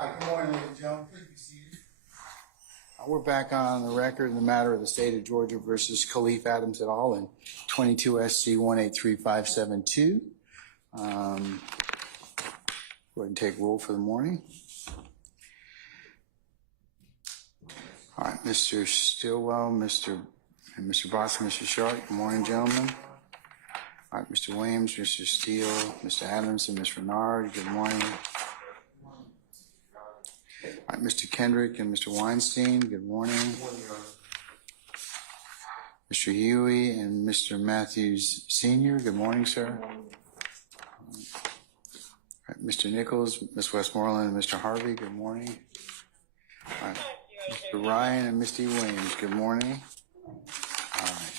Hi, good morning, ladies and gentlemen. Please be seated. We're back on the record in the matter of the state of Georgia versus Khalif Adams et al. In 22 SC 183572. Go ahead and take roll for the morning. All right, Mr. Stillwell, Mr. Boston, Mr. Sharp. Good morning, gentlemen. All right, Mr. Williams, Mr. Steele, Mr. Adams, and Ms. Renard. Good morning. All right, Mr. Kendrick and Mr. Weinstein, good morning. Mr. Huey and Mr. Matthews Sr., good morning, sir. All right, Mr. Nichols, Ms. Westmoreland, and Mr. Harvey, good morning. All right, Mr. Ryan and Misty Williams, good morning. All right.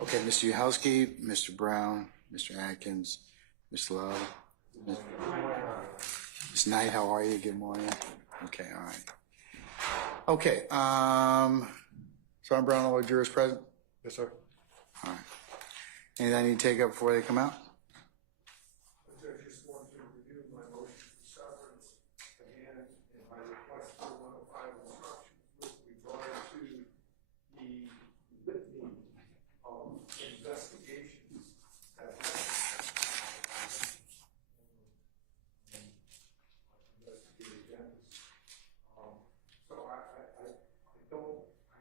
Okay, Mr. Uhowski, Mr. Brown, Mr. Atkins, Ms. Love, Ms. Knight, how are you? Good morning. Okay, all right. Okay, Sergeant Brown, all the jurors present? Yes, sir. All right. Anything I need to take up before they come out? I just want to review my motion for severance again and my request for 105 instructions with regard to the litany of investigations that investigated dentists. So I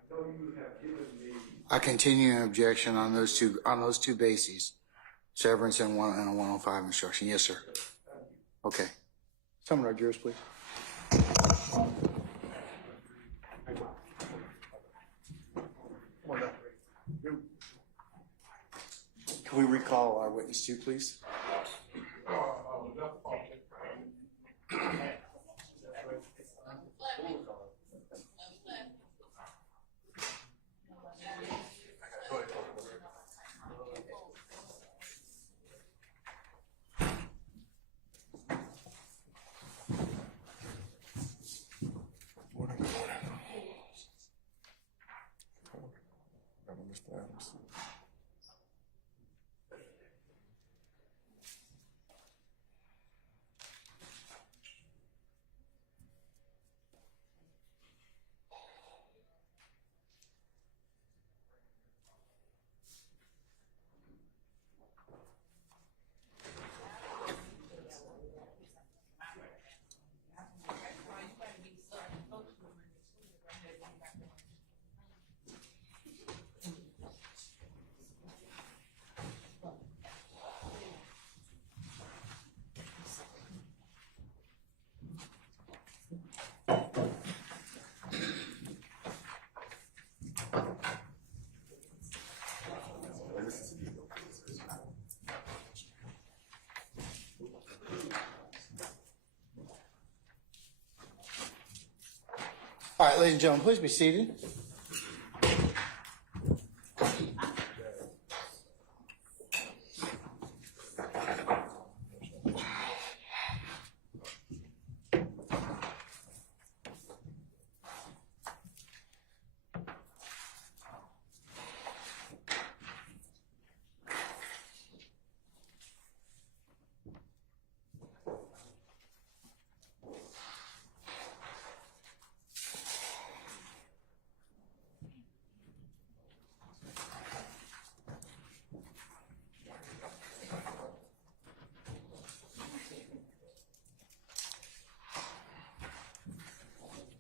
know you have given me. I continue an objection on those two bases, severance and a 105 instruction. Yes, sir. Okay. Summon our jurors, please. Can we recall our witness too, please? Mr. Adams. All right, ladies and gentlemen, please be seated.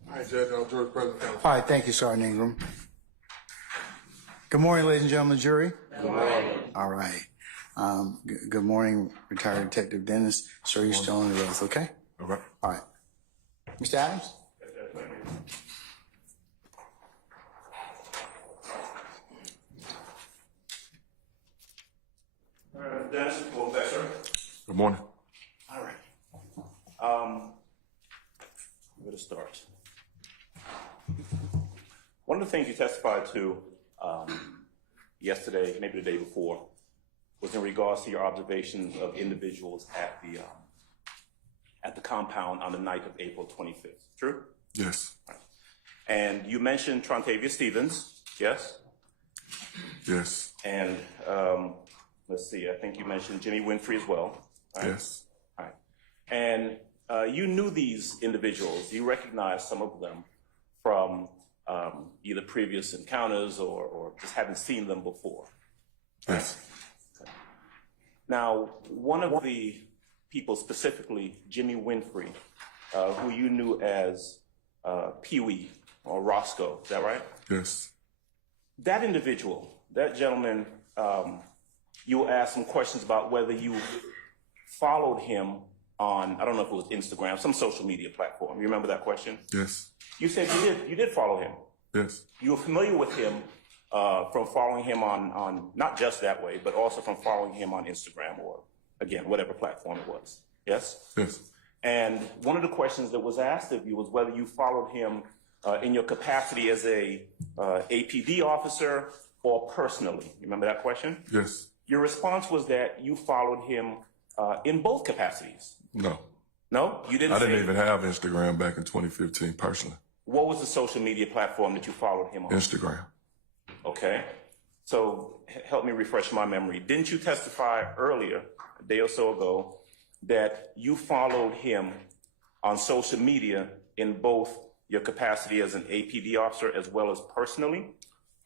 Hi, Judge. I'm George President. All right, thank you, Sergeant Ingram. Good morning, ladies and gentlemen, jury. Good morning. All right. Good morning, retired Detective Dennis. Sir, you're still on the oath, okay? Okay. All right. Mr. Adams? Dennis, welcome back, sir. Good morning. All right. Where to start? One of the things you testified to yesterday, maybe the day before, was in regards to your observations of individuals at the at the compound on the night of April 25th. True? Yes. Right. And you mentioned Trontavia Stevens, yes? Yes. And let's see, I think you mentioned Jimmy Winfrey as well. Right? Yes. All right. And you knew these individuals. You recognized some of them from either previous encounters or just having seen them before. Yes. Okay. Now, one of the people specifically, Jimmy Winfrey, who you knew as Pee-wee or Roscoe, is that right? Yes. That individual, that gentleman, you will ask some questions about whether you followed him on, I don't know if it was Instagram, some social media platform. You remember that question? Yes. You said you did follow him. Yes. You were familiar with him from following him on not just that way, but also from following him on Instagram or, again, whatever platform it was. Yes? Yes. And one of the questions that was asked of you was whether you followed him in your capacity as a APD officer or personally. You remember that question? Yes. Your response was that you followed him in both capacities. No. No? You didn't I didn't say- even have Instagram back in 2015 personally. What was the social media platform that you followed him on? Instagram. Okay. So help me refresh my memory. Didn't you testify earlier, a day or so ago, that you followed him on social media in both your capacity as an APD officer as well as personally?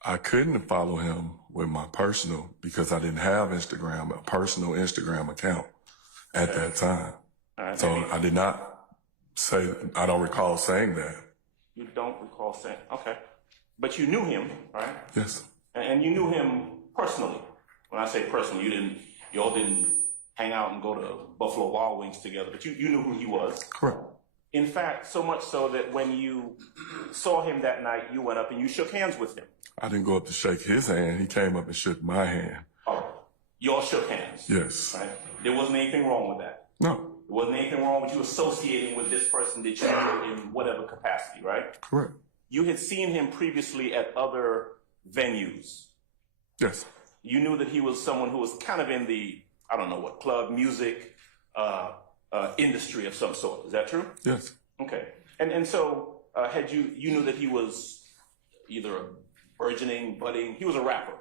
I couldn't follow him with my personal because I didn't have Instagram, a personal Instagram account at that time. All right, So maybe I did not say, I don't recall saying that. you don't recall saying, okay. But you knew him, right? Yes. And you knew him personally. When I say personally, you all didn't hang out and go to Buffalo Wild Wings together, but you knew who he was. Correct. In fact, so much so that when you saw him that night, you went up and you shook hands with him. I didn't go up to shake his hand. He came up and shook my hand. Oh, you all shook hands. Yes. Right? There wasn't anything wrong with that. No. There wasn't anything wrong with you associating with this person that you knew in whatever capacity, right? Correct. You had seen him previously at other venues. Yes. You knew that he was someone who was kind of in the, I don't know what, club music industry of some sort. Is that true? Yes. Okay. And so you knew that he was either a burgeoning, budding, he was a rapper.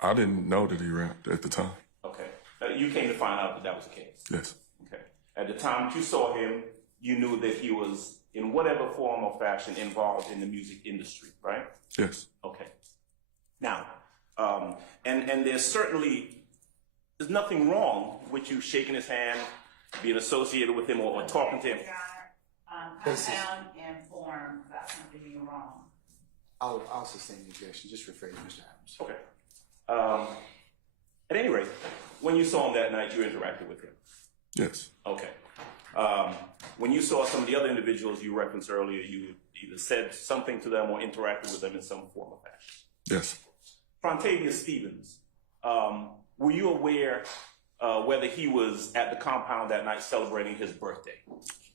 I didn't know that he rapped at the time. Okay. You came to find out that that was the case. Yes. Okay. At the time that you saw him, you knew that he was in whatever form or fashion involved in the music industry, right? Yes. Okay. Now, and there's nothing wrong with you shaking his hand, being associated with him or talking to him. Your Honor, I found informed about something being wrong. I'll sustain the objection. Just rephrase, Mr. Adams. Okay. At any rate, when you saw him that night, you interacted with him. Yes. Okay. When you saw some of the other individuals you referenced earlier, you either said something to them or interacted with them in some form or fashion. Yes. Trontavia Stevens, were you aware whether he was at the compound that night celebrating his birthday?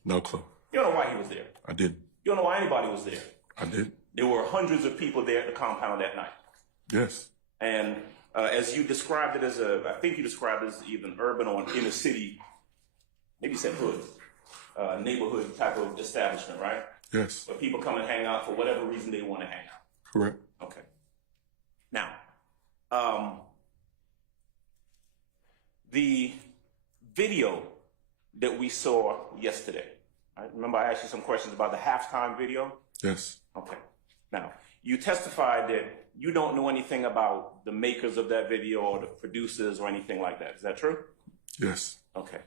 No clue. You don't know why he was there. I didn't. You don't know why anybody was there. I did. There were hundreds of people there at the compound that night. Yes. And as you described it as I think you described it as either an urban or an inner city, maybe you said hood, neighborhood type of establishment, right? Yes. Where people come and hang out for whatever reason they want to hang out. Correct. Okay. Now, the video that we saw yesterday, right? Remember I asked you some questions about the halftime video? Yes. Okay. Now, you testified that you don't know anything about the makers of that video or the producers or anything like that. Is that true? Yes. Okay.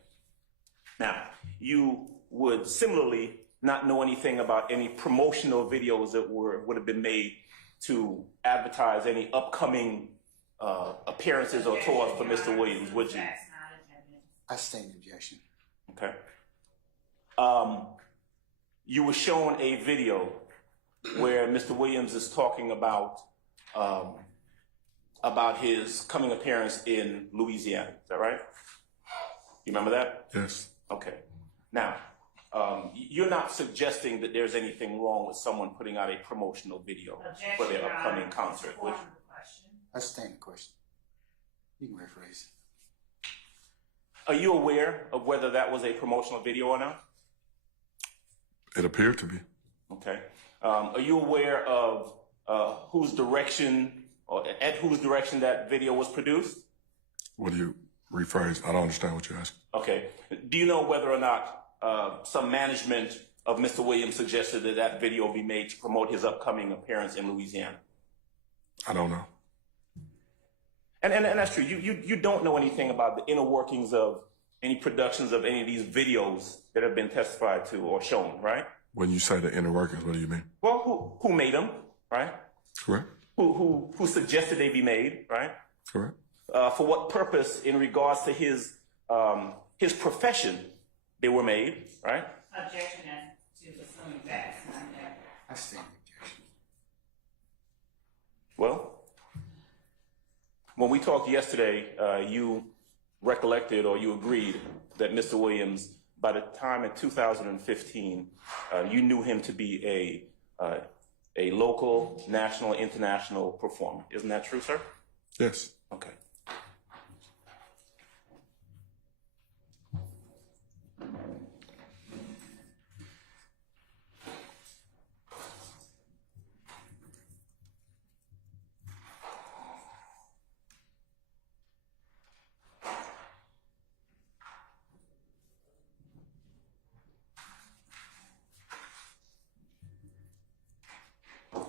Now, you would similarly not know anything about any promotional videos that would have been made to advertise any upcoming appearances or tours for Mr. Williams, would you? That's not attendance. I sustain the objection. Okay. You were shown a video where Mr. Williams is talking about his coming appearance in Louisiana. Is that right? You remember that? Yes. Okay. Now, you're not suggesting that there's anything wrong with someone putting out a promotional video for their Your upcoming Honor. concert, would you? Form of the question. I sustain the question. You can rephrase. Are you aware of whether that was a promotional video or not? It appeared to be. Okay. Are you aware of whose direction or at whose direction that video was produced? What do you rephrase? I don't understand what you're asking. Okay. Do you know whether or not some management of Mr. Williams suggested that that video be made to promote his upcoming appearance in Louisiana? I don't know. And that's true. You don't know anything about the inner workings of any productions of any of these videos that have been testified to or shown, right? When you say the inner workings, what do you mean? Well, who made them, right? Correct. Who suggested they be made, right? Correct. For what purpose in regards to his profession they were made, right? Objection as to assuming facts, not that. I stand objection. Well, when we talked yesterday, you recollected or you agreed that Mr. Williams, by the time in 2015, you knew him to be a local, national, international performer. Isn't that true, sir? Yes. Okay.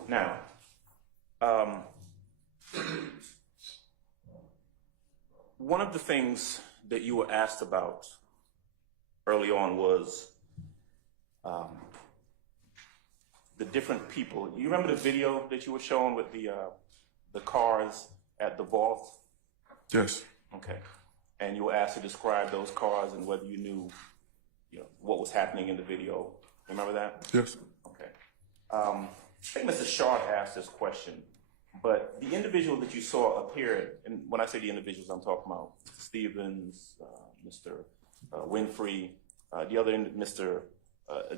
Now, one of the things that you were asked about early on was the different people. You remember the video that you were showing with the cars at the vault? Yes. Okay. And you were asked to describe those cars and whether you knew, what was happening in the video. Remember that? Yes. Okay. I think Mr. Sharp asked this question, but the individual that you saw appear, and when I say the individuals, I'm talking about Mr. Stevens, Mr. Winfrey, the other, Mr.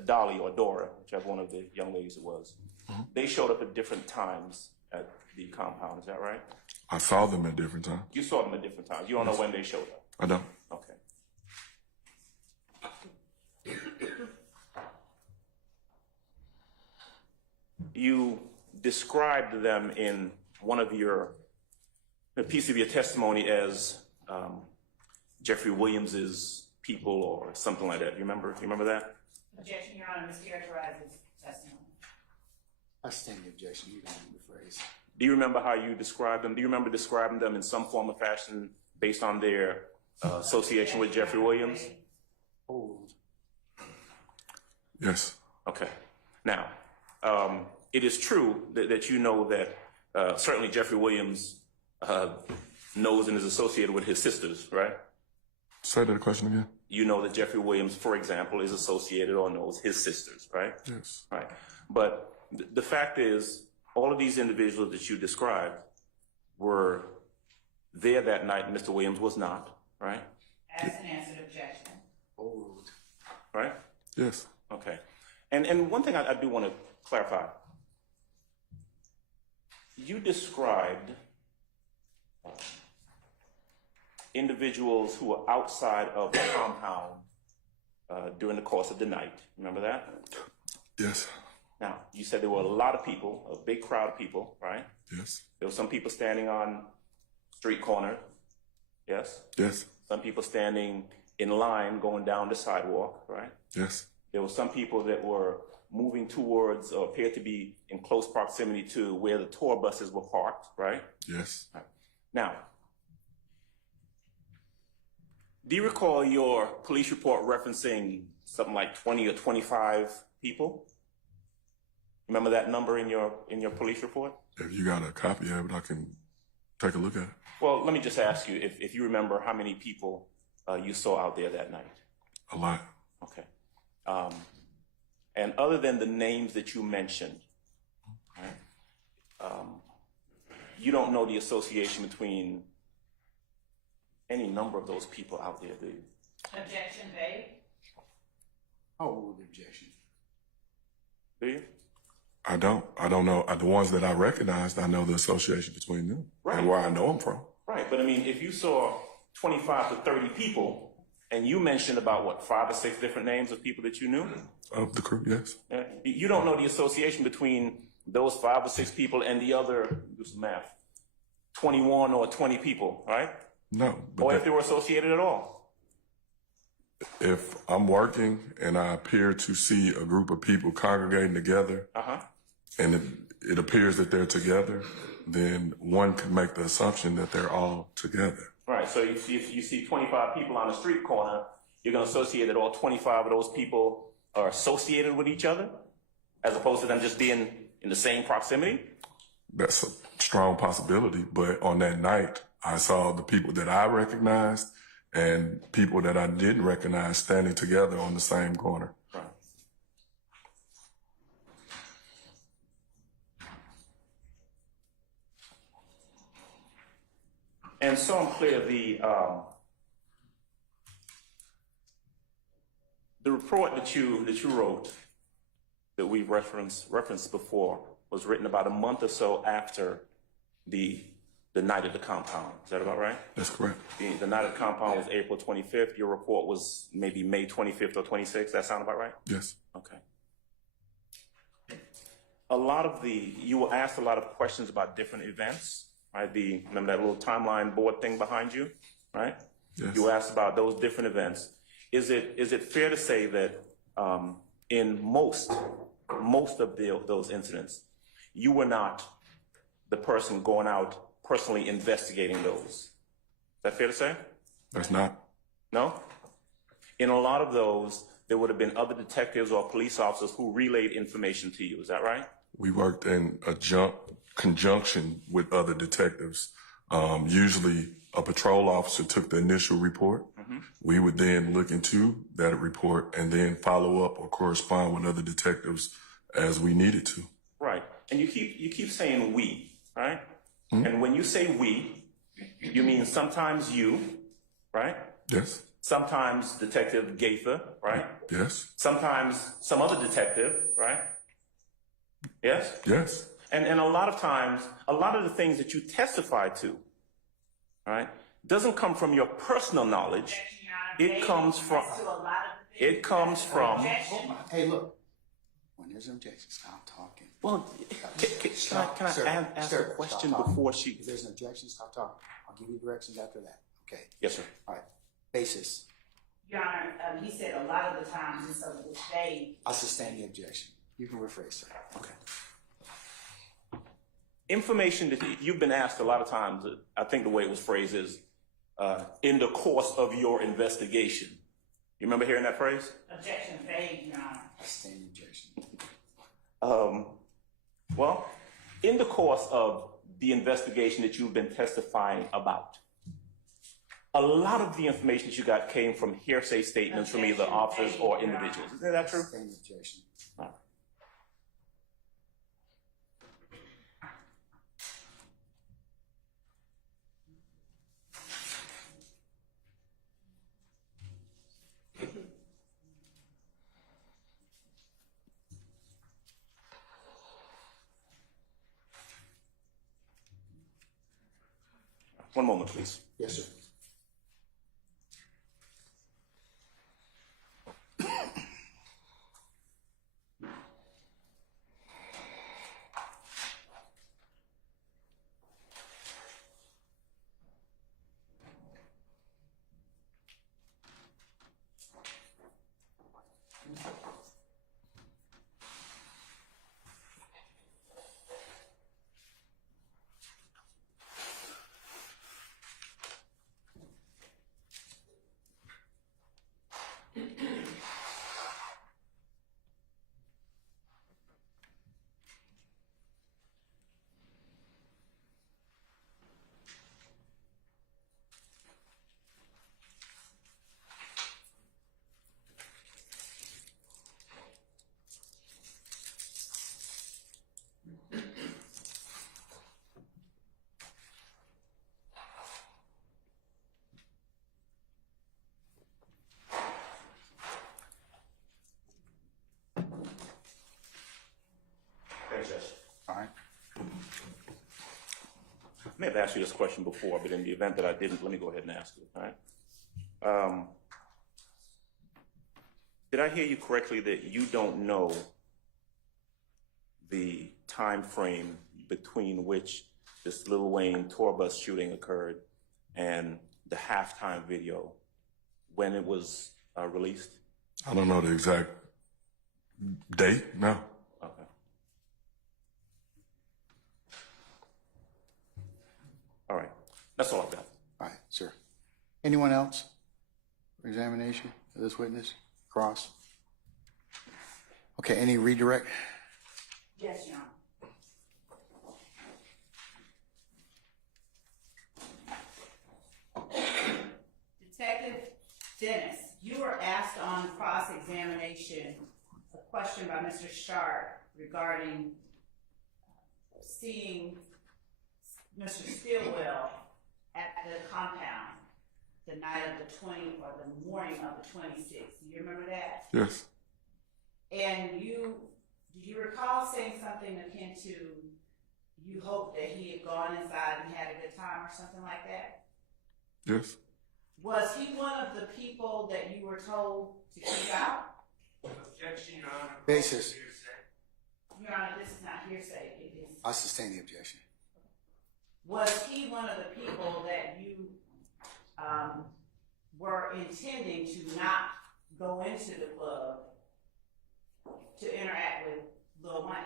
Dolly or Dora, whichever one of the young ladies it was. Mm-hmm. They showed up at different times at the compound, is that right? I saw them at different times. You saw them at different times. You don't know when they showed up? I don't. Okay. You described them in one of a piece of your testimony as Jeffery Williams's people or something like that. You remember that? Objection, Your Honor, mischaracterizes testimony. I stand the objection. You don't know the phrase. Do you remember how you described them? Do you remember describing them in some form or fashion based on their association with Jeffery Williams? Old. Yes. Okay. Now, it is true that you know that certainly Jeffery Williams knows and is associated with his sisters, right? Say that question again. You know that Jeffery Williams, for example, is associated or knows his sisters, right? Yes. Right. But the fact is, all of these individuals that you described were there that night, and Mr. Williams was not, right? As an answered objection. Old. Right? Yes. Okay. And one thing I do want to clarify. You described individuals who were outside of the compound during the course of the night. Remember that? Yes. Now, you said there were a lot of people, a big crowd of people, right? Yes. There were some people standing on street corner. Yes? Yes. Some people standing in line going down the sidewalk, right? Yes. There were some people that were moving towards or appeared to be in close proximity to where the tour buses were parked, right? Yes. Right. Now, do you recall your police report referencing something like 20 or 25 people? Remember that number in your police report? If you got a copy of it, I can take a look at it. Well, let me just ask you if you remember how many people you saw out there that night. A lot. Okay. And other than the names that you mentioned, right, you don't know the association between any number of those people out there, do you? Objection made. Old objection. Do you? I don't know. The ones that I recognized, I know the association between them Right. and where I know them from. Right, but I mean, if you saw 25 to 30 people And you mentioned about, what, 5 or 6 different names of people that you knew? Of the crew, yes. You don't know the association between those 5 or 6 people and the other, do some math, 21 or 20 people, right? No. But Or if they were associated at all. if I'm working and I appear to see a group of people congregating together, and it appears that they're together, then one could make the assumption that they're all together. Right, so if you see 25 people on the street corner, you're going to associate that all 25 of those people are associated with each other, as opposed to them just being in the same proximity? That's a strong possibility, but on that night, I saw the people that I recognized and people that I didn't recognize standing together on the same corner. Right. And so I'm clear, the report that you wrote, that we referenced before, was written about a month or so after the night of the compound. Is that about right? That's correct. The night of the compound was April 25th. Your report was maybe May 25th or 26th. That sound about right? Yes. Okay. You were asked a lot of questions about different events, right? Remember that little timeline board thing behind you, right? Yes. You were asked about those different events. Is it fair to say that in most of those incidents, you were not the person going out personally investigating those? Is that fair to say? That's not. No? In a lot of those, there would have been other detectives or police officers who relayed information to you. Is that right? We worked in a conjunction with other detectives. Usually a patrol officer took the initial report. We would then look into that report and then follow up or correspond with other detectives as we needed to. Right. And you keep saying we, right? And when you say we, you mean sometimes you, right? Yes. Sometimes Detective Gaither, right? Yes. Sometimes some other detective, right? Yes? Yes. And a lot of times, a lot of the things that you testify to, right, doesn't come from your personal knowledge. It comes from, Hey, look, when there's an objection, stop talking. well, can I ask a question before she? If there's an objection, stop talking. I'll give you directions after that. Okay. Yes, sir. All right. Basis. Your Honor, he said a lot of the times, and so this day, I'll sustain the objection. You can rephrase, sir. Okay. Information that you've been asked a lot of times, I think the way it was phrased is, in the course of your investigation. You remember hearing that phrase? objection vague, Your Honor. I sustain the objection. Well, in the course of the investigation that you've been testifying about, a lot of the information that you got came from hearsay statements from either officers or individuals. Isn't that true? Sustain the objection. All right. One moment, please. Yes, sir. Thanks, Judge. All right. I may have asked you this question before, but in the event that I didn't, let me go ahead and ask it. All right. Did I hear you correctly that you don't know the time frame between which this Lil Wayne tour bus shooting occurred and the halftime video, when it was released? I don't know the exact date, no. Okay. All right. That's all I've got. All right, sir. Anyone else for examination of this witness? Cross? Okay, any redirect? Yes, Your Honor. Detective Dennis, you were asked on cross-examination a question by Mr. Sharp regarding seeing Mr. Stillwell at the compound the night of the 20th or the morning of the 26th. Do you remember that? Yes. And did you recall saying something akin to you hoped that he had gone inside and had a good time or something like that? Yes. Was he one of the people that you were told to keep out? Objection, Your Honor. Basis. Your Honor, this is not hearsay. It is. I sustain the objection. Was he one of the people that you were intending to not go into the club to interact with Lil Wayne?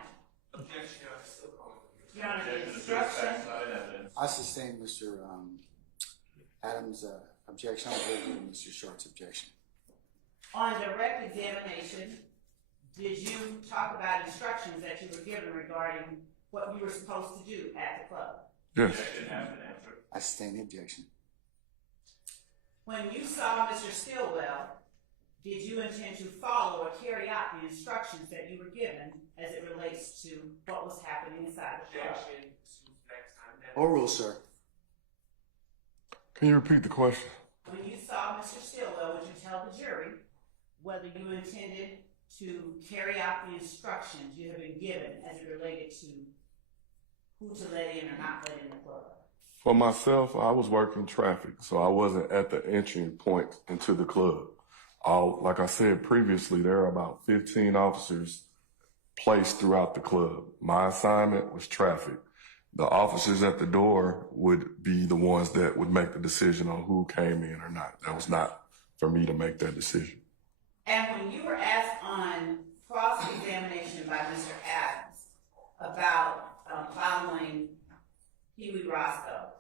Objection, Your Honor. Still calling. Your Honor, the instruction. I sustain Mr. Adams' objection. I agree with Mr. Sharp's objection. On direct examination, did you talk about instructions that you were given regarding what you were supposed to do at the club? Yes. I sustain the objection. When you saw Mr. Stillwell, did you intend to follow or carry out the instructions that you were given as it relates to what was happening inside the club? Oral, sir. Can you repeat the question? When you saw Mr. Stillwell, would you tell the jury whether you intended to carry out the instructions you have been given as it related to who to let in or not let in the club? For myself, I was working traffic, so I wasn't at the entry point into the club. Like I said previously, there are about 15 officers placed throughout the club. My assignment was traffic. The officers at the door would be the ones that would make the decision on who came in or not. That was not for me to make that decision. And when you were asked on cross-examination by Mr. Adams about following Pee Wee Roscoe,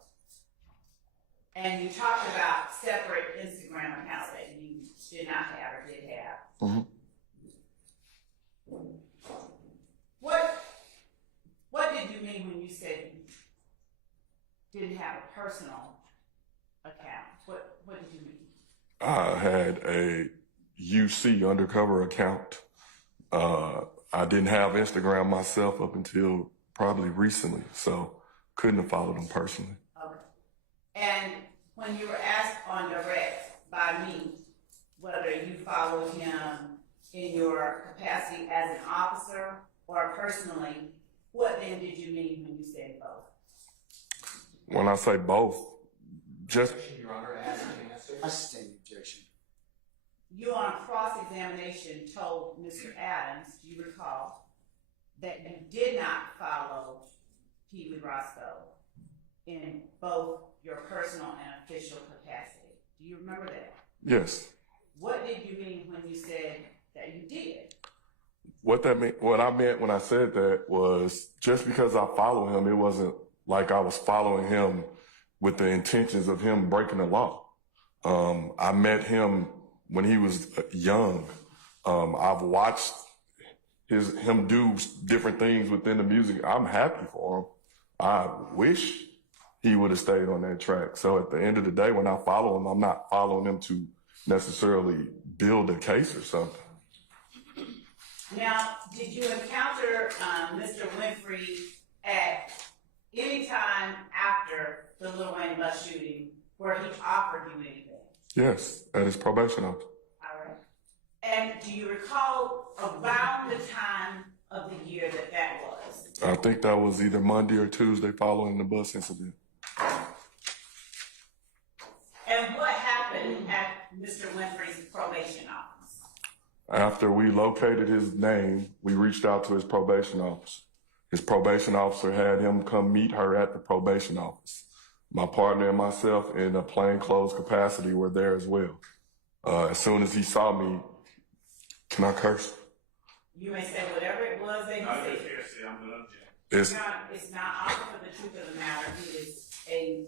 and you talked about separate Instagram accounts that you did not have or did have. Mm-hmm. What did you mean when you said you didn't have a personal account? What did you mean? I had a UC undercover account. I didn't have Instagram myself up until probably recently, so couldn't have followed them personally. Okay. And when you were asked on direct by me whether you followed him in your capacity as an officer or personally, what then did you mean when you said both? When I say both, just Your Honor, ask and answer. I sustain the objection. You on cross-examination told Mr. Adams, do you recall, that you did not follow Pee Wee Roscoe in both your personal and official capacity. Do you remember that? yes. What did you mean when you said that you did? What I meant when I said that was just because I follow him, it wasn't like I was following him with the intentions of him breaking the law. I met him when he was young. I've watched him do different things within the music. I'm happy for him. I wish he would have stayed on that track. So at the end of the day, when I follow him, I'm not following him to necessarily build a case or something. Now, did you encounter Mr. Winfrey at any time after the Lil Wayne bus shooting where he offered you anything? Yes, at his probation office. All right. And do you recall around the time of the year that was? I think that was either Monday or Tuesday following the bus incident. And what happened at Mr. Winfrey's probation office? After we located his name, we reached out to his probation officer. His probation officer had him come meet her at the probation office. My partner and myself, in a plainclothes capacity, were there as well. As soon as he saw me, can I curse? You may say whatever it was that he said. It's It's not offered for the truth of the matter. It is a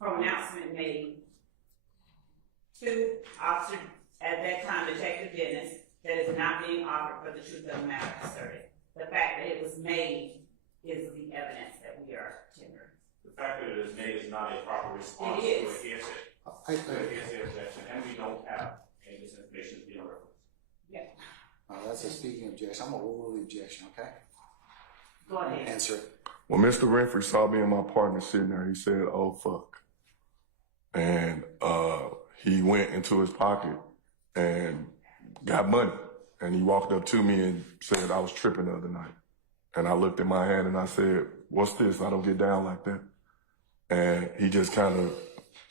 pronouncement made to Officer, at that time, Detective Dennis, that is not being offered for the truth of the matter asserted. The fact that it was made is the evidence that we are tendering. The fact that it is made is not a proper response to It a is. hearsay objection, and we don't have any of this information to be on record. Yeah. That's a speaking objection. I'm gonna overrule the objection, okay? Go ahead. Answer it. when Mr. Renfrey saw me and my partner sitting there, he said, "Oh fuck," and he went into his pocket and got money, and he walked up to me and said I was tripping the other night, and I looked at my hand and I said, "What's this? I don't get down like that." And he just kind of,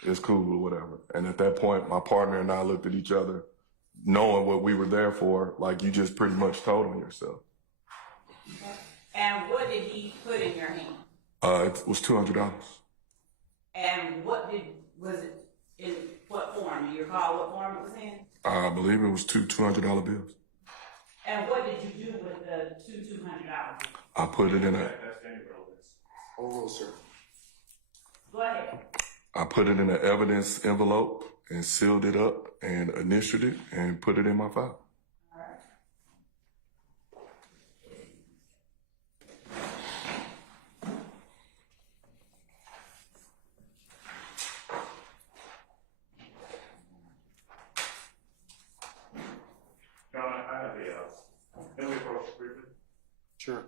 it's cool or whatever. And at that point, my partner and I looked at each other, knowing what we were there for, like you just pretty much told on yourself. And what did he put in your hand? It was $200. And was it in what form? Do you recall what form it was in? I believe it was two $200 bills. And what did you do with the $200? I put it in a, Overrule, sir. Go ahead. I put it in an evidence envelope and sealed it up and initialed it and put it in my file. All right. John, I have can we approach briefly? Sure.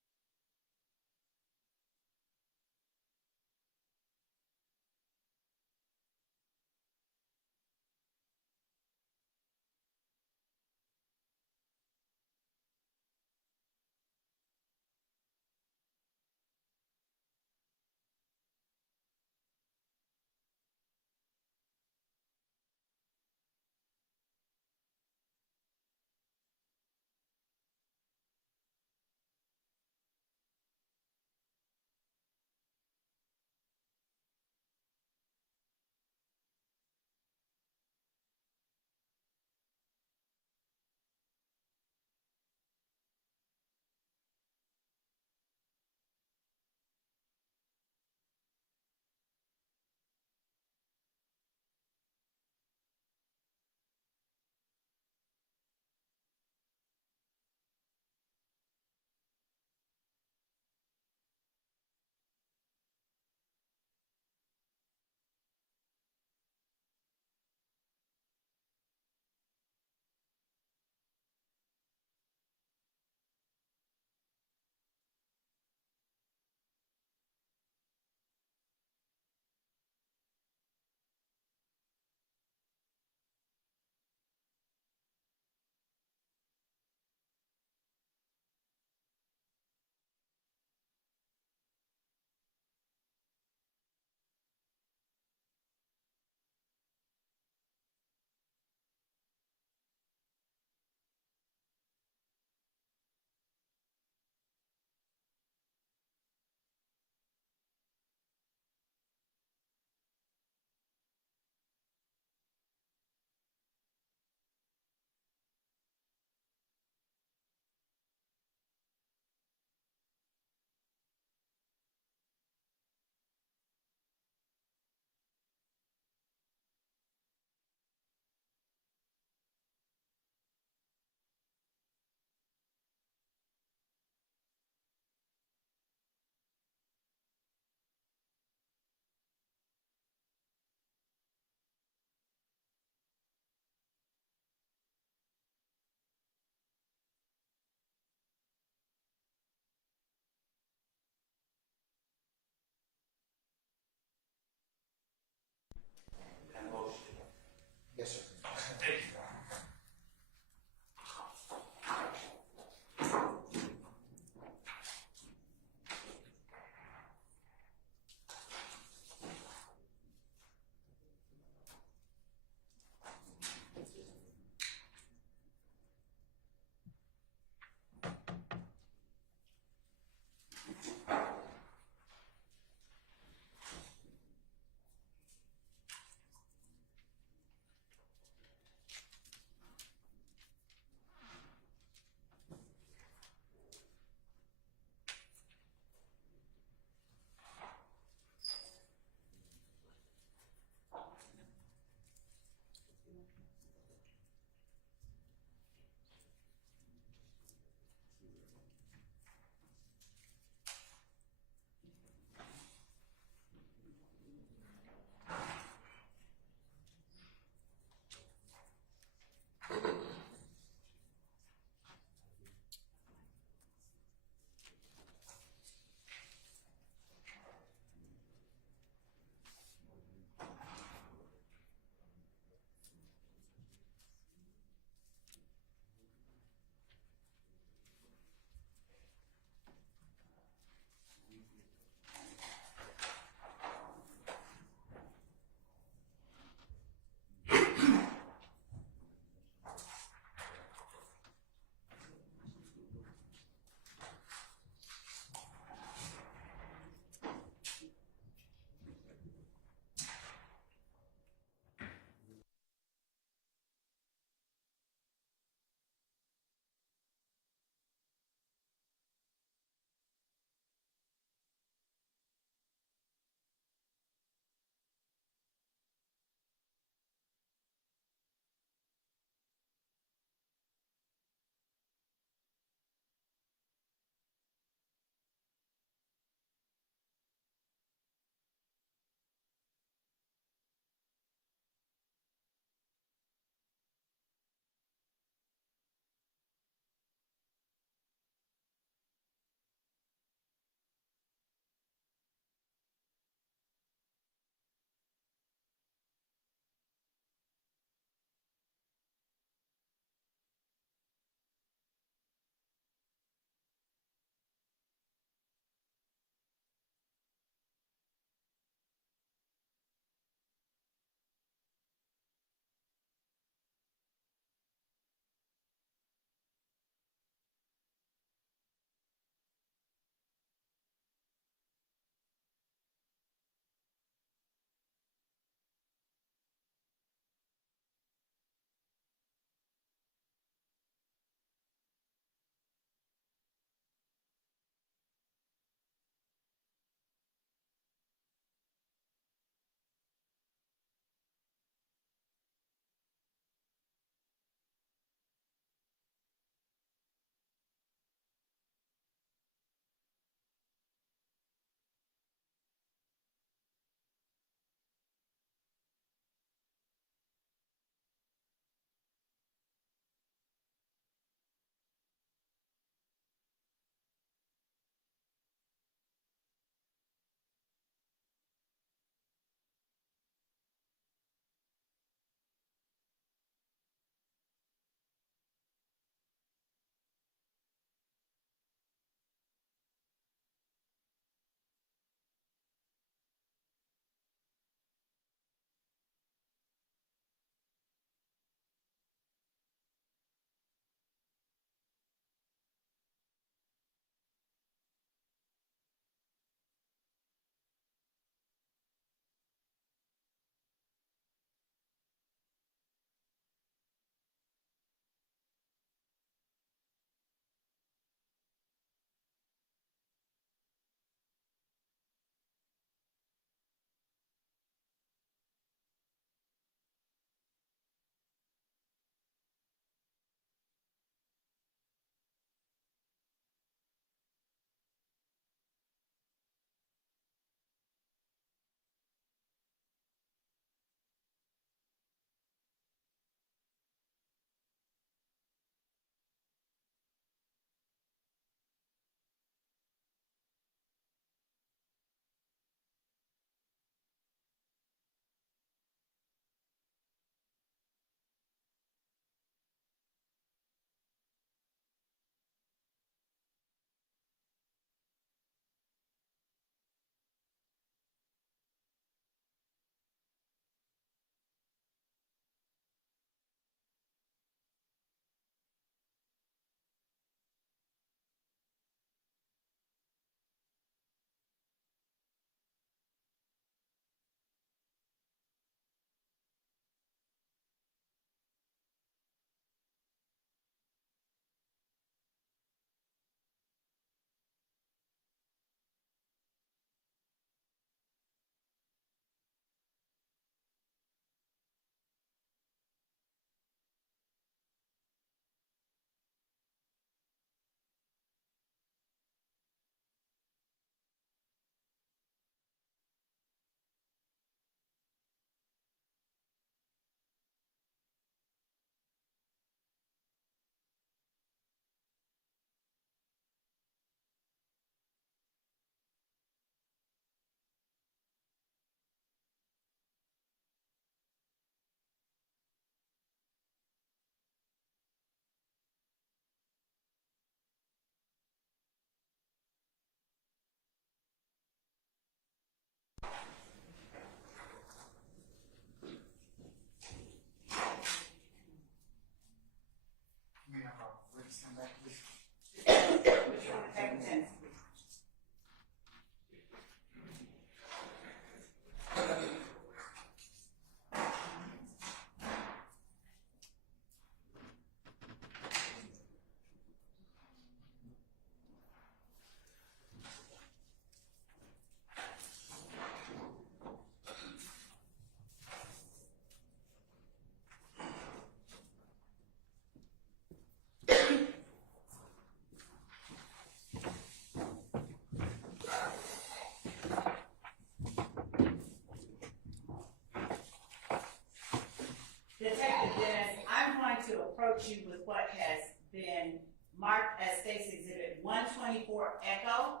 124 Echo,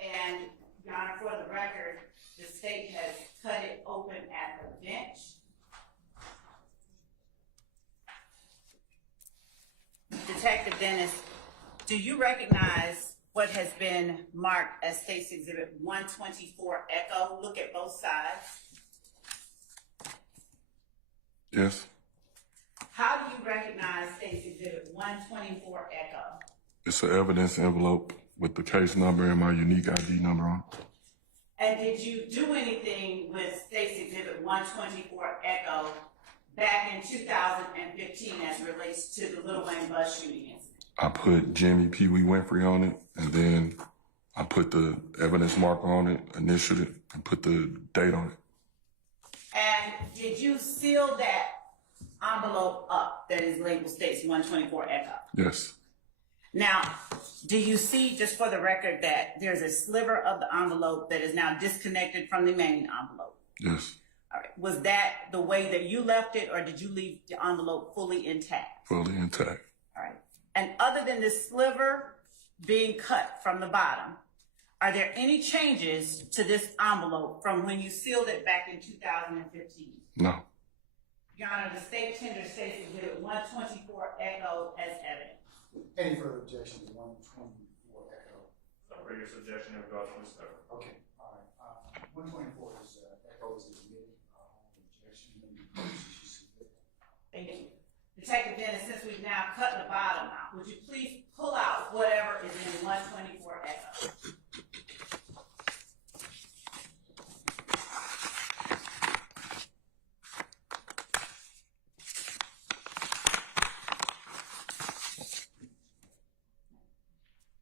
and Your Honor, for the record, the state has cut it open at the bench. Detective Dennis, do you recognize what has been marked as State's Exhibit 124 Echo? Look at both sides. Yes. How do you recognize State's Exhibit 124 Echo? It's an evidence envelope with the case number and my unique ID number on it. And did you do anything with State's Exhibit 124 Echo back in 2015 as relates to the Little Wayne bus shooting incident? I put Jimmy Pee Wee Winfrey on it, and then I put the evidence marker on it, initialed it, and put the date on it. And did you seal that envelope up that is labeled State's 124 Echo? Yes. Now, do you see, just for the record, that there's a sliver of the envelope that is now disconnected from the main envelope? Yes. All right. Was that the way that you left it, or did you leave the envelope fully intact? Fully intact. All right. And other than this sliver being cut from the bottom, are there any changes to this envelope from when you sealed it back in 2015? No. Your Honor, the state tender State's Exhibit 124 Echo as evidence. Any further objection to 124 Echo? No further suggestion in regards to this cover. Okay, all right. 124 is, Echo is admitted. Objection. Thank you. Detective Dennis, since we've now cut the bottom out, would you please pull out whatever is in 124 Echo?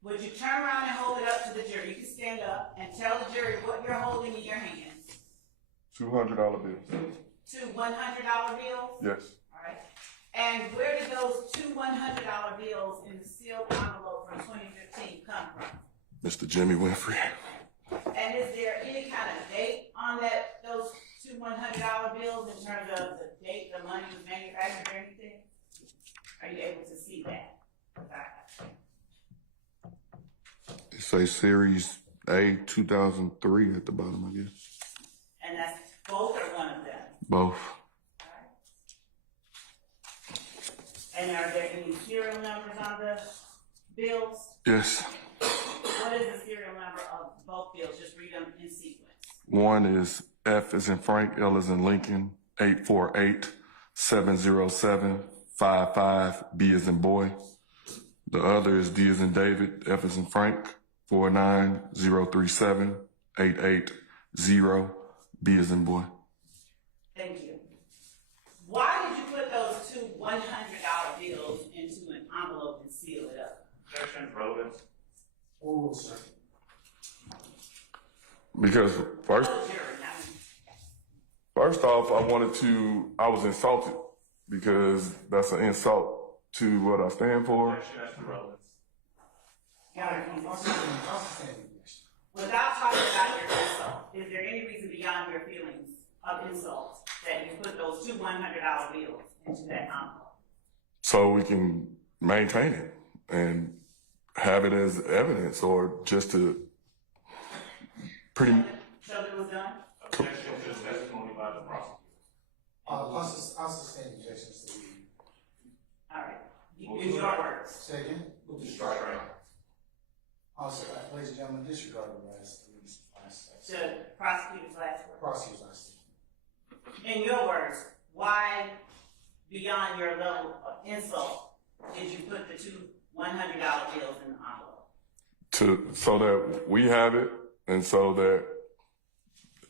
Would you turn around and hold it up to the jury? You can stand up and tell the jury what you're holding in your hands. $200 bills. Two $100 bills? Yes. All right. And where did those two $100 bills in the sealed envelope from 2015 come from? Mr. Jimmy Winfrey. And is there any kind of date on those two $100 bills in terms of the date the money was manufactured or anything? Are you able to see that? It say Series A 2003 at the bottom, I guess. And that's both or one of them? Both. And are there any serial numbers on the bills? Yes. What is the serial number of both bills? Just read them in sequence. One is F as in Frank, L as in Lincoln, 848-707-55, B as in boy. The other is D as in David, F as in Frank, 49037-880, B as in boy. Thank you. Why did you put those two $100 bills into an envelope and seal it up? Objection, relevance. Oh, sir. Because first off, I was insulted because that's an insult to what I stand for. Objection, that's the relevance. Without talking about your insult, is there any reason beyond your feelings of insult that you put those two $100 bills into that envelope? So we can maintain it and have it as evidence, or just to pretty. So that it was done? Objection to the testimony by the prosecutor. I'll sustain objections to the. All right. Use your words. Say again? Move to strike. Also, ladies and gentlemen, disregard the last The prosecutor's last word. prosecutor's last. In your words, why, beyond your level of insult, did you put the two $100 bills in the envelope? So that we have it, and so that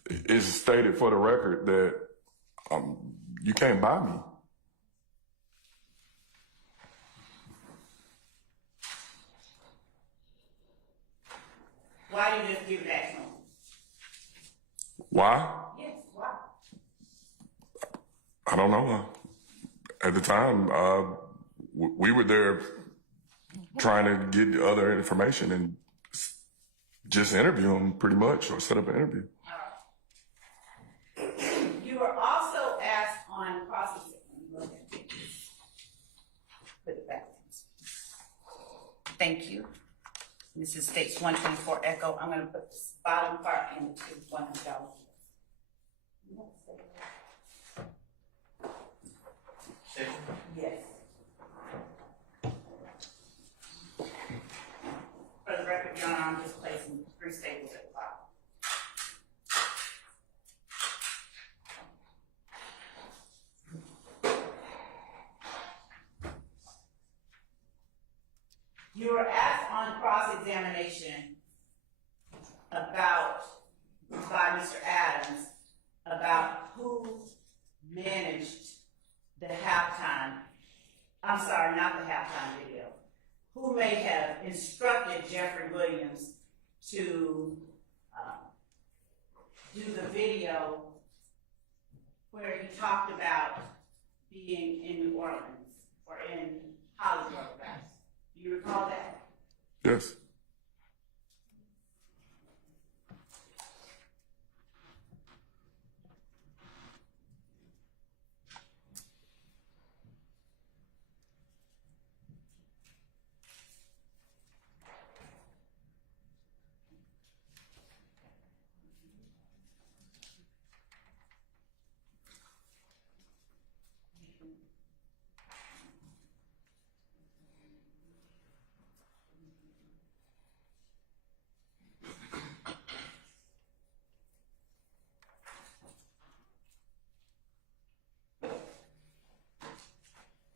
it's stated for the record that you can't buy me. Why did you just give it back to him? Why? Yes, why? I don't know. At the time, we were there trying to get other information and just interview him, pretty much, or set up an interview. You were also asked on cross-examination. Put it back. Thank you. This is states 124 Echo. I'm gonna put this bottom part into $100. Yes. For the record, Your Honor, I'm just placing 3 staples at the bottom. You were asked on cross-examination by Mr. Adams about who managed the halftime, I'm sorry, not the halftime video, who may have instructed Jeffery Williams to do the video where he talked about being in New Orleans or in Hollywood. Do you recall that? Yes.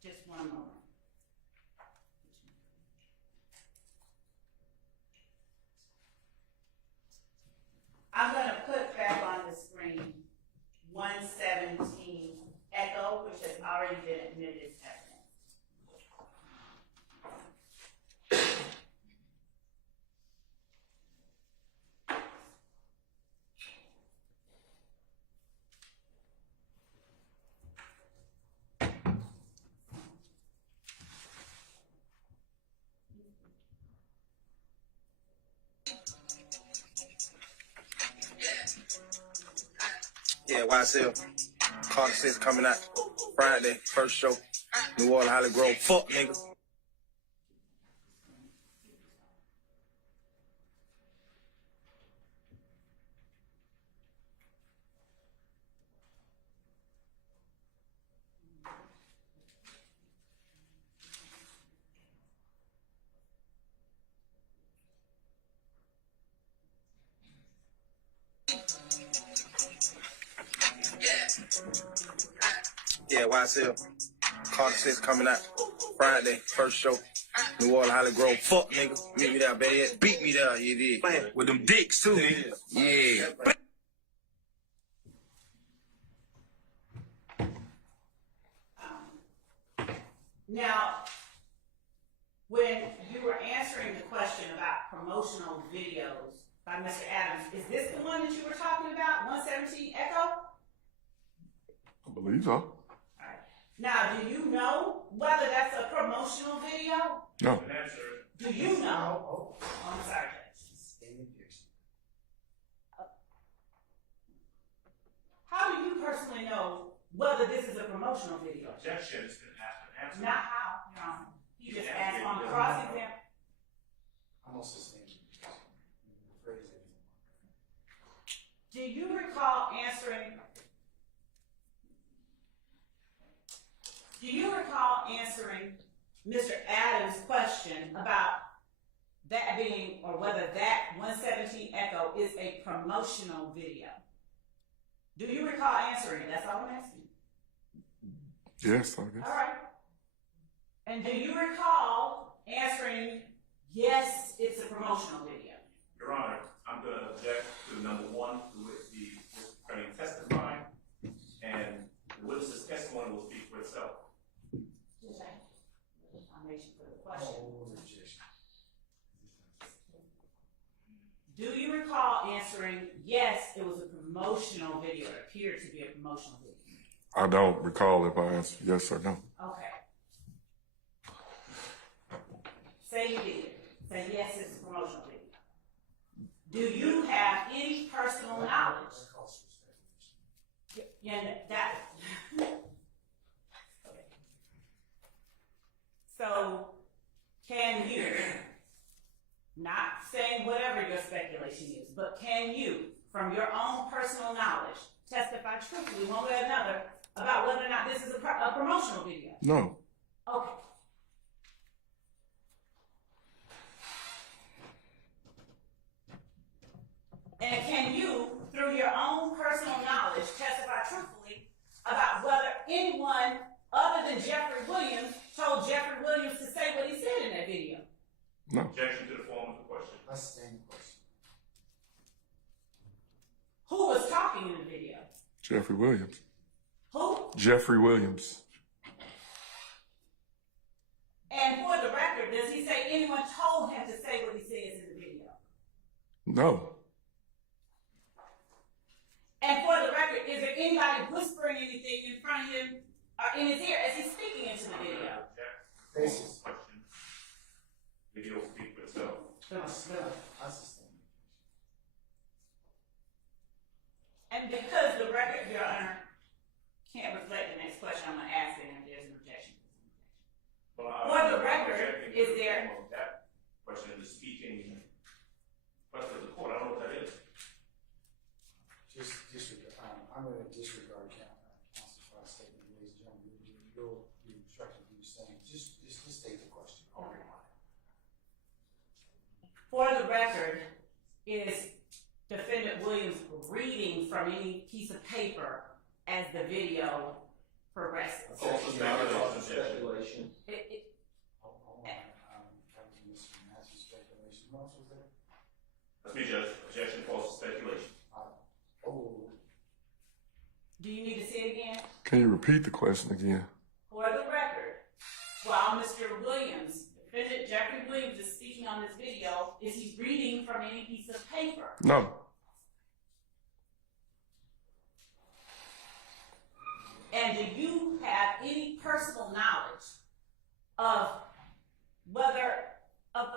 Just one moment. I'm going to put back on the screen 117 Echo, which has already been admitted as evidence. Yeah, YSL. Carter 6 coming out Friday, first show. New Orleans, Holly Grove. Fuck, nigga. Yeah, YSL. Carter 6 coming out Friday, first show. New Orleans, Holly Grove. Fuck, nigga. Meet me there, baby. Beat me there, you did. Man, with them dicks, too, nigga. Yeah. Now, when you were answering the question about promotional videos by Mr. Adams, is this the one that you were talking about, 117 Echo? I believe so. All right. Now, do you know whether that's a promotional video? No. Do you know? Oh, I'm sorry. How do you personally know whether this is a promotional video? Objection is going to have to answer. Not how, Your Honor. He just asked on cross-exam. I'm also saying phrase it. Do you recall answering? Do you recall answering Mr. Adams' question about that being, or whether that 117 Echo is a promotional video? Do you recall answering it? That's all I'm asking. Yes, I guess. All right. And do you recall answering, yes, it's a promotional video? Your Honor, I'm going to object to number 1, with the attorney testifying, and the witness's testimony will speak for itself. Foundation for the question. Do you recall answering, yes, it was a promotional video, it appeared to be a promotional video? I don't recall if I answered yes or no. Okay. Say you did. Say yes, it's a promotional video. Do you have any personal knowledge? Yeah, that. Okay. So, can you, not saying whatever your speculation is, but can you, from your own personal knowledge, testify truthfully one way or another about whether or not this is a promotional video? No. Okay. And can you, through your own personal knowledge, testify truthfully about whether anyone other than Jeffery Williams told Jeffery Williams to say what he said in that video? No. Objection to the form of the question. That's the same question. Who was talking in the video? Jeffery Williams. Who? Jeffery Williams. And for the record, does he say anyone told him to say what he says in the video? No. And for the record, is there anybody whispering anything in front of him or in his ear as he's speaking into the video? Basis. Question. Video will speak for itself. That's the same. And because the record, Your Honor, can't reflect the next question I'm going to ask him if there's an objection. For the record, is there... That question is speaking question of the court. I don't know what that is. I'm going to disregard counsel's statement, ladies and gentlemen. You'll be instructed to do the same. Just state the question. Okay. For the record, is Defendant Williams reading from any piece of paper as the video progresses? Speculation. Hold on. That was Mr. Matthew's speculation. What else was there? That's me, Judge. Objection false to speculation. Do you need to say it again? Can you repeat the question again? For the record, while Mr. Williams, Defendant Jeffery Williams, is speaking on this video, is he reading from any piece of paper? No. And do you have any personal knowledge of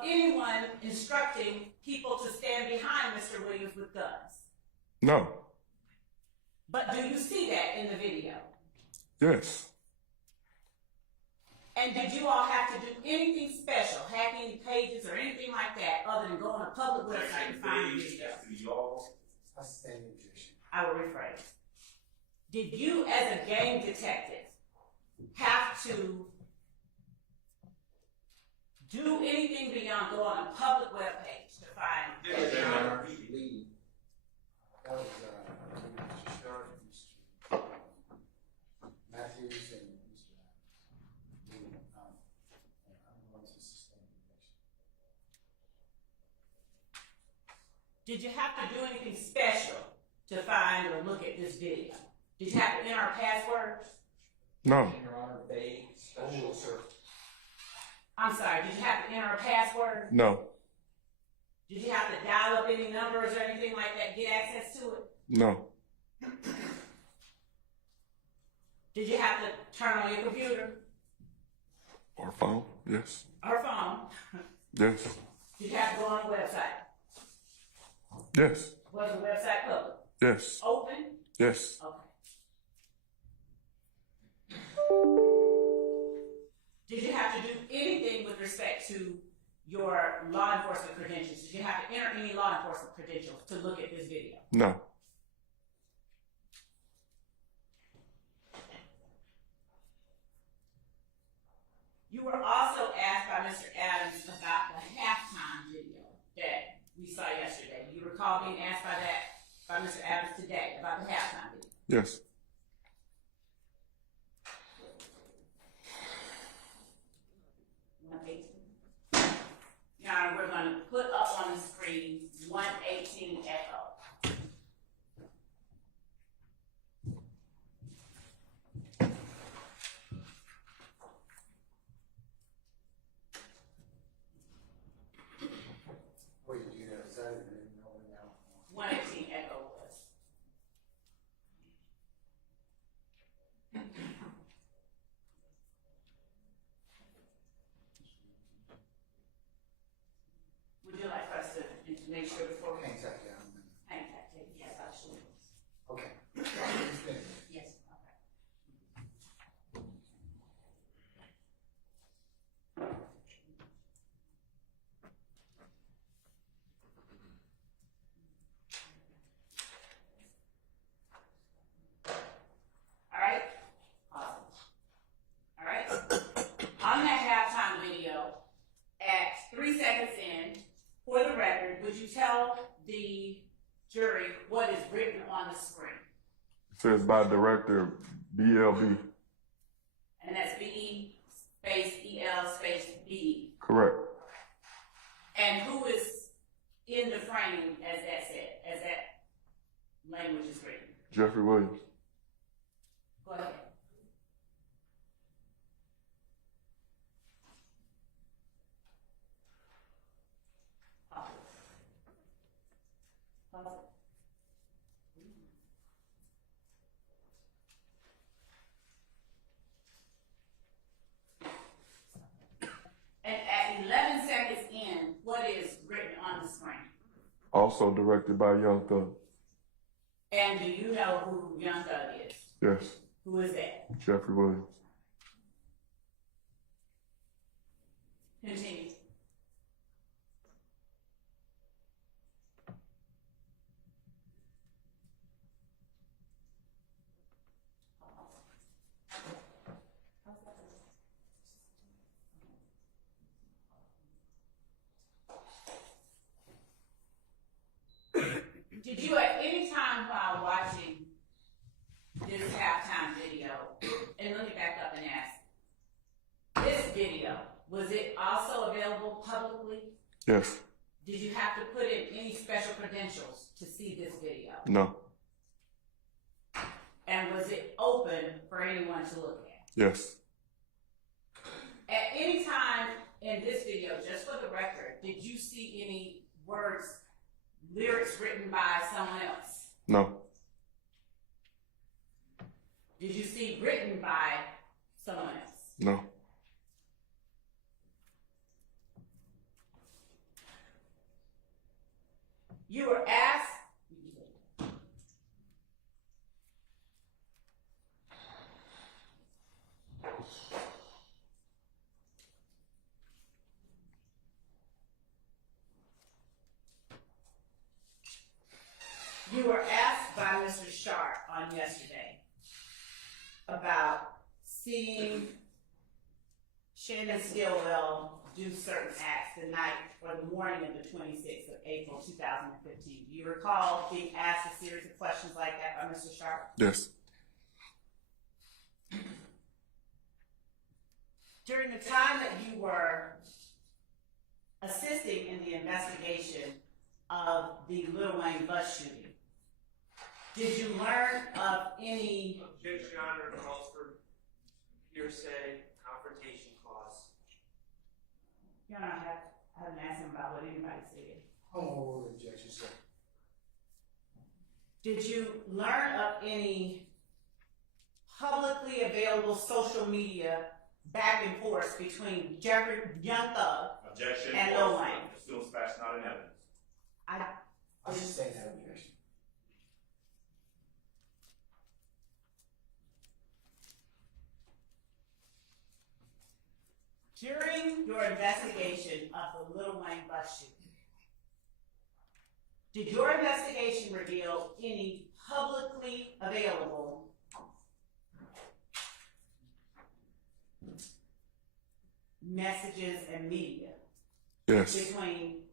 anyone instructing people to stand behind Mr. Williams with guns? No. But do you see that in the video? Yes. And did you all have to do anything special, hack any pages or anything like that, other than go on a public website and find the video? That's the same objection. I will rephrase. Did you, as a gang detective, have to do anything beyond go on a public webpage to find the video? That was Mr. Sharp, Mr. Matthews, and Mr. I'm going to sustain the objection. Did you have to do anything special to find or look at this video? Did you have to enter a password? No. Your Honor, vague, special, sir. I'm sorry, did you have to enter a password? No. Did you have to dial up any numbers or anything like that, get access to it? No. Did you have to turn on your computer Or phone? Yes. or phone? Yes. Did you have to go on a website? Yes. Was the website public? Yes. Open? Yes. Okay. Did you have to do anything with respect to your law enforcement credentials? Did you have to enter any law enforcement credentials to look at this video? No. You were also asked by Mr. Adams about the halftime video that we saw yesterday. Do you recall being asked by Mr. Adams today about the halftime video? Yes. Now we're going to put up on the screen 118 echo. Where did you do that? Is that it? No, no. 118 echo was. Would you like us to make sure before we Hang tight, yeah. hang that? Yes, I should. Okay. It's finished. Yes. Okay. jury what is written on the screen. It says by Director BLB. And that's B-E space E-L space B-E. Correct. And who is in the framing as that said, as that language is written? Jeffery Williams. Go ahead. Pause it. And at 11 seconds in, what is written on the screen? Also directed by Young Thug. And do you know who Young Thug is? Yes. Who is that? Jeffery Williams. Continue. Did you at any time while watching this halftime video, and let me back up and ask, this video, was it also available publicly? Yes. Did you have to put in any special credentials to see this video? No. And was it open for anyone to look at? Yes. At any time in this video, just for the record, did you see any words, lyrics written by someone else? No. Did you see written by someone else? No. You were asked. You were asked by Mr. Sharp on yesterday about seeing Shannon Stillwell do certain acts the night or the morning of the 26th of April 2015. Do you recall being asked a series of questions like that by Mr. Sharp? Yes. During the time that you were assisting in the investigation of the Lil Wayne bus shooting, did you learn of any... Objection, Your Honor, calls for hearsay, confrontation clause. Your Honor, I haven't asked him about what anybody said. Oh, objection, sir. Did you learn of any publicly available social media back and forth between Jeffery Young Thug Objection. and Lil Wayne? Assumes facts not in evidence. I'll just say that objection. During your investigation of the Lil Wayne bus shooting, did your investigation reveal any publicly available messages and media Yes. between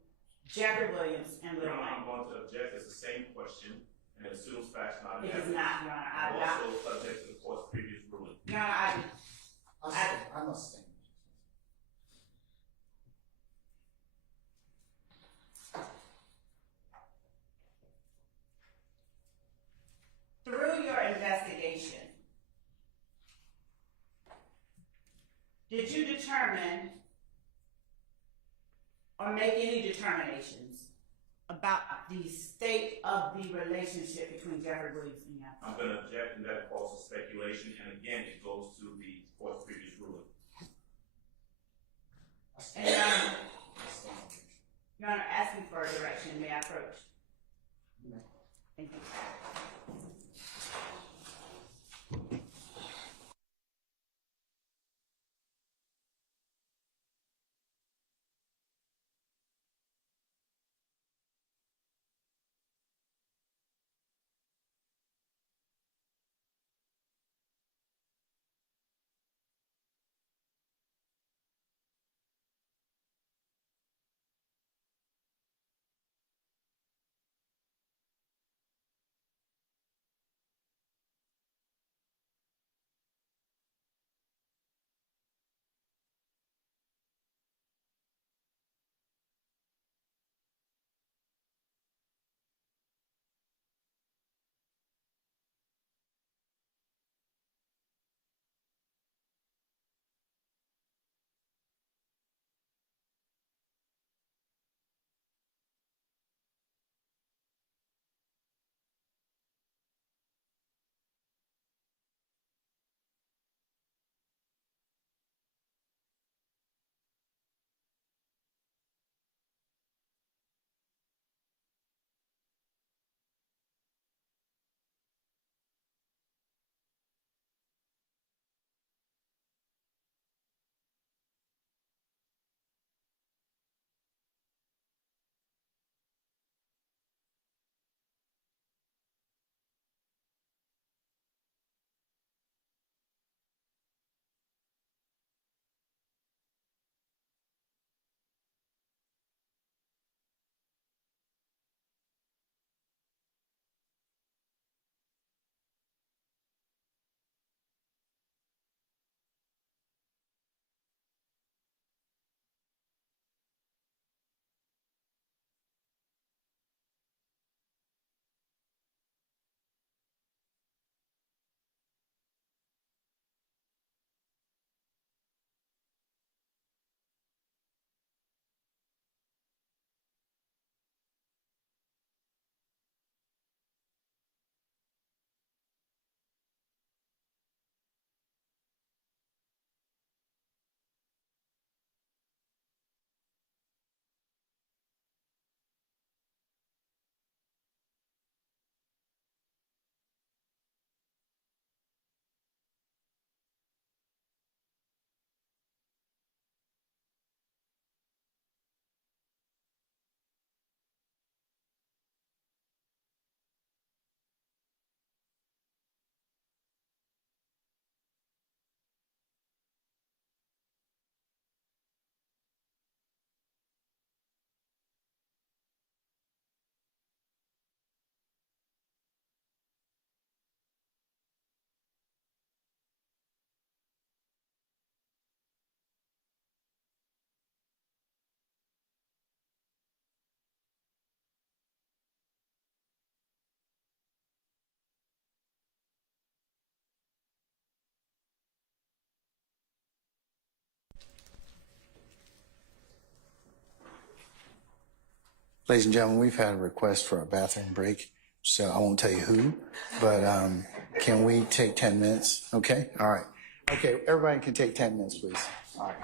Jeffery Williams and Lil Your Honor, I'm Wayne? going to object. It's the same question, and it assumes facts not in It is evidence. not, Your Honor. I'm not. Also subject to the court's previous ruling. Your Honor, I must say. through your investigation, did you determine or make any determinations about the state of the relationship between Jeffery Williams and Young Thug? I'm going to object, and that calls for speculation, and again, it goes to the court's previous ruling. And Your Honor, asking for a direction, may I approach? Thank you. Ladies and gentlemen, we've had a request for a bathroom break, so I won't tell you who, but can we take 10 minutes? Okay, all right. Okay, everybody can take 10 minutes, please. All right.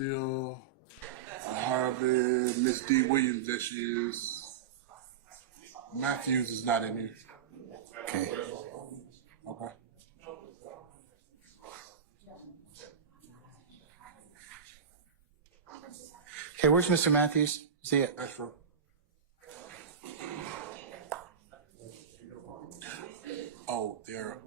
Still, Harvard, Miss D. Williams, there she is. Matthews is not in here. Okay. Okay. Okay, where's Mr. Matthews? Is he? That's true. Oh, there.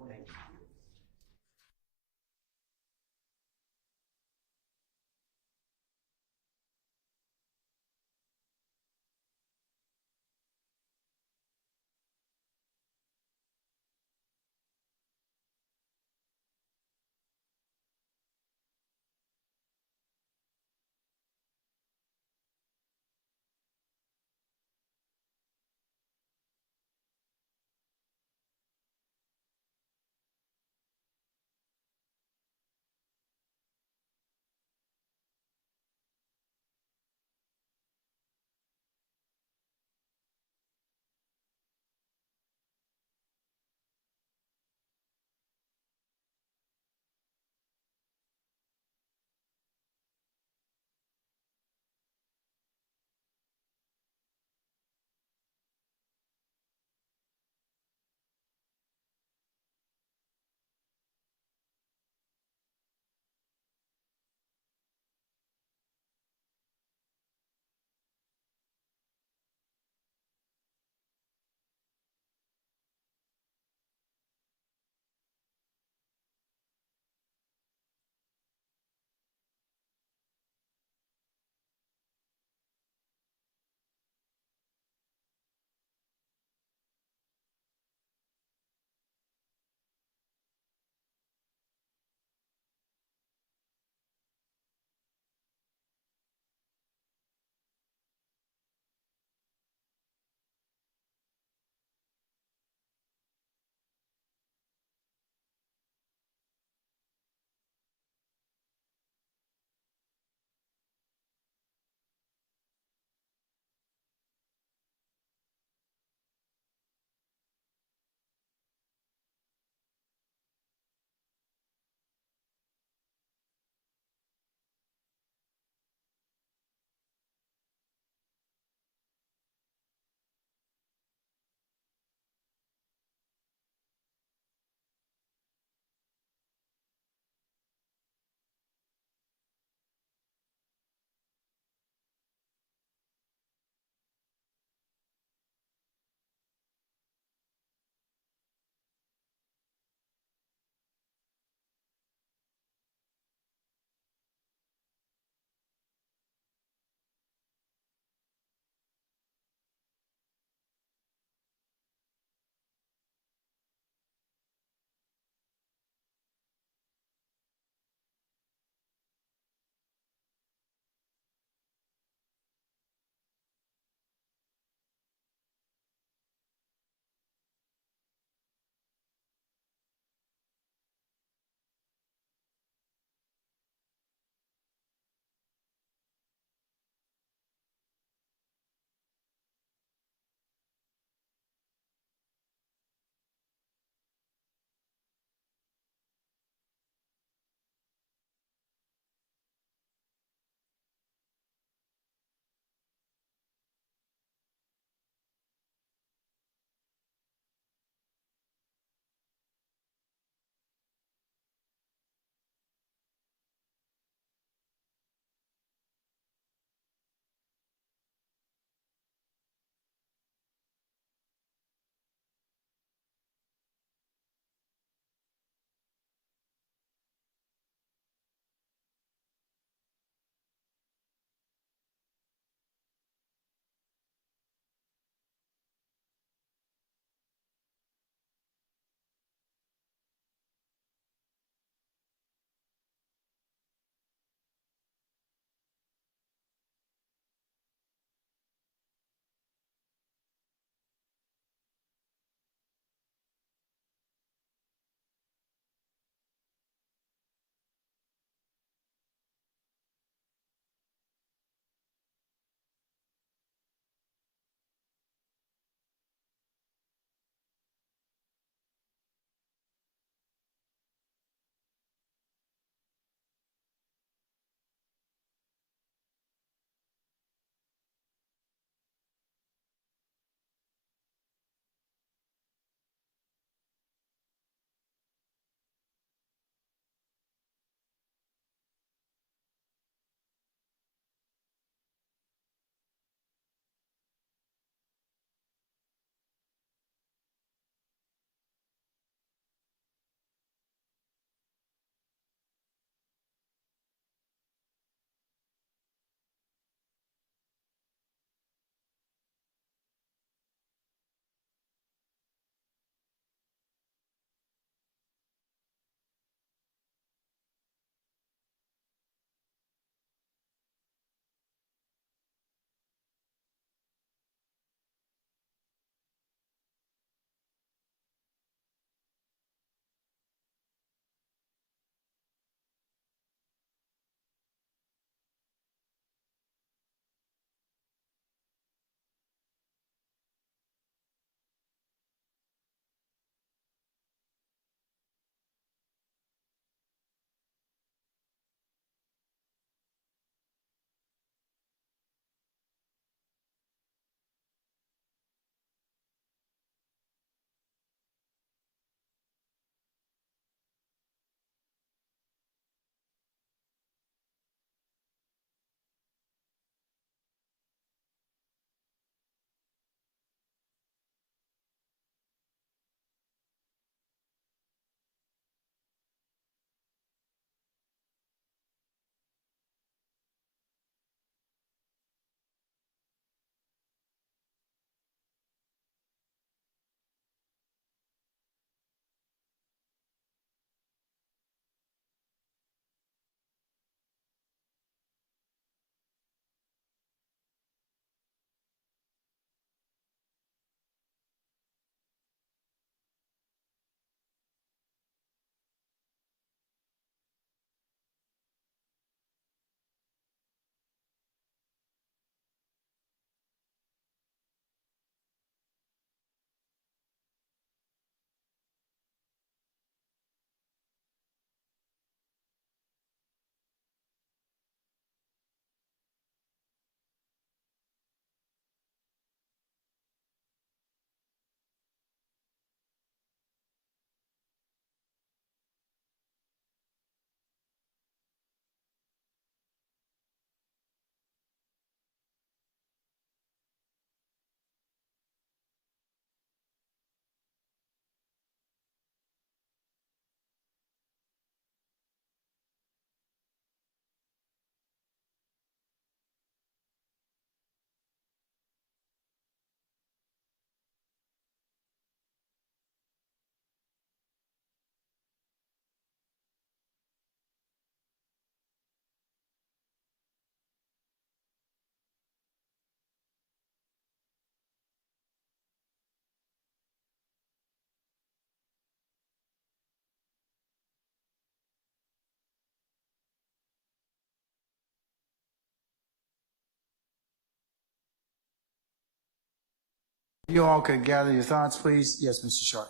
You all could gather your thoughts, please. Yes, Mr. Sharp.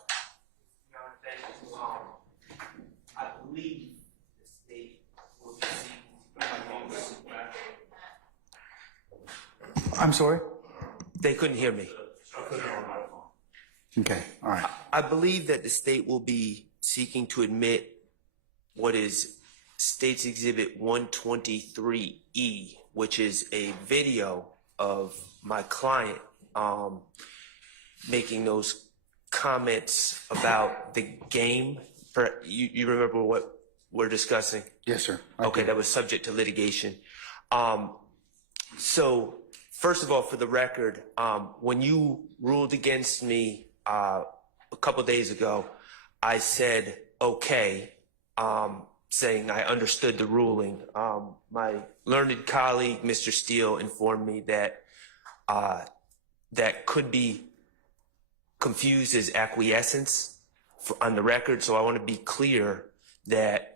Your Honor, thank you. I believe the state will be seeking. I'm sorry? They couldn't hear me. Okay, all right. I believe that the state will be seeking to admit what is State's Exhibit 123E, which is a video of my client making those comments about the game. You remember what we're discussing? Yes, sir. Okay, that was subject to litigation. So, first of all, for the record, when you ruled against me a couple days ago, I said, okay, saying I understood the ruling. My learned colleague, Mr. Steele, informed me that that could be confused as acquiescence on the record. So I want to be clear that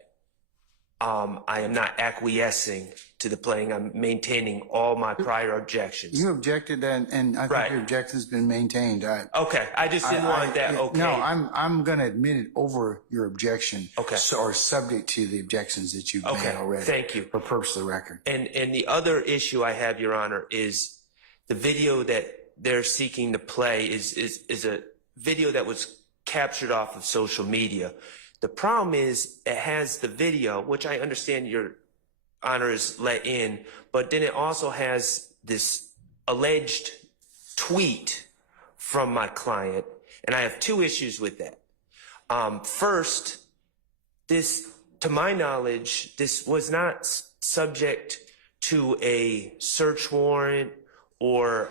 I am not acquiescing to the playing. I'm maintaining all my prior objections. You objected, and I think Right. your objection's been maintained. Okay, I just didn't want that. Okay. No, I'm going to admit it over your objection. Okay. Or subject to the objections that you've Okay, made already. thank you. For purpose of the record. And the other issue I have, Your Honor, is the video that they're seeking to play is a video that was captured off of social media. The problem is it has the video, which I understand Your Honor is let in, but then it also has this alleged tweet from my client, and I have two issues with that. First, this, to my knowledge, this was not subject to a search warrant or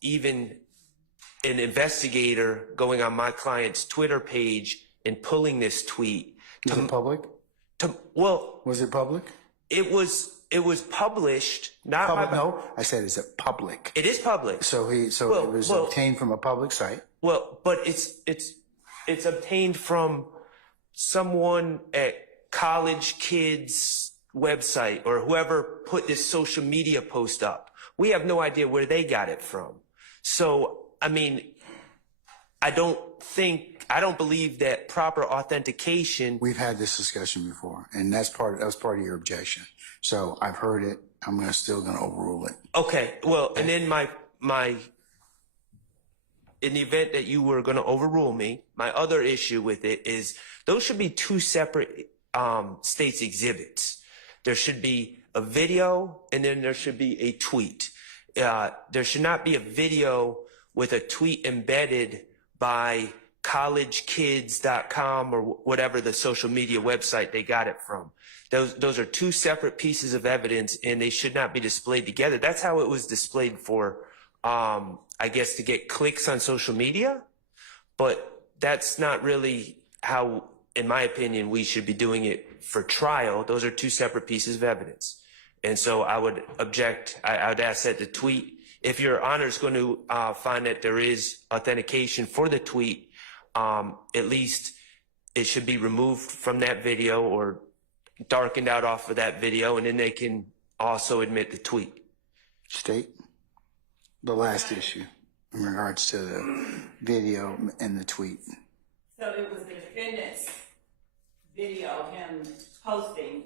even an investigator going on my client's Twitter page and pulling this tweet. Was it public? Well, Was it public? it was published, not Public? by, No, I said, is it public? it is public. So it was well- obtained from a public site. Well, but it's obtained from someone at College Kids website or whoever put this social media post up. We have no idea where they got it from. So, I mean, I don't believe that proper authentication. We've had this discussion before, and that was part of your objection. So I've heard it. I'm still going to overrule it. Okay, well, and then in the event that you were going to overrule me, my other issue with it is those should be two separate state's exhibits. There should be a video, and then there should be a tweet. There should not be a video with a tweet embedded by collegekids.com or whatever the social media website they got it from. Those are two separate pieces of evidence, and they should not be displayed together. That's how it was displayed for, I guess, to get clicks on social media. But that's not really how, in my opinion, we should be doing it for trial. Those are two separate pieces of evidence. And so I would object. I would ask that the tweet, if Your Honor is going to find that there is authentication for the tweet, at least it should be removed from that video or darkened out off of that video, and then they can also admit the tweet. State, the last issue in regards to the video and the tweet. So it was the defendant's video of him posting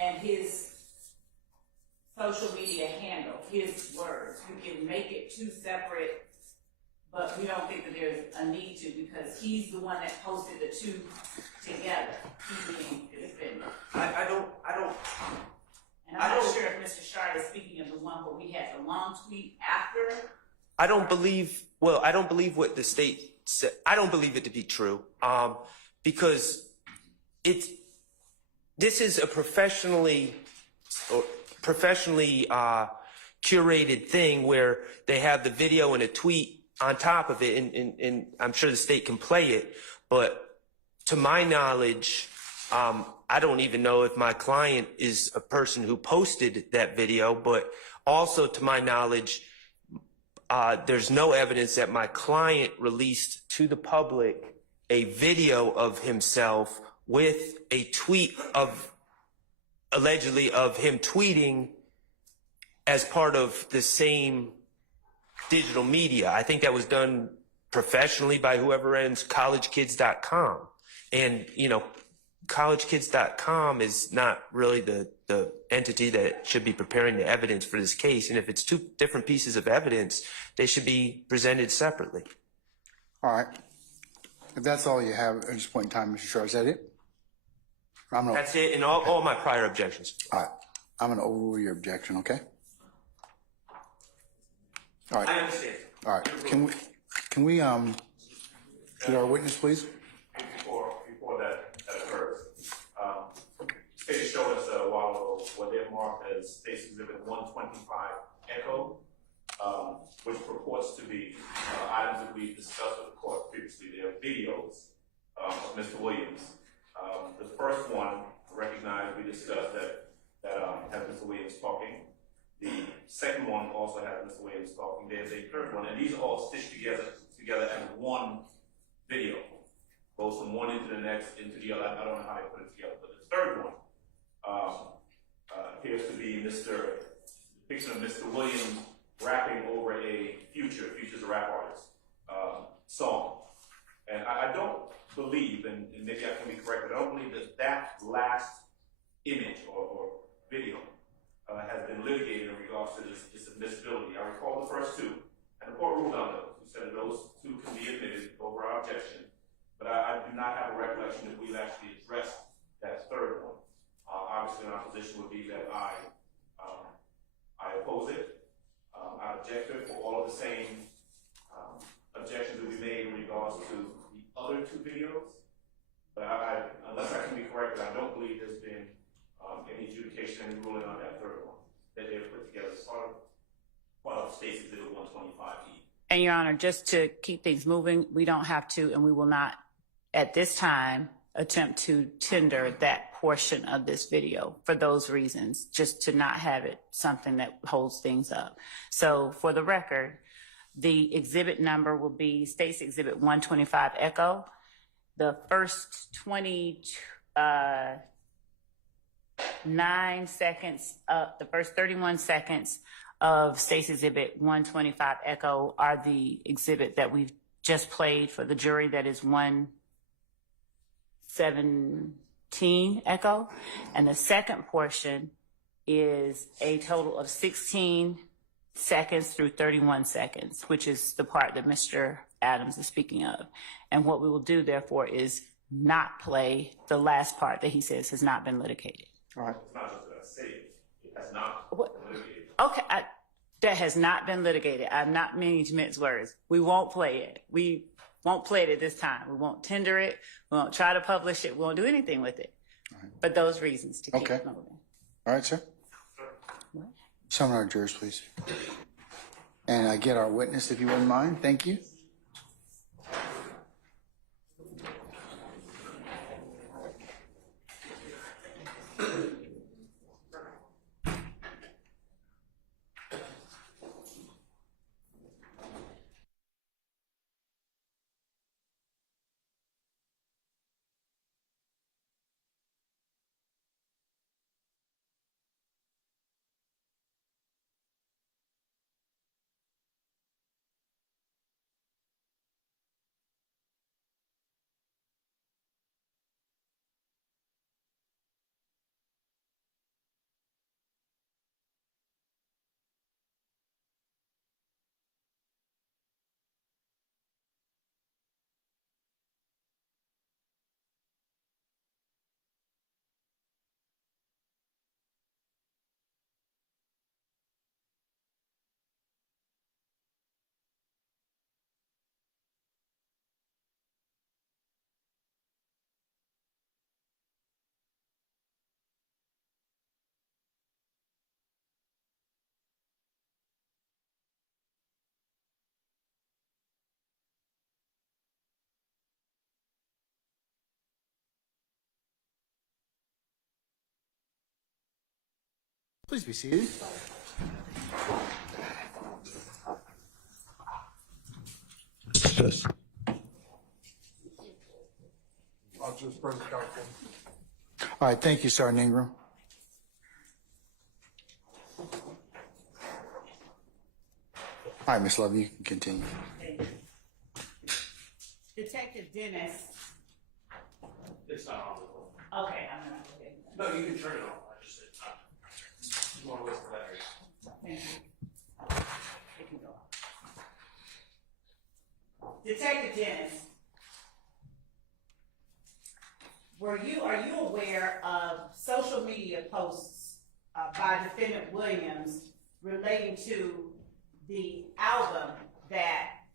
and his social media handle, his words. We can make it two separate, but we don't think that there's a need to because he's the one that posted the two together. He being the defendant. I don't. And I'm not sure if Mr. Shard is speaking of the one where we had the long tweet after. I don't believe what the state said. I don't believe it to be true. Because this is a professionally curated thing where they have the video and a tweet on top of it, and I'm sure the state can play it, but to my knowledge, I don't even know if my client is a person who posted that video, but also to my knowledge, there's no evidence that my client released to the public a video of himself with a tweet of, allegedly, of him tweeting as part of the same digital media. I think that was done professionally by whoever owns collegekids.com. And, collegekids.com is not really the entity that should be preparing the evidence for this case. And if it's two different pieces of evidence, they should be presented separately. All right. If that's all you have at this point in time, Mr. Shaw, is that it? That's it, and all my prior objections. All right. I'm going to overrule your objection, okay? All right. I understand. All right. Can we get our witness, please? Before that occurs, State showed us a while ago what they're marked as State Exhibit 125 Echo, which purports to be items that we discussed with the court previously. They are videos of Mr. Williams. The first one, recognized, we discussed that has Mr. Williams talking. The second one also has Mr. Williams talking. There's a third one, and these are all stitched together as one video. Goes from one into the next, into the other. I don't know how they put it together, but the third one appears to be depiction of Mr. Williams rapping over a Future's a rap artist, song. And I don't believe, and maybe I can be corrected, I don't believe that last image or video has been litigated in regards to this admissibility. I recall the first two, and the court ruled on those. We said that those two can be admitted over our objection, but I do not have a recollection that we've actually addressed that third one. Obviously, our position would be that I oppose it. I object to it for all of the same objections that we made in regards to the other two videos. But unless I can be corrected, I don't believe there's been any adjudication, any ruling on that third one that they've put together as part of State's Exhibit 125E. And Your Honor, just to keep things moving, we don't have to, and we will not, at this time, attempt to tender that portion of this video for those reasons, just to not have it something that holds things up. So for the record, the exhibit number will be State's Exhibit 125 Echo. The first 9 seconds, the first 31 seconds of State's Exhibit 125 Echo are the exhibit that we've just played for the jury, that is 117 Echo. And the second portion is a total of 16 seconds through 31 seconds, which is the part that Mr. Adams is speaking of. And what we will do, therefore, is not play the last part that he says has not been litigated. All right. It's not just that I say it has not been litigated. Okay, that has not been litigated. I'm not meaning to mince words. We won't play it. We won't play it at this time. We won't tender it. We won't try to publish it. We won't do anything with it. Right. But those reasons to keep Okay. it moving. All right, sir. Summon our jurors, please. And get our witness, if you wouldn't mind. Thank you. Please be seated. I'll just bring it down. All right, thank you, Sergeant Ingram. All right, Ms. Love, you can continue. Thank you. Detective Dennis. It's not on. Okay, I'm gonna go ahead. No, you can turn it on. I just said, you want to waste the battery. Thank you. It can go off. Detective Dennis, are you aware of social media posts by defendant Williams relating to the album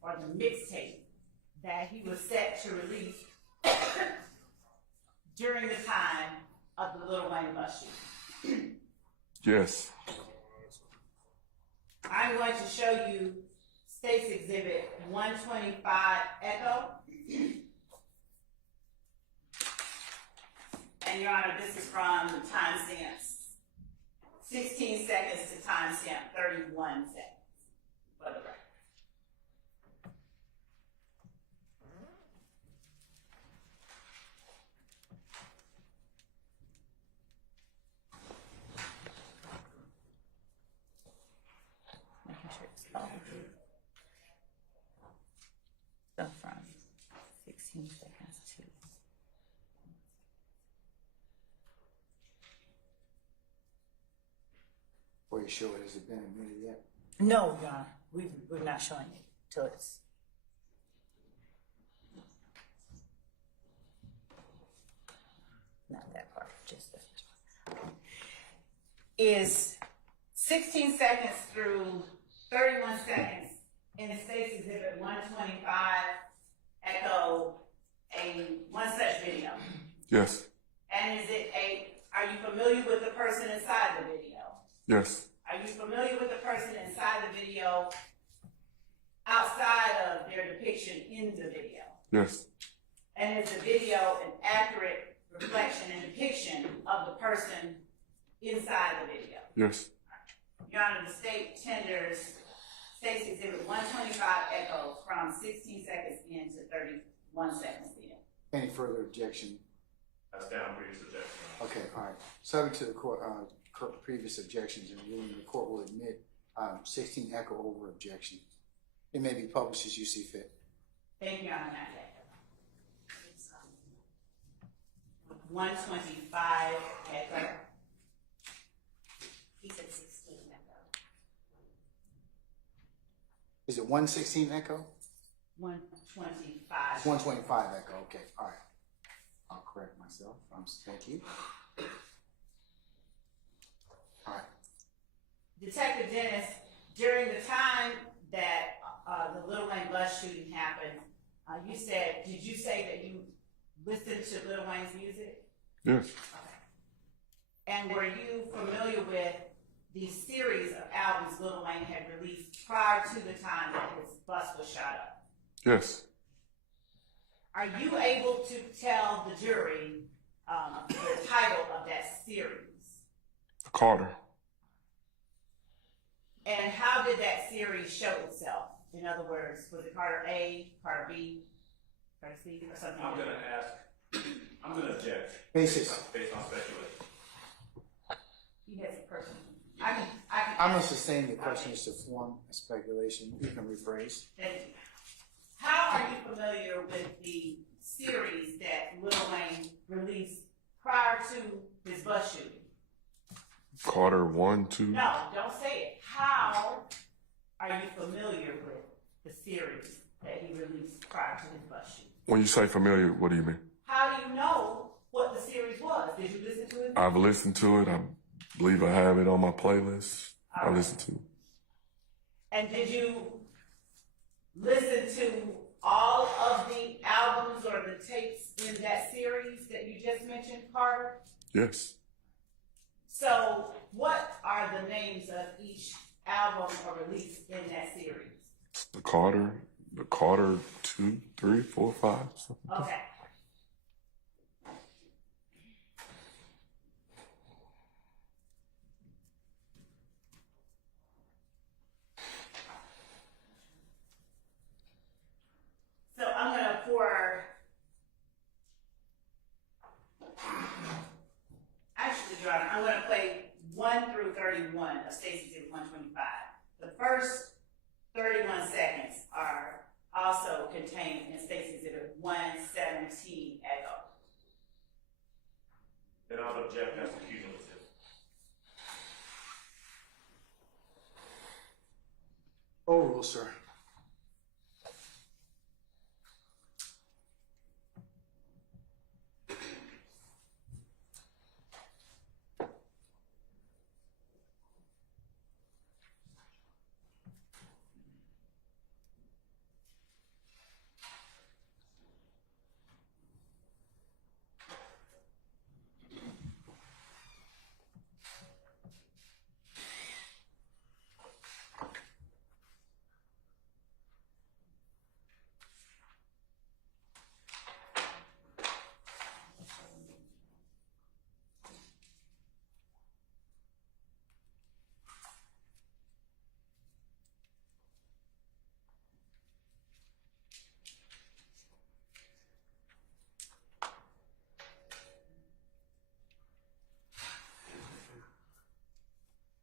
or the mixtape that he was set to release during the time of the Lil Wayne bus shooting? Yes. I'm going to show you State's Exhibit 125 Echo. And Your Honor, this is from the timestamps 16 seconds to timestamp 31 seconds for the record. Making sure it's all stuff from 16 seconds to. Before you show it, has it been admitted yet? No, Your Honor, we're not showing it till it's. Not that part, just the first one. Is 16 seconds through 31 seconds in the State's Exhibit 125 Echo one such video? Yes. And are you familiar with the person inside the video? Yes. Are you familiar with the person inside the video outside of their depiction in the video? Yes. And is the video an accurate reflection and depiction of the person inside the video? Yes. Your Honor, the state tenders State's Exhibit 125 Echo from 16 seconds in to 31 seconds in. Any further objection? That's down previous objection. Okay, all right. Subject to the court, previous objections and ruling, the court will admit 16 Echo over objection. It may be published as you see fit. Thank you, Your Honor. Not yet. 125 Echo. He said 16 Echo. Is it 116 Echo? 125. It's 125 Echo. Okay, all right. I'll correct myself. Thank you. All right. Detective Dennis, during the time that the Lil Wayne bus shooting happened, did you say that you listened to Lil Wayne's music? Yes. Okay. And were you familiar with the series of albums Lil Wayne had released prior to the time that his bus was shot up? Yes. Are you able to tell the jury the title of that series? Carter. And how did that series show itself? In other words, was it Carter A, Carter B, Carter C, or something? I'm gonna object. Basis. Based on speculation. He has a person. I'm going to sustain the question as to form speculation. You can rephrase. Thank you. How are you familiar with the series that Lil Wayne released prior to his bus shooting? Carter 1, 2. No, don't say it. How are you familiar with the series that he released prior to his bus shooting? When you say familiar, what do you mean? How do you know what the series was? Did you listen to it? I've listened to it. I believe I have it on my playlist. I listened to it. And did you listen to all of the albums or the tapes in that series that you just mentioned, Carter? Yes. So what are the names of each album or release in that series? The Carter 2, 3, 4, 5. Something. Okay. So I'm gonna Your Honor, I'm gonna play 1 through 31 of State's Exhibit 125. The first 31 contained in State's Exhibit 117 Echo. Then I would object as cumulative. Overruled, sir.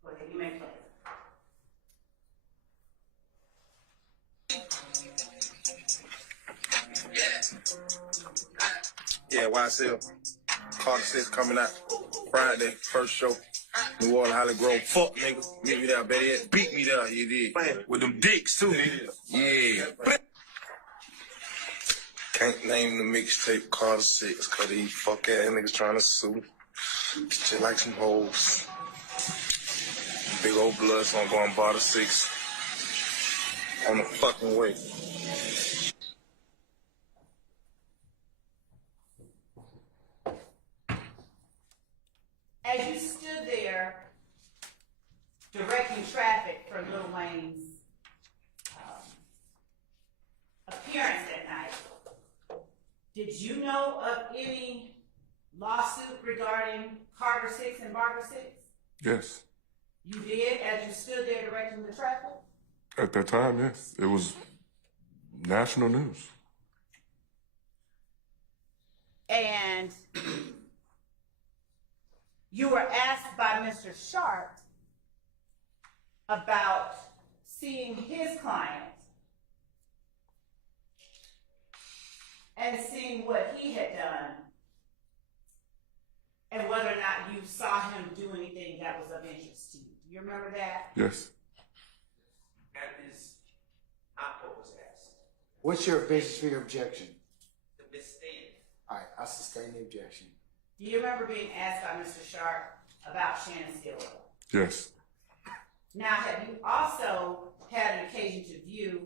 Okay, you may play. Yeah, YSL. Carter 6 coming out Friday, first show. New Orleans, Holly Grove. Fuck, nigga. Meet me there, better yet. Beat me there, you did. With them dicks, too, nigga. Yeah. Can't name the mixtape Carter 6, cause these fuck ass niggas trying to sue. Shit like some hoes. Big old blood, so I'm going bar the 6. On the fucking way. As you stood there directing traffic for Lil Wayne's appearance that night, did you know of any lawsuit regarding Carter 6 and Barber 6? Yes. You did as you stood there directing the traffic? At that time, yes. It was national news. And you were asked by Mr. Sharp about seeing his client and seeing what he had done and whether or not you saw him do anything that was of interest to you. Do you remember that? Yes. That is not what was asked. What's your basis for your objection? The misstated. All right, I sustain the objection. Do you remember being asked by Mr. Sharp about Shannon Stillwell? Yes. Now, have you also had an occasion to view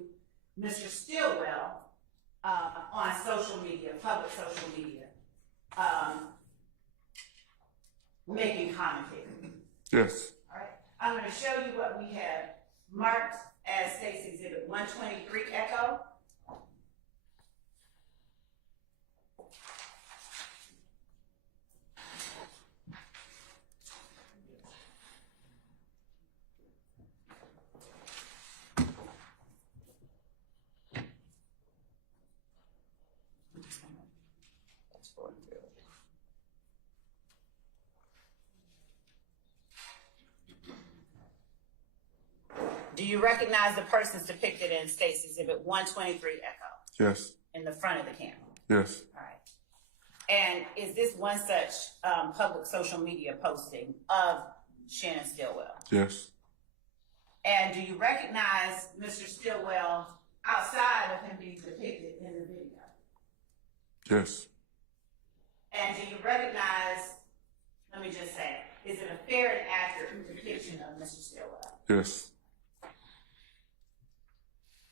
Mr. Stillwell on social media, public social media, making commentary? Yes. All right. I'm going to show you what we have marked as State's Exhibit 123 Echo. Do you recognize the persons depicted in State's Exhibit 123 Echo Yes. in the front of the camera? Yes. All right. And is this one such public social media posting of Shannon Stillwell? Yes. And do you recognize Mr. Stillwell outside of him being depicted in the video? Yes. And do you recognize, let me just say, is it a fair and accurate depiction of Mr. Stillwell? Yes.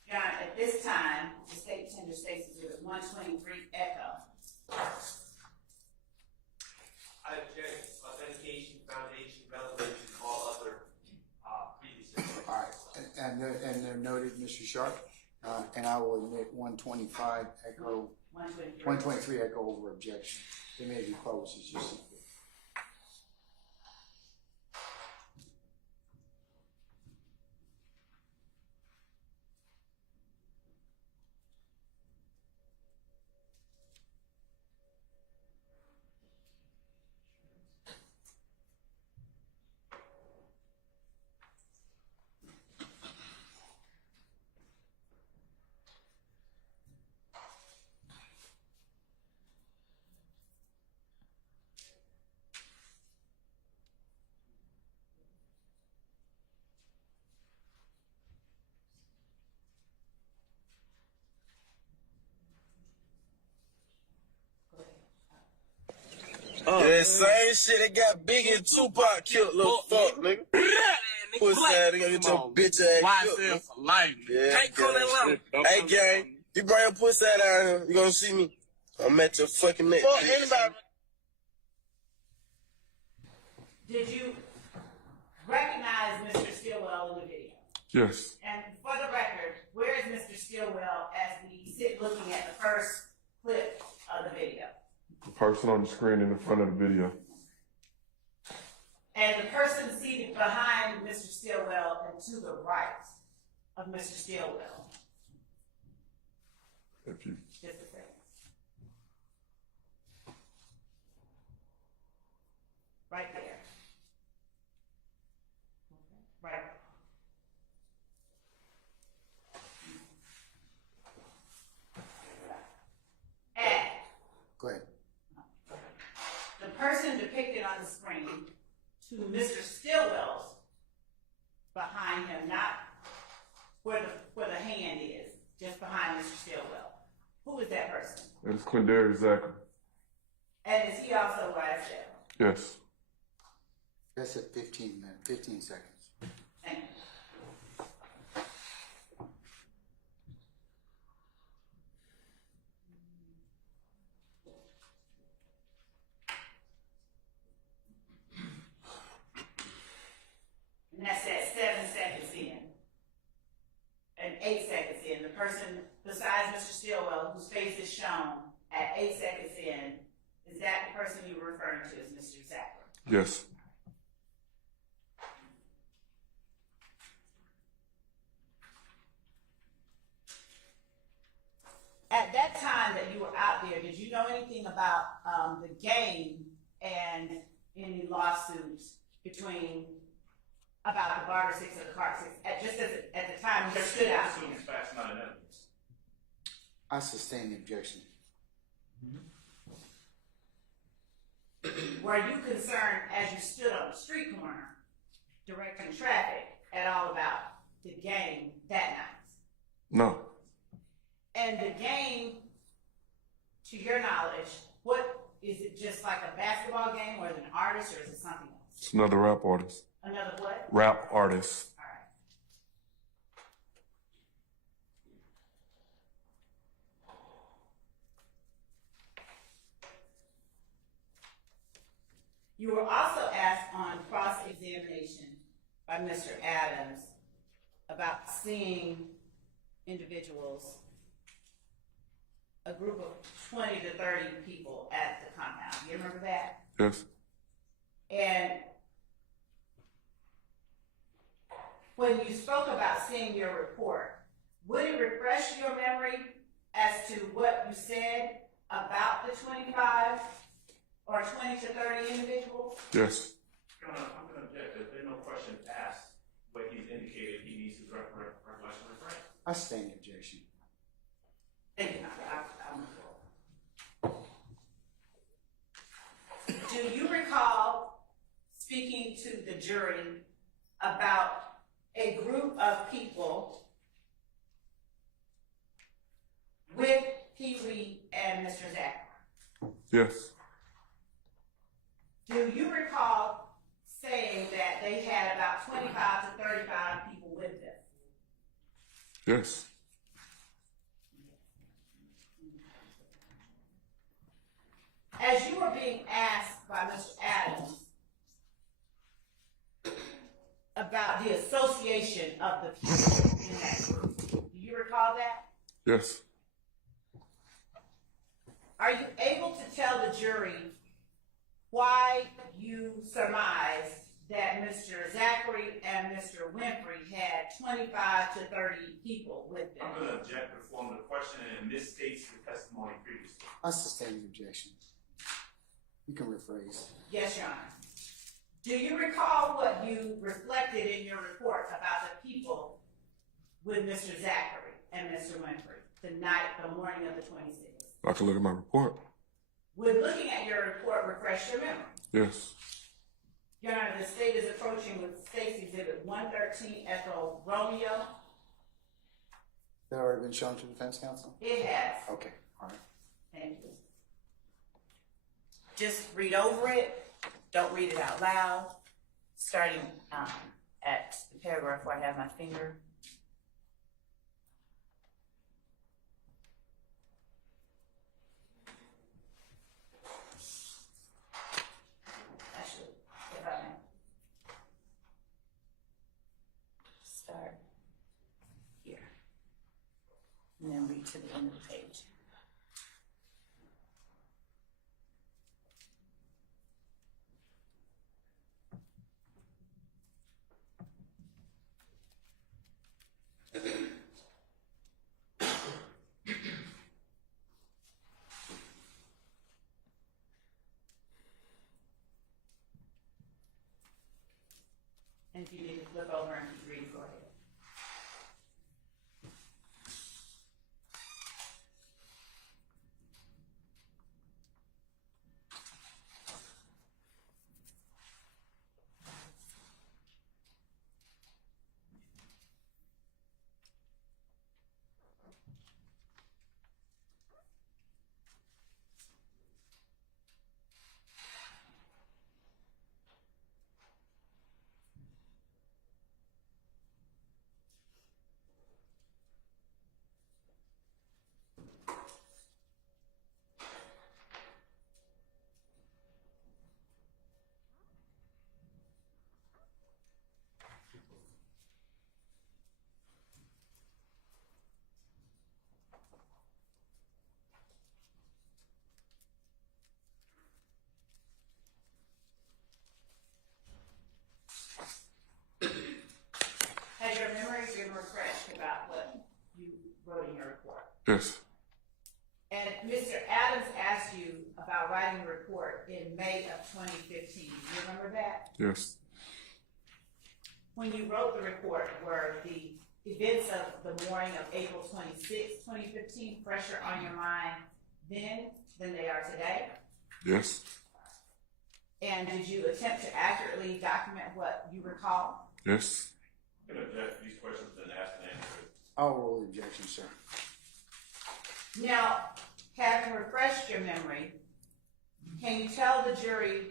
John, at this time, the state tender State's Exhibit 123 Echo. I object authentication, foundation, relevance, and all other previous. All right, and they're noted, Mr. Sharp, and I will admit 125 Echo, 123 Echo over objection. They may be close, it's just. That same shit that got Biggie and Tupac killed, little fuck, nigga. Pussy ass nigga, get your bitch ass killed. YSL for life. Yeah, Can't come that low. Hey, gang, you bring your pussy out here, you gonna see me. I'm at your fucking neck. Fuck anybody. Did you recognize Mr. Stillwell in the video? Yes. And for the record, where is Mr. Stillwell as we sit looking at the first clip of the video? The person on the screen in the front of the video. And the person seated behind Mr. Stillwell and to the right of Mr. Stillwell. If you Just a second. Right there. Right. And Go ahead. the person depicted on the screen to Mr. Stillwell's behind him, not where the hand is, just behind Mr. Stillwell. Who is that person? It's Quindarius Zachary. And is he also YSL? Yes. That's at 15 seconds. Thank you. And that's at 7 seconds in. And 8 seconds in. The person besides Mr. Stillwell, whose face is shown at 8 seconds in, is that the person you were referring to as Mr. Zachary? Yes. At that time that you were out there, did you know anything about the game and any lawsuits between about the barter six or the cart six? At the time you stood out there. Facts, not an evidence. I sustain the objection. Were you concerned as you stood on the street corner directing traffic at all about the game that night? No. And the game, to your knowledge, what is it? Just like a basketball game, or is it an artist, or is it something else? It's another rap artist. Another what? Rap artist. All right. You were also asked on cross-examination by Mr. Adams about seeing individuals, a group of 20 to 30 people at the compound. You remember that? Yes. And when you spoke about seeing your report, would it refresh your memory as to what you said about the 25 or 20 to 30 individuals? Yes. I'm going to object. There's no question asked, but he's indicated he needs his recollection refreshed. I sustain the objection. Thank you. Do you recall speaking to the jury about a group of people with Pee Wee and Mr. Zachary? Yes. Do you recall saying that they had about 25 to 35 people with them? Yes. As you were being asked by Mr. Adams about the association of the people in that group, do you recall that? Yes. Are you able to tell the jury why you surmised that Mr. Zachary and Mr. Winfrey had 25 to 30 people with them? I'm going to object to the form of the question and misstates the testimony previously. I sustain the objection. You can rephrase. Yes, Your Honor. Do you recall what you reflected in your report about the people with Mr. Zachary and Mr. Winfrey the morning of the 26th? I can look at my report. Would looking at your report refresh your memory? Yes. Your Honor, the state is approaching with State's Exhibit 113 Echo Romeo. That already been shown to defense counsel? It has. Okay, all right. Thank you. just read over it. Don't read it out loud. Starting at the paragraph where I have my finger. Actually, if I may. Start here. And then read to the end of the page. And if you need to flip over and keep reading, go ahead. Has your memory been refreshed about what you wrote in your report? Yes. And Mr. Adams asked you about writing a report in May of 2015. You remember that? Yes. When you wrote the report, were the events of the morning of April 26, 2015 fresher on your mind then than they are today? Yes. And did you attempt to accurately document what you recall? Yes. Can object, these questions been asked and answered. I'll rule the objection, sir. Now, having refreshed your memory, can you tell the jury,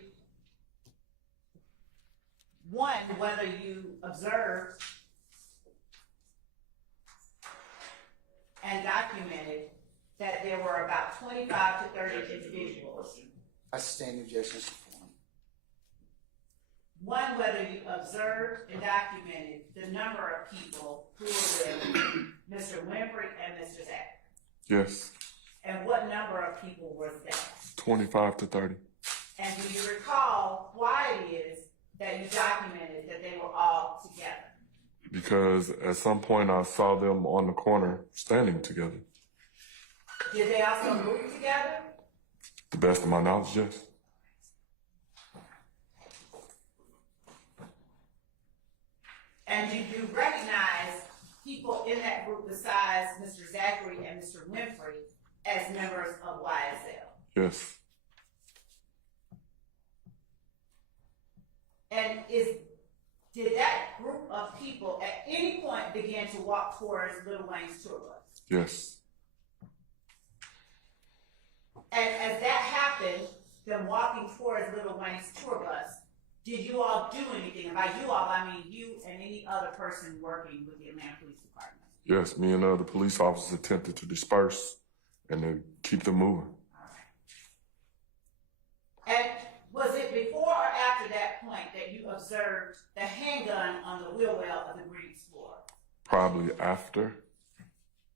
one, whether you observed and documented that there were about 25 to 30 individuals? I sustain the objection, Mr. Foreman. One, whether you observed and documented the number of people who were with Mr. Winfrey and Mr. Zach? Yes. And what number of people was that? 25 to 30. And do you recall why it is that you documented that they were all together? Because at some point I saw them on the corner standing together. Did they also move together? To the best of my knowledge, yes. And did you recognize people in that group besides Mr. Zachary and Mr. Winfrey as members of YSL? Yes. And did that group of people at any point begin to walk towards Lil Wayne's tour bus? Yes. And as that happened, them walking towards Lil Wayne's tour bus, did you all do anything? And by you all, I mean you and any other person working with the Atlanta Police Department. Yes, me and other police officers attempted to disperse and to keep them moving. And was it before or after that point that you observed the handgun on the wheel well of the green Explorer? Probably after.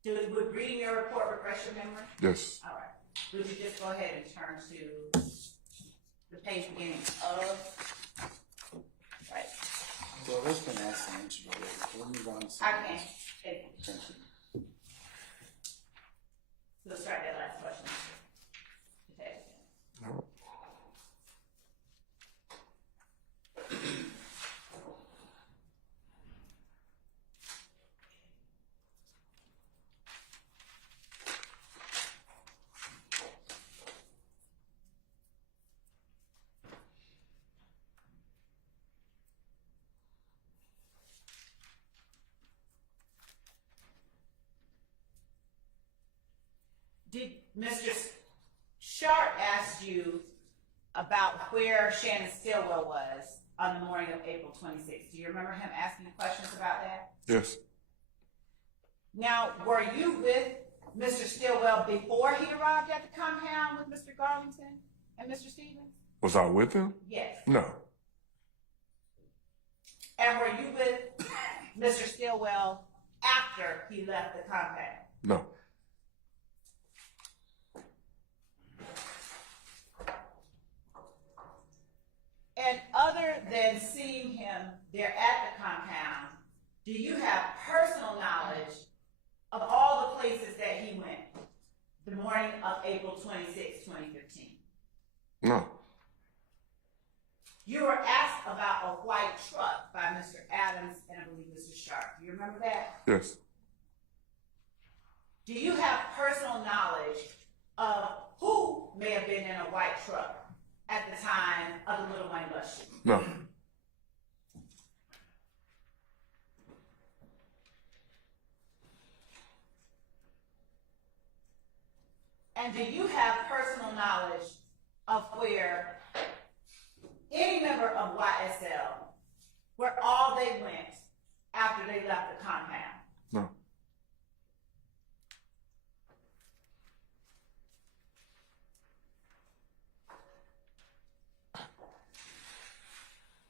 Would reading your report refresh your memory? Yes. All right. Would you just go ahead and turn to the page beginning of, right? Well, that's been asked and answered already. We'll move on to I something can't. else. Thank you. Thank you. Let's start that last question. Okay. No. Did Mr. Sharp ask you about where Shannon Stillwell was on the morning of April 26th. Do you remember him asking you questions about that? Yes. Now, were you with Mr. Stillwell before he arrived at the compound with Mr. Garlington and Mr. Stevens? Was I with him? Yes. No. And were you with Mr. Stillwell after he left the compound? No. And other than seeing him there at the compound, do you have personal knowledge of all the places that he went the morning of April 26, 2015? No. You were asked about a white truck by Mr. Adams and I believe Mr. Sharp. Do you remember that? Yes. Do you have personal knowledge of who may have been in a white truck at the time of the Little Wayne bus shooting? No. And do you have personal knowledge of where any member of YSL, where all they went after they left the compound? No.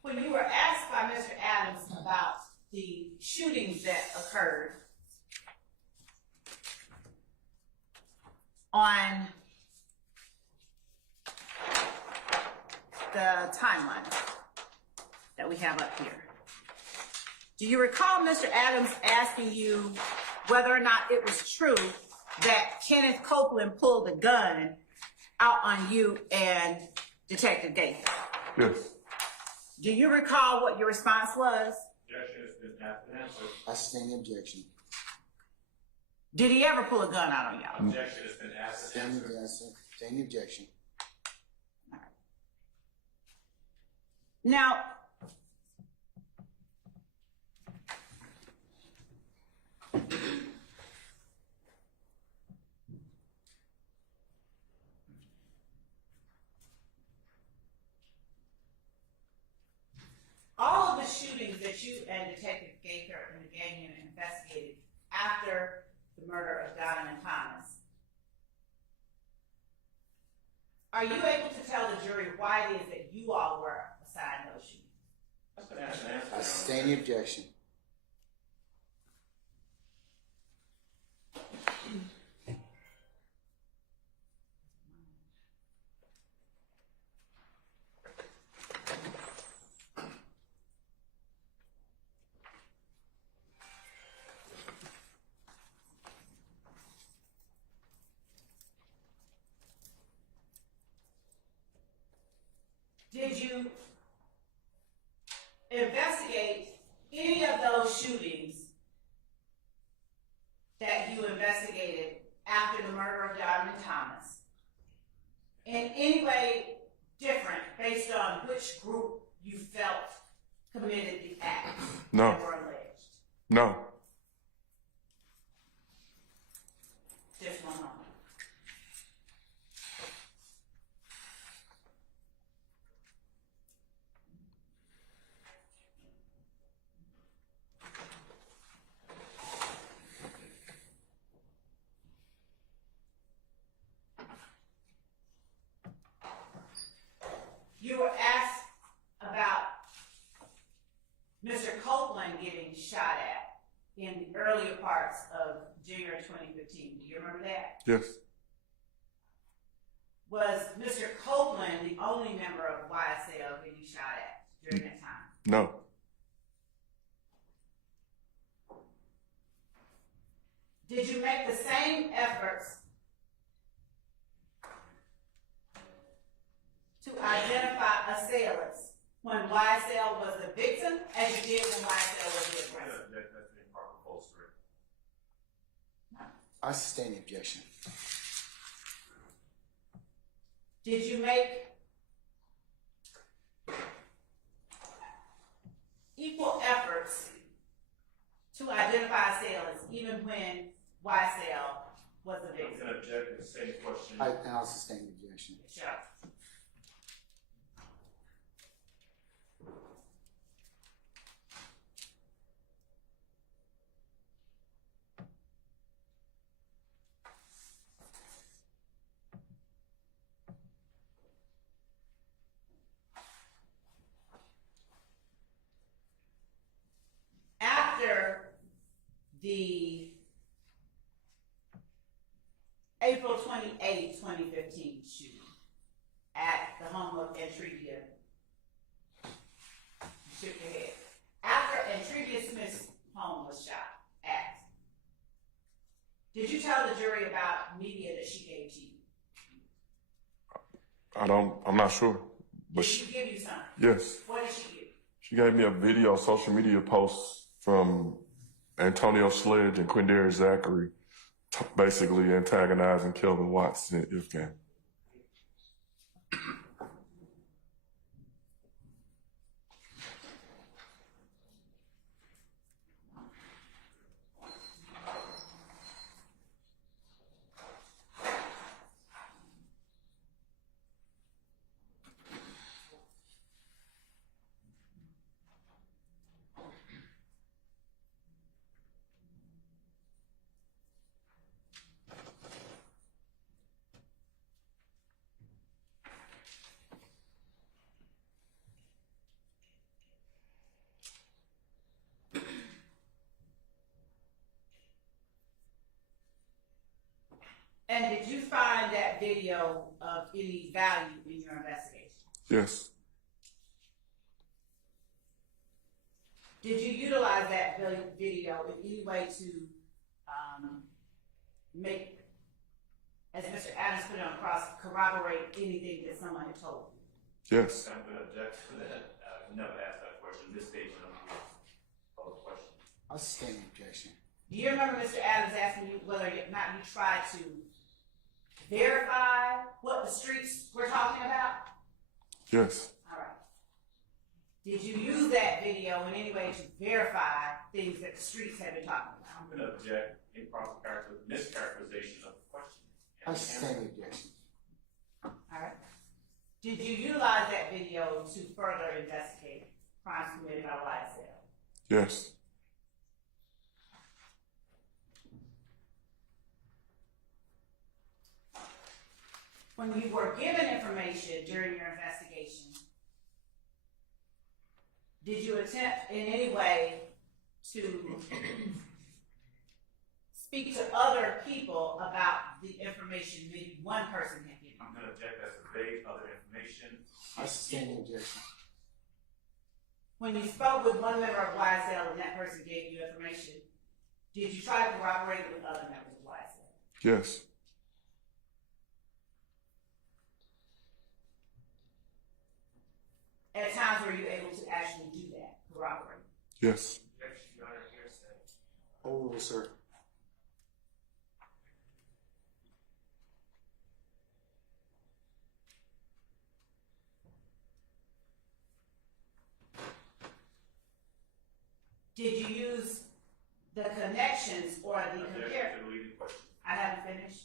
When you were asked by Mr. Adams about the shootings that occurred on the timeline that we have up here, do you recall Mr. Adams asking you whether or not it was true that Kenneth Copeland pulled a gun out on you and Detective Gaither? Yes. Do you recall what your response was? Objection has been asked and answered. I sustain the objection. Did he ever pull a gun out on y'all? Objection has been asked and answered. Sustain the objection. Now, all of the shootings that you and Detective Gaither and the gang unit investigated after the murder of Donovan Thomas, are you able to tell the jury why it is that you all were assigned those shootings? That's been asked and answered. I sustain the objection. Did you investigate any of those shootings that you investigated after the murder of Donovan Thomas in any way different based on which group you felt committed the acts No. that were alleged? No. Just one moment. You were asked about Mr. Copeland getting shot at in the earlier parts of January 2015. Do you remember that? Yes. Was Mr. Copeland the only member of YSL getting shot at during that time? No. Did you make the same efforts to identify assailants when YSL was the victim as you did when YSL was the aggressor? That's been proper bolstering. I sustain the objection. Did you make equal efforts to identify assailants even when YSL was the I'm victim? going to object to the same question. And I'll sustain the objection. Sure. 28, 2015 shooting at the home of Entrevia. You shook your head. After Entrevia Smith's home was shot at, did you tell the jury about media that she gave to you? I'm not sure. But Did she give you something? yes. What did she give you? She gave me a video, social media post from Antonio Sledge and Quindarius Zachary, basically antagonizing Kelvin Watts in if game. And did you find that video of any value in your investigation? Yes. Did you utilize that video in any way to make, as Mr. Adams put it on cross, corroborate anything that someone had told you? Yes. I'm going to object to that. Never asked that question. This stage, of the question. I'll sustain the objection. Do you remember Mr. Adams asking you whether or not you tried to verify what the streets were talking about? Yes. All right. Did you use that video in any way to verify things that the streets had been talking about? I'm going to object improper mischaracterization of the question. I'll sustain the objection. All right. Did you utilize that video to further investigate crimes committed by YSL? Yes. When you were given information during your investigation, did you attempt in any way to speak to other people about the information maybe one person had given? I'm going to object as to vague other information. I'll sustain the objection. When you spoke with one member of YSL and that person gave you information, did you try to corroborate it with other members of YSL? Yes. At times were you able to actually do that, corroborate? Yes. Objection, Your Honor, hearsay. Oh, sir. Did you use the connections or the Objection compare? to the leading question. I haven't finished.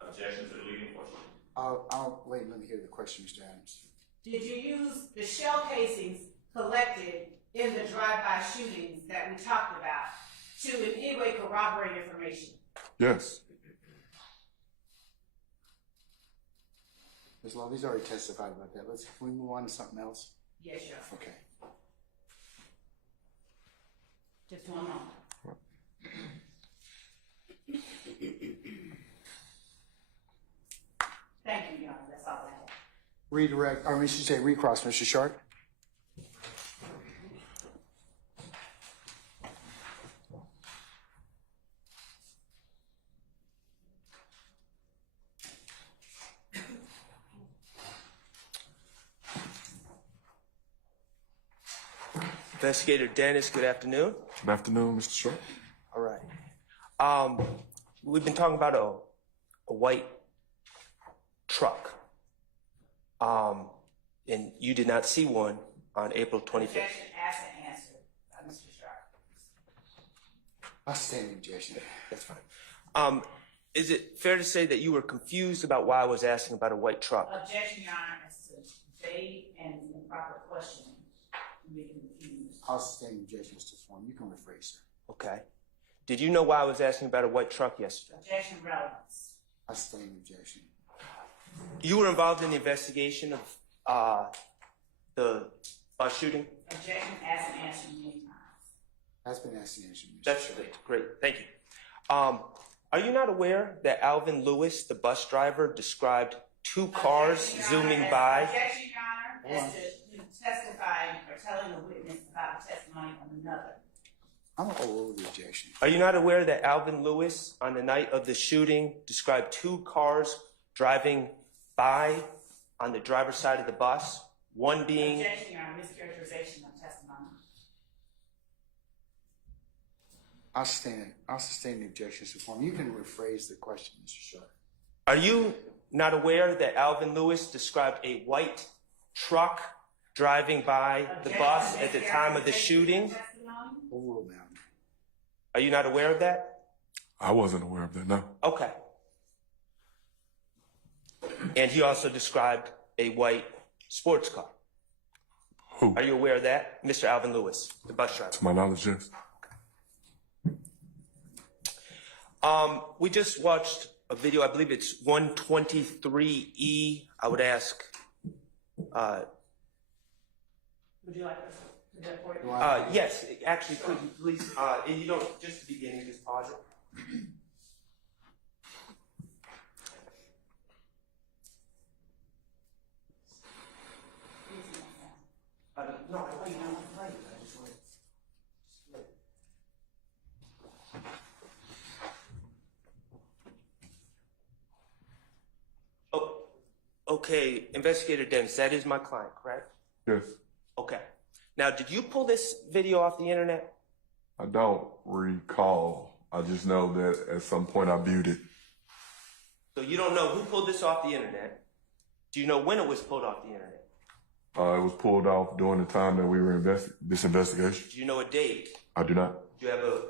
Objection to the leading question. I'll wait and let me hear the question, Mr. Adams. Did you use the shell casings collected in the drive-by shootings that we talked about to in any way corroborate information? Yes. Ms. Lovey's already testified about that. Can we move on to something else? Yes, sir. Okay. Just one moment. Thank you, Your Honor. That's all I have. Redirect, or we should say recross, Mr. Sharp. Investigator Dennis, good afternoon. Good afternoon, Mr. Sharp. All right. We've been talking about a white truck. And you did not see one on April 25th. Objection asked and answered by Mr. Sharp. I'll sustain the objection. That's fine. Is it fair to say that you were confused about why I was asking about a white truck? Objection, Your Honor, as to vague and improper questioning. You may be confused. I'll sustain the objection, Mr. Form. You can rephrase, sir. Okay. Did you know why I was asking about a white truck yesterday? Objection, relevance. I'll sustain the objection. You were involved in the investigation of the bus shooting? Objection asked and answered many times. That's been asked and answered, Mr. That's great. Thank you. Are you not aware that Alvin Lewis, the bus driver, described two cars zooming by? Objection, Your Honor, as to you testifying or telling the witness about the testimony of another. I'm gonna overrule the objection. Are you not aware that Alvin Lewis, on the night of the shooting, described two cars driving by on the driver's side of the bus? One being... Objection, Your Honor, mischaracterization of testimony. I'll sustain the objection to form. You can rephrase the question, Mr. Sharp. Are you not aware that Alvin Lewis described a white truck driving by the bus at the time of the shooting? Overrule, ma'am. Are you not aware of that? I wasn't aware of that, no. Okay. And he also described a white sports car. Who? Are you aware of that? Mr. Alvin Lewis, the bus driver. To my knowledge, yes. We just watched a video, I believe it's 123E. I would ask, Would you like us to do that for you? yes, actually, could you please, and you don't, just to begin, just pause it. No, I thought you wanted to play it. I just wanted Oh, okay, Investigator Dennis, that is my client, correct? Yes. Okay. Now, did you pull this video off the internet? I don't recall. I just know that at some point I viewed it. So you don't know who pulled this off the internet. Do you know when it was pulled off the internet? It was pulled off during the time that we were this investigation. Do you know a date? I do not. Do you have a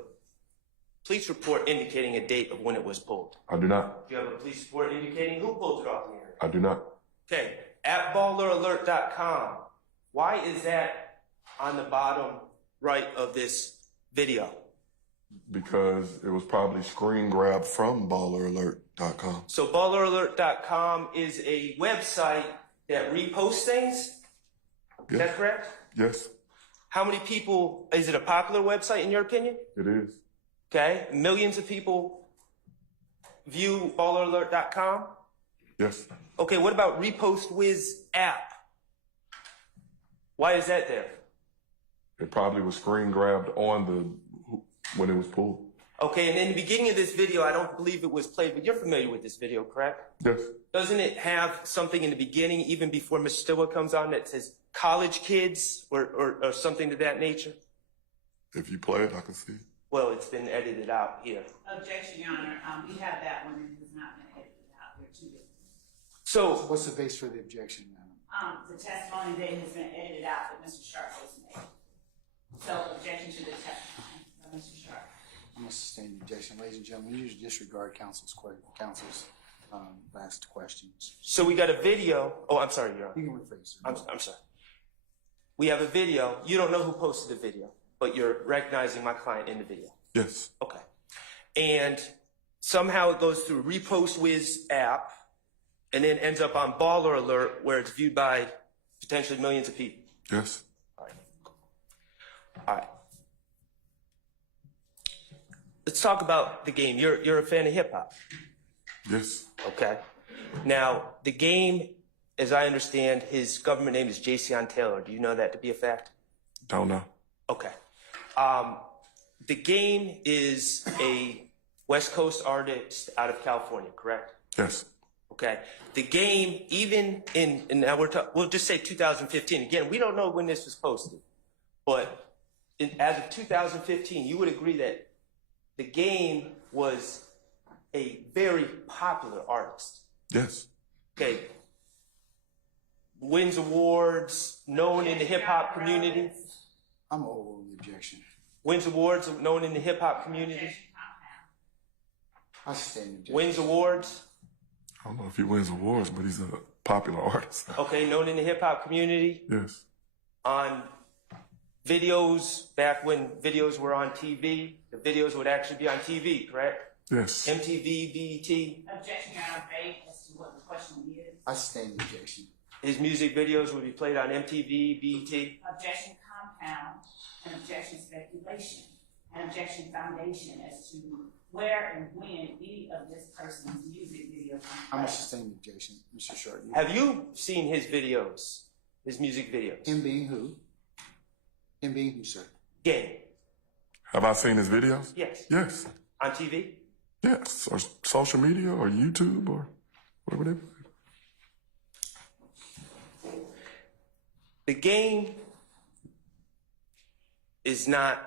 police report indicating a date of when it was pulled? I do not. Do you have a police report indicating who pulled it off the internet? I do not. Okay, at balleralert.com, why is that on the bottom right of this video? Because it was probably screen grabbed from balleralert.com. So balleralert.com is a website that reposts things? Is that correct? Yes, How many people, is it a popular website in your opinion? it is. Okay, millions of people view balleralert.com? Yes. Okay, what about Repost Wiz app? Why is that there? It probably was screen grabbed on when it was pulled. Okay, and in the beginning of this video, I don't believe it was played, but you're familiar with this video, correct? Yes. Doesn't it have something in the beginning, even before Ms. Stilla comes on, that says college kids or something to that nature? If you play it, I can see. Well, it's been edited out here. Objection, Your Honor, we have that one, and it has not been edited out. There are two different. So, What's the base for the objection, madam? The testimony that has been edited out that Mr. Sharp has made. So, objection to the testimony of Mr. Sharp. I'm gonna sustain the objection. Ladies and gentlemen, you usually disregard counsel's last questions. so we got a video. Oh, I'm sorry, Your Honor. You can rephrase, sir. I'm sorry. We have a video. You don't know who posted the video, but you're recognizing my client in the video. Yes. Okay. And somehow it goes through Repost Wiz app and then ends up on Baller Alert where it's viewed by potentially millions of people. Yes. All right. All right. Let's talk about the game. You're a fan of hip hop. Yes. Okay. Now, the game, as I understand, his government name is Jason Taylor. Do you know that to be a fact? Don't know. Okay. The game is a West Coast artist out of California, correct? Yes. Okay. The game, even in now we'll just say 2015. Again, we don't know when this was posted, but as of 2015, you would agree that the game was a very popular artist. Yes. Okay. Wins awards, known in the hip hop community. I'm over the objection. Wins awards, known in the hip hop community. Objection compound. I sustain the objection. Wins awards. I don't know if he wins awards, but he's a popular artist. Okay, known in the hip hop community. Yes. On videos, back when videos were on TV, the videos would actually be on TV, correct? Yes. MTV, BET. Objection, Your Honor, vague as to what the question is. I sustain the objection. His music videos would be played on MTV, BET. Objection compound, and objection speculation, and objection foundation as to where and when any of this person's music videos. I'm gonna sustain the objection, Mr. Short. Have you seen his videos, his music videos? Him being who? Him being who, sir? Game. Have I seen his videos? Yes. Yes. On TV? Yes. Or social media or YouTube or whatever they. The Game is not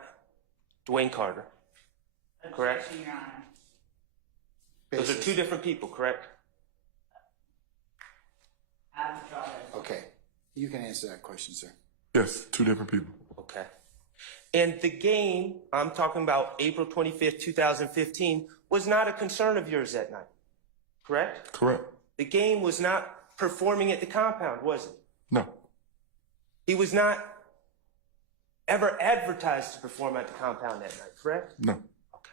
Dwayne Carter. Correct. Objection, Your Honor. Those are two different people, correct? I withdraw that. Okay, you can answer that question, sir. Yes, two different people. Okay. And The Game, I'm talking about April 25th, 2015, was not a concern of yours that night, correct? Correct. The Game was not performing at the compound, was it? No. He was not ever advertised to perform at the compound that night, correct? No. Okay.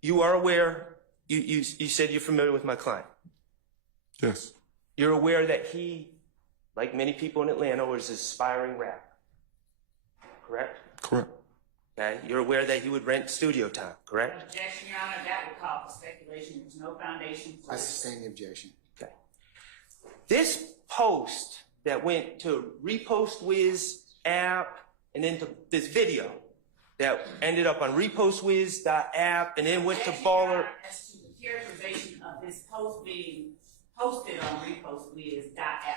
You are aware, you said you're familiar with my client. Yes. You're aware that he, like many people in Atlanta, was an aspiring rapper, correct? Correct. Okay. You're aware that he would rent studio time, correct? Objection, Your Honor, that would call for speculation. There's no foundation for I it. sustain the objection. Okay. This post that went to Repost Wiz app and then to this video that ended up on repostwiz.app and then went to Objection, Your Baller. Honor, as to the characterization of this post being posted on repostwiz.app.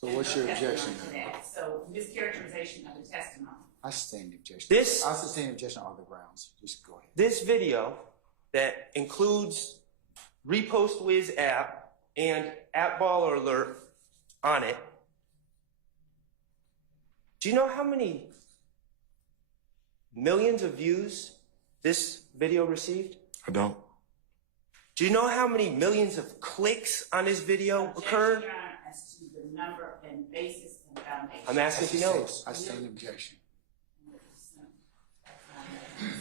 So what's your objection? To that. So mischaracterization of the testimony. I sustain the objection. This- I sustain the objection on the grounds. Just go ahead. This video that includes Repost Wiz app and at Baller Alert on it. Do you know how many millions of views this video received? I don't. Do you know how many millions of clicks on this video occurred? Objection, Your Honor, as to the number and basis and foundation. I'm asking if he knows. I sustain the objection.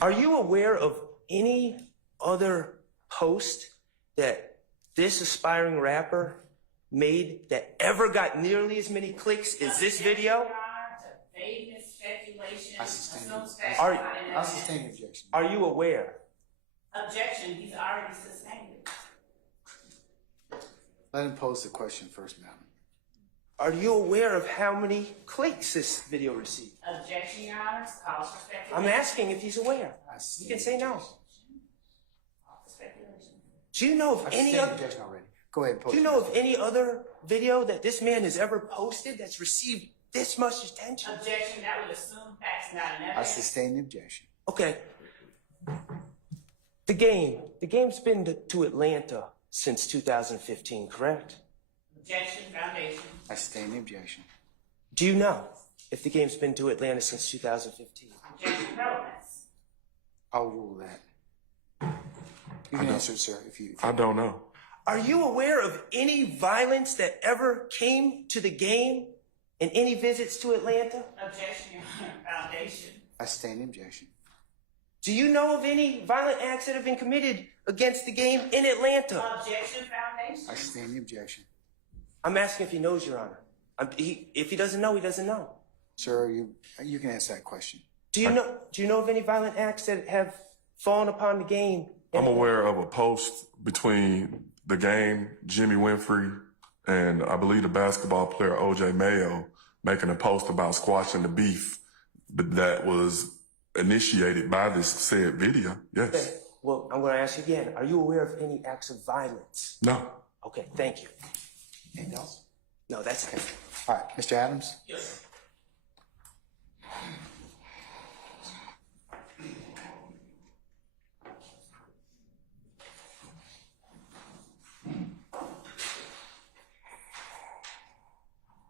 Are you aware of any other post that this aspiring rapper made that ever got nearly as many clicks as this video? Your Honor, to vagueness, speculation, I sustain assumes the- facts Are- not in I evidence. sustain the objection. Are you aware? Objection, he's already sustained it. Let him pose the question first, madam. Are you aware of how many clicks this video received? Objection, Your Honor, calls for speculation. I'm asking if he's aware. I You sustain can the say no. objection. Speculation. Do you know I of any sustain the other? objection already. Go ahead and pose Do you it. know of any other video that this man has ever posted that's received this much attention? Objection, that would assume facts not in I evidence. sustain the objection. Okay. The game's been to Atlanta since 2015, correct? Objection, foundation. I sustain the objection. Do you know if the game's been to Atlanta since 2015? Objection, relevance. I'll rule that. You can answer, sir, if you. I don't know. Are you aware of any violence that ever came to the game in any visits to Atlanta? Objection, Your Honor, foundation. I sustain the objection. Do you know of any violent acts that have been committed against the game in Atlanta? Objection, foundation. I sustain the objection. I'm asking if he knows, Your Honor. If he doesn't know, he doesn't know. Sir, you can answer that question. Do you know of any violent acts that have fallen upon the game? I'm aware of a post between the game, Jimmy Winfrey, and I believe the basketball player OJ Mayo making a post about squashing the beef, but that was initiated by this said video. Yes. Okay. Well, I'm going to ask you again. Are you aware of any acts of violence? No. Okay, thank you. Anything else? No, that's it. All right, Mr. Adams? Yes, sir.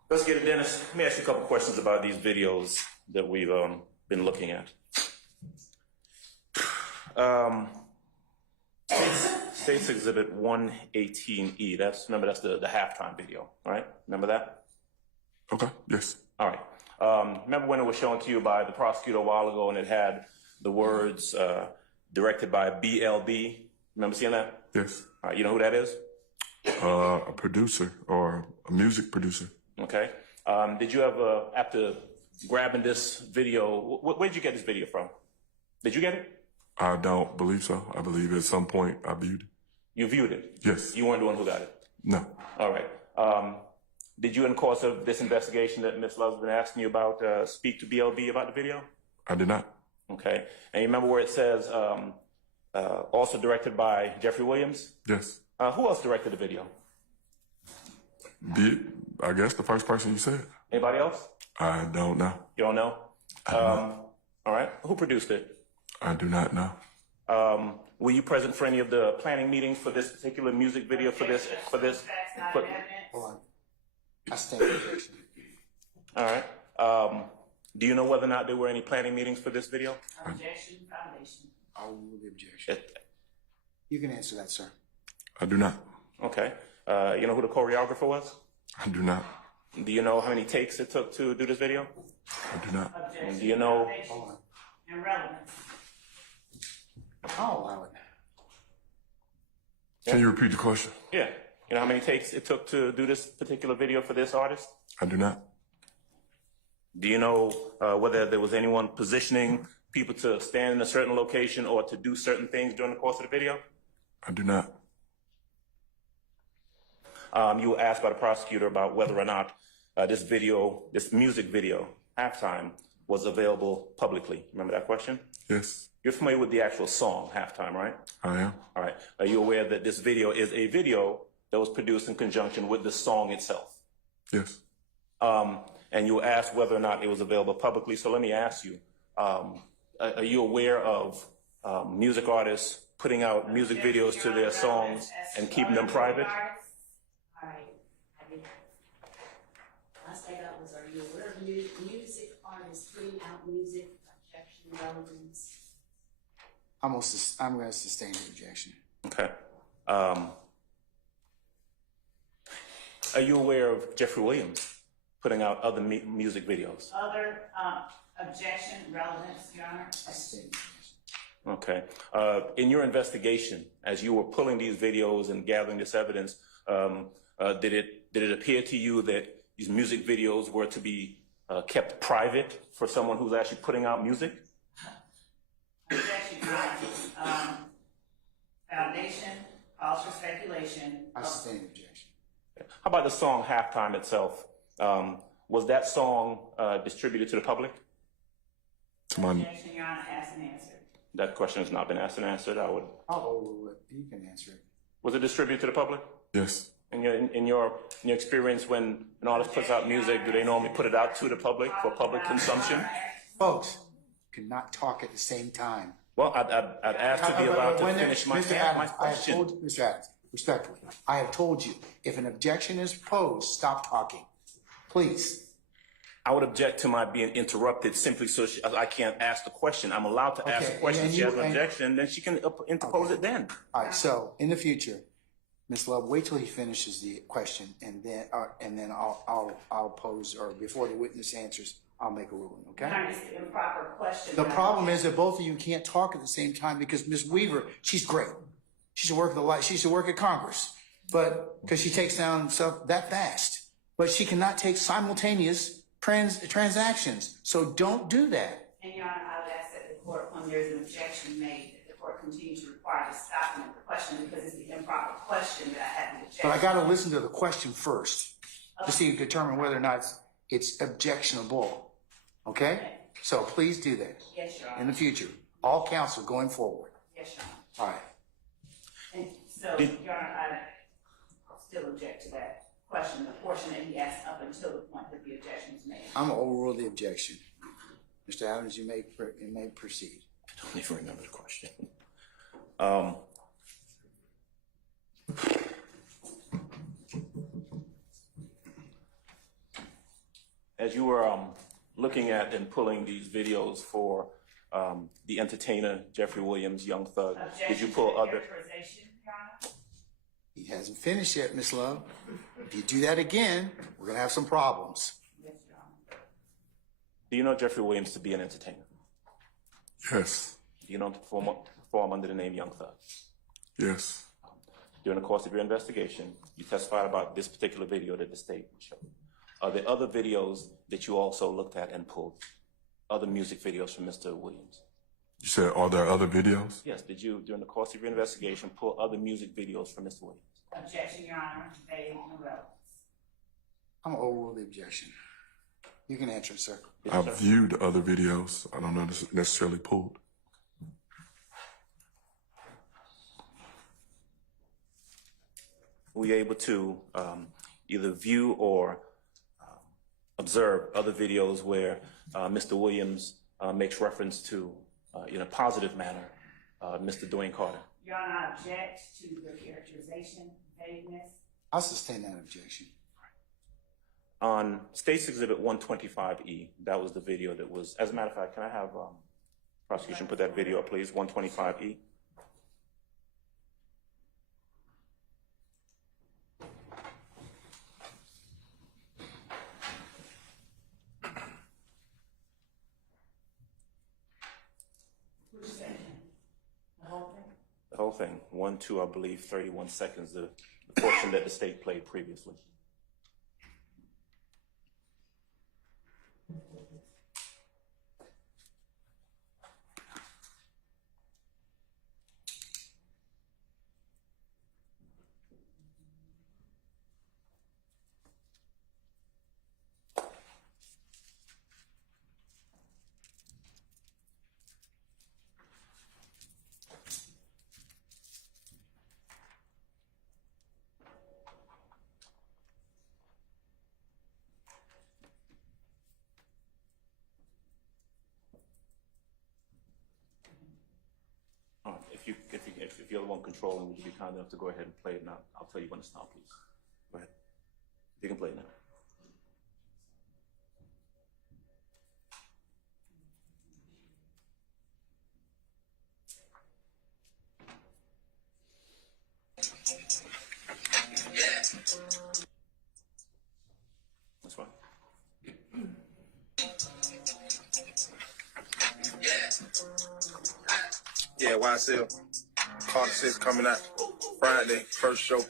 Let's get it, Dennis. Let me ask you a couple questions about these videos that we've been looking at. States Exhibit 118E. Remember that's the halftime video, all right? Remember that? Okay. Yes. All right. Remember when it was shown to you by the prosecutor a while ago and it had the words directed by BLB? Remember seeing that? Yes. All right. You know who that is? A producer or a music producer. Okay. Did you ever, after grabbing this video. Where'd you get this video from? Did you get it? I don't believe so. I believe at some point I viewed it. You viewed it? Yes. You weren't the one who got it? No. All right. Did you, in the course of this investigation that Ms. Love's been asking you about, speak to BLB about the video? I did not. Okay. And you remember where it says also directed by Jeffery Williams? Yes. Who else directed the video? I guess the first person you said. Anybody else? I don't know. You don't know? All right. Who produced it? I do not know. Were you present for any of the planning meetings for this particular music video for this? Facts not in evidence. Hold on. I stand objection. All right. Do you know whether or not there were any planning meetings for this video? Objection, foundation. I will rule the objection. You can answer that, sir. I do not. Okay. You know who the choreographer was? I do not. Do you know how many takes it took to do this video? I do not. Objection, Do you know? foundation, Hold on. and relevance. I'll allow it. Can you repeat the question? Yeah. You know how many takes it took to do this particular video for this artist? I do not. Do you know whether there was anyone positioning people to stand in a certain location or to do certain things during the course of the video? I do not. You were asked by the prosecutor about whether or not this music video, Halftime, was available publicly. Remember that question? Yes, You're familiar with the actual song, Halftime, right? I am. All right. Are you aware that this video is a video that was produced in conjunction with the song itself? Yes. And you were asked whether or not it was available publicly. So let me ask you, are you aware of music artists putting out music videos to their songs and keeping them private? All right. Last I got was, are you aware of music artists putting out music, objection, relevance? I'm going to sustain the objection. Okay. Are you aware of Jeffery Williams putting out other music videos? Other objection, relevance, Your Honor? I sustain the objection. Okay. In your investigation, as you were pulling these videos and gathering this evidence, did it appear to you that these music videos were to be kept private for someone who's actually putting out music? Objection, Your Honor. Foundation, calls for speculation. I sustain the objection. How about the song Halftime itself? Was that song distributed to the public? To my Objection, Your Honor, asked and answered. That question has not been asked and answered. I'll overrule it. You can answer it. Was it distributed to the public? yes. In your experience, when an artist puts out music, do they normally put it out to the public for public consumption? Folks, you cannot talk at the same time. Well, I'd ask to be allowed to finish my Mr. Adams, I have question. told you, Mr. Adams, respectfully, I have told you, if an objection is posed, stop talking. Please. I would object to my being interrupted simply so I can't ask the question. I'm allowed to ask Okay, the question. and If she has an you- objection, then she can interpose it then. All right, so in the future, Ms. Love, wait till he finishes the question, and then I'll pose, or before the witness answers, I'll make a ruling, okay? Your Honor, it's the improper question. The problem is that both of you can't talk at the same time because Ms. Weaver, she's great. She should work she should work at Congress, but because she takes down stuff that fast. But she cannot take simultaneous transactions. So don't do that. And Your Honor, I would ask that the court, when there's an objection made, that the court continue to require the stopping of the question because it's the improper question that I haven't objected. But I got to listen to the question first to see determine whether or not it's objectionable. Okay? So please do that Yes, Your Honor. in the future. All counsel going forward. Yes, Your Honor. All right. And so, Your Honor, I still object to that question, the portion that he asked up until the point that the objection was made. I'm going to overrule the objection. Mr. Adams, you may proceed. I don't even remember the question. As you were looking at and pulling these videos for the entertainer Jeffery Williams, Young Thug, did you pull other? Characterization, Your Honor? He hasn't finished yet, Miss Love. If you do that again, we're going to have some problems. Yes, Your Honor. Do you know Jeffery Williams to be an entertainer? Yes. Do you know him to perform under the name Young Thug? Yes. During the course of your investigation, you testified about this particular video that the state showed. are there other videos that you also looked at and pulled? Other music videos from Mr. Williams? You said, are there other videos? Yes, did you, during the course of your investigation, pull other music videos from Mr. Williams? Objection, Your Honor. They irrelevant. I'm gonna overrule the objection. You can answer, sir. Yes, I've sir. viewed other videos. I don't know necessarily pulled. Were you able to either view or observe other videos where Mr. Williams makes reference to, in a positive manner, Mr. Dwayne Carter? Your Honor, I object to the characterization, vagueness. I'll sustain that objection. On State's Exhibit 125E, that was the video that was, as a matter of fact, can I have prosecution put that video up, please? 125E. Which section? The whole thing? The whole thing, 1, 2, I believe, 31 seconds, the portion that the state played previously. If you're the one controlling, would you be kind enough to go ahead and play it now? I'll tell you when to stop, please. Go ahead. You can play it now. That's fine. Yeah, YSL. Carter 6 coming out Friday, first show.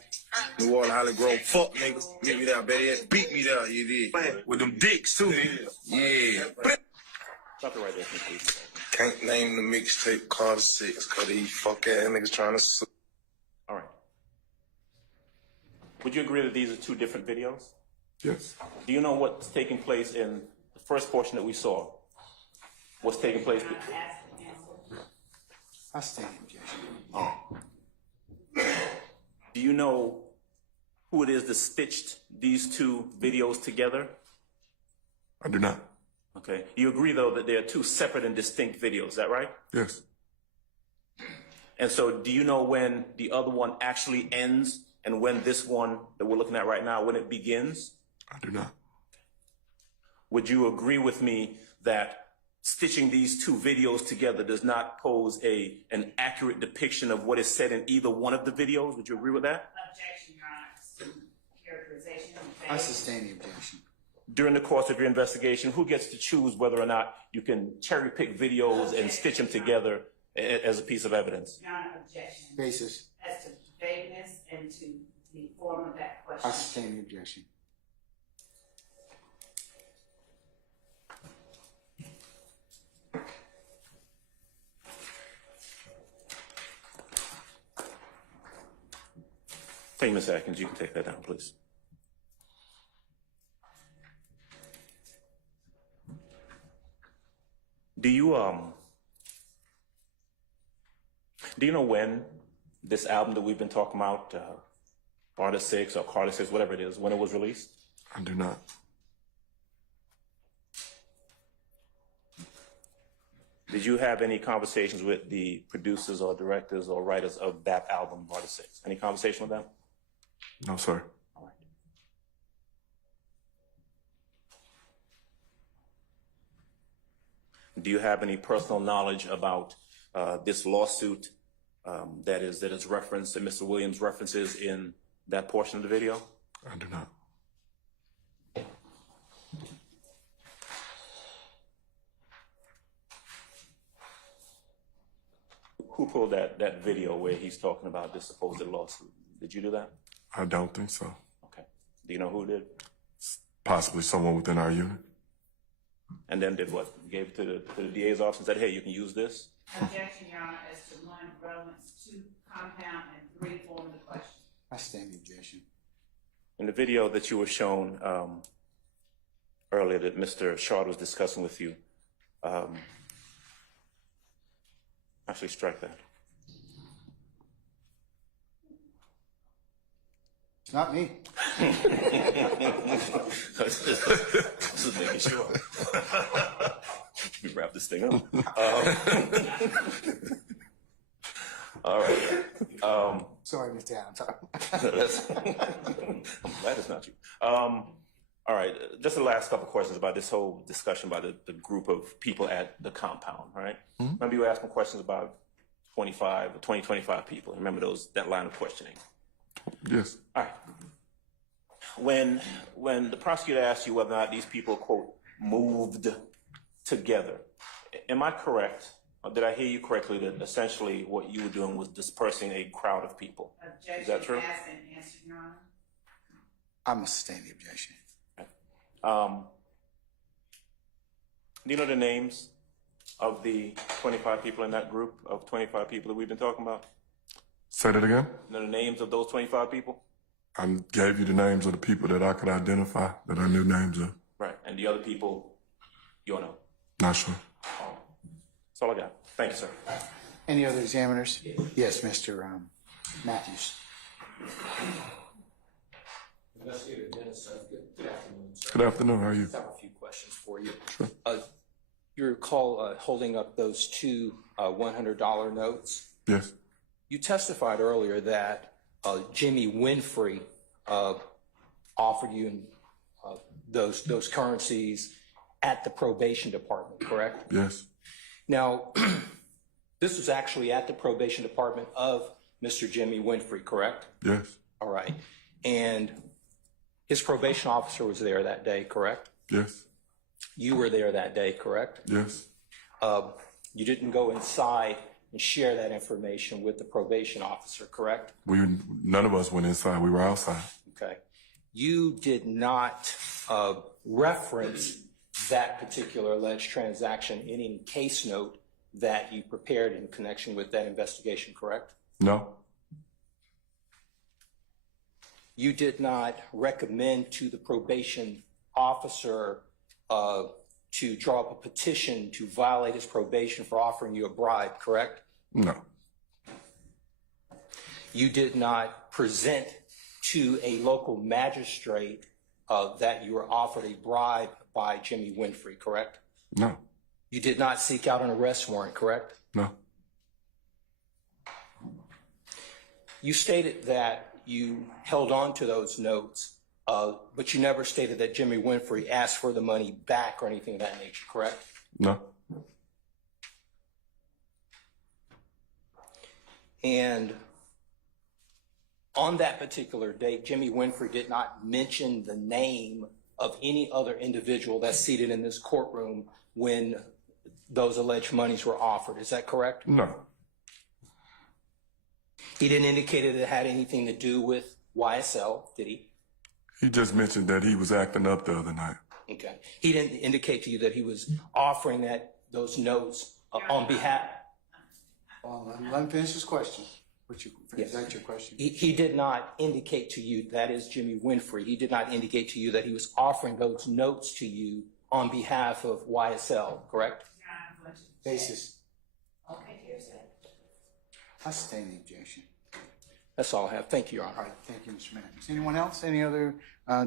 New Orleans, Holly Grove. Fuck, nigga. Meet me there, better yet. Beat me there, you did. With them dicks, too. Yeah. Stop it right there, please. Can't name the mixtape Carter 6 because these fuck ass niggas trying to sue. All right. Would you agree that these are two different videos? Yes. Do you know what's taking place in the first portion that we saw? What's taking place? Your Honor, ask the answer. I'll sustain the objection. Do you know who it is that stitched these two videos together? I do not. Okay. You agree, though, that they are two separate and distinct videos, is that right? Yes. And so do you know when the other one actually ends and when this one that we're looking at right now, when it begins? I do not. Would you agree with me that stitching these two videos together does not pose an accurate depiction of what is said in either one of the videos? Would you agree with that? Objection, Your Honor. Characterization, I vagueness. sustain the objection. During the course of your investigation, who gets to choose whether or not you can cherry pick videos and stitch them together as a piece of evidence? Your Honor, objection. Basis. As to vagueness and to the form of that I question. sustain the objection. Thank you, Ms. Atkins. You can take that down, please. Do you know when this album that we've been talking about, Carter 6 or Carter 6, whatever it is, when it was released? I do not. Did you have any conversations with the producers or directors or writers of that album, Carter 6? Any conversation with them? No, sir. All right. Do you have any personal knowledge about this lawsuit that is referenced, that Mr. Williams references in that portion of the video? I do not. Who pulled that video where he's talking about this supposed lawsuit? Did you do that? I don't think so. Okay. Do you know who did? possibly someone within our unit. And then did what? Gave it to the DA's office and said, hey, you can use this? Objection, Your Honor, as to 1, relevance, 2, compound, and 3, form of the question. I stand the objection. In the video that you were shown earlier that Mr. Shard was discussing with you, actually strike that. It's not me. Just making sure. Let me wrap this thing up. All right. Sorry, Mr. Adams. I'm glad it's not you. All right. Just the last couple questions about this whole discussion by the group of people at the compound, right? Mm-hmm. Remember you were asking questions about 25 people. Remember that line of questioning? Yes. All right. When the prosecutor asked you whether or not these people, quote, moved together, am I correct, or did I hear you correctly, that essentially what you were doing was dispersing a crowd of people? Objection, is that true? asked and answered, Your Honor. I must sustain the objection. Do you know the names of the 25 people in that group of 25 people that we've been talking about? Say that again? You know the names of those 25 people? I gave you the names of the people that I could identify, that I knew names of. Right. And the other people, you don't know? Not sure. That's all I got. Thank you, sir. Any other examiners? Yes, Mr. Matthews. Investigator Dennis, good afternoon, sir. Good afternoon. How are you? I have a few questions for you. Sure. You recall holding up those two $100 notes? Yes. You testified earlier that Jimmy Winfrey offered you those currencies at the probation department, correct? Yes. Now, this was actually at the probation department of Mr. Jimmy Winfrey, correct? Yes. All right. And his probation officer was there that day, correct? Yes. You were there that day, correct? Yes. You didn't go inside and share that information with the probation officer, correct? None of us went inside. We were outside. Okay. You did not reference that particular alleged transaction in any case note that you prepared in connection with that investigation, correct? No. You did not recommend to the probation officer to draw up a petition to violate his probation for offering you a bribe, correct? No. You did not present to a local magistrate that you were offered a bribe by Jimmy Winfrey, correct? No. You did not seek out an arrest warrant, correct? No. You stated that you held on to those notes, but you never stated that Jimmy Winfrey asked for the money back or anything of that nature, correct? No. And on that particular date, Jimmy Winfrey did not mention the name of any other individual that's seated in this courtroom when those alleged monies were offered. Is that correct? No. He didn't indicate that it had anything to do with YSL, did he? He just mentioned that he was acting up the other night. Okay. He didn't indicate to you that he was offering those notes on behalf. Let him finish his question. Is that your question? He did not indicate to you, that is Jimmy Winfrey, he did not indicate to you that he was offering those notes to you on behalf of YSL, correct? Basis. Okay, here's it. I sustain the objection. That's all I have. Thank you, Your Honor. All right, thank you, Mr. Matthews. Anyone else? Any other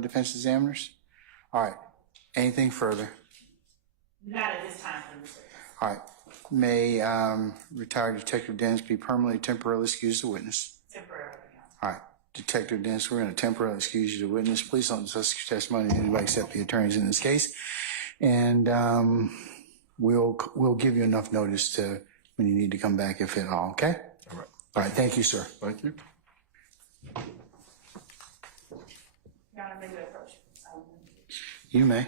defense examiners? All right, anything further? Not at this time, please. All right, may retired Detective Dennis be permanently, temporarily excused as a witness? Temporarily. All right, Detective Dennis, we're going to temporarily excuse you as a witness. Please don't discuss your testimony to anybody except the attorneys in this case. And we'll give you enough notice to when you need to come back, if at all, okay? All right. All right, thank you, sir. Thank you. Your Honor, may we approach? You may.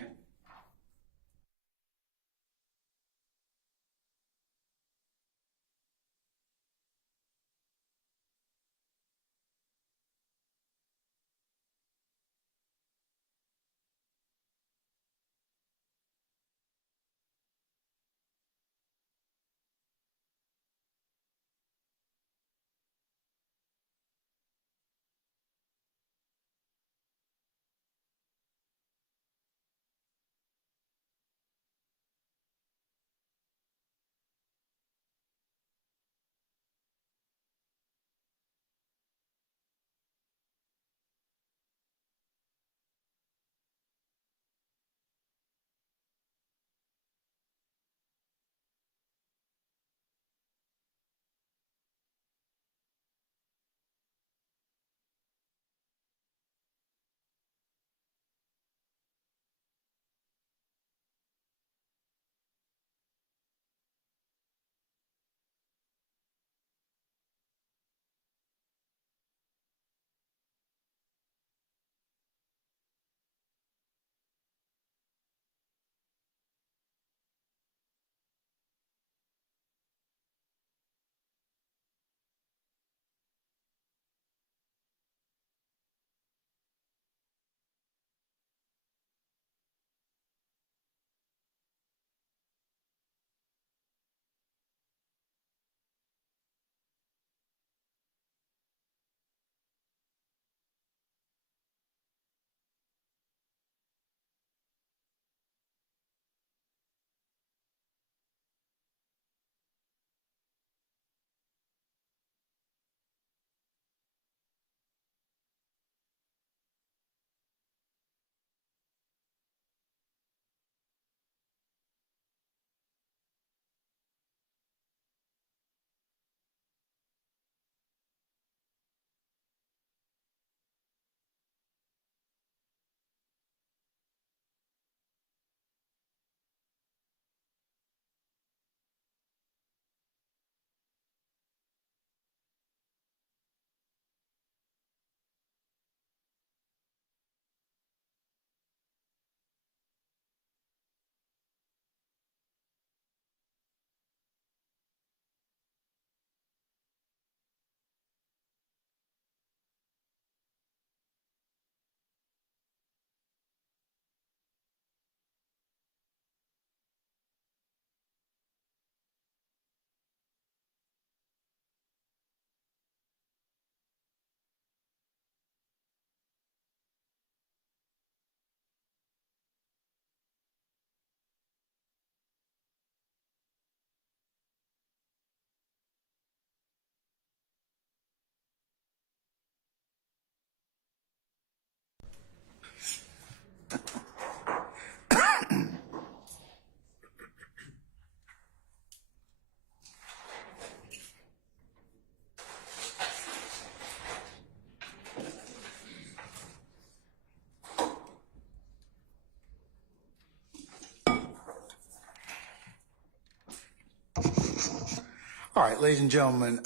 All right, ladies and gentlemen,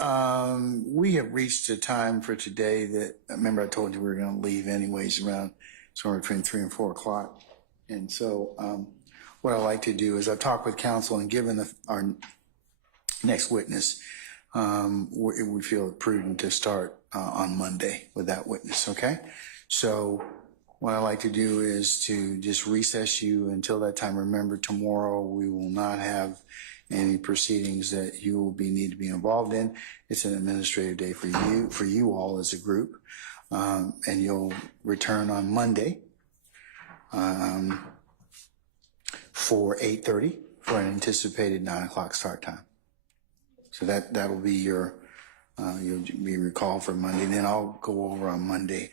we have reached a time for today that, remember I told you we were going to leave anyways around somewhere between 3 and 4 o'clock. And so what I'd like to do is I've talked with counsel and given our next witness, we feel it prudent to start on Monday with that witness, okay? So what I'd like to do is to just recess you until that time. Remember, tomorrow we will not have any proceedings that you will need to be involved in. It's an administrative day for you all as a group. And you'll return on Monday for 8:30 for an anticipated 9 o'clock start time. So that'll be you'll be recalled for Monday. And then I'll go over on Monday,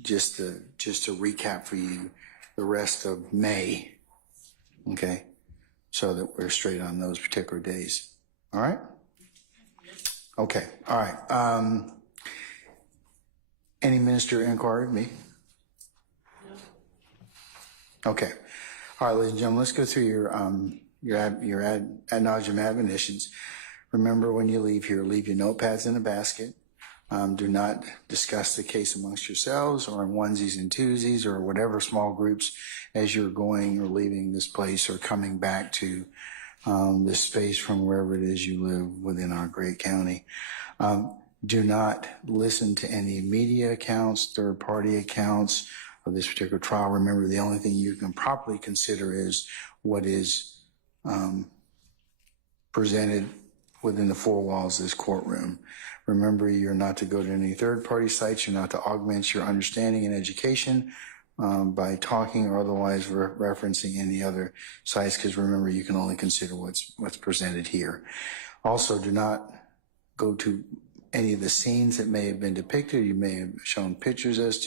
just to recap for you the rest of May. Okay. So that we're straight on those particular days. All right? Okay. All right. Any minister inquiry of me? No. Okay. All right, ladies and gentlemen, let's go through your ad nauseam admonitions. Remember, when you leave here, leave your notepads in a basket. Do not discuss the case amongst yourselves or in onesies and twosies or whatever small groups as you're going or leaving this place or coming back to this space from wherever it is you live within our great county. Do not listen to any media accounts, third-party accounts of this particular trial. Remember, the only thing you can properly consider is what is presented within the four walls of this courtroom. Remember, you're not to go to any third-party sites. You're not to augment your understanding and education by talking or otherwise referencing any other sites, because remember, you can only consider what's presented here. Also, do not go to any of the scenes that may have been depicted. You may have shown pictures as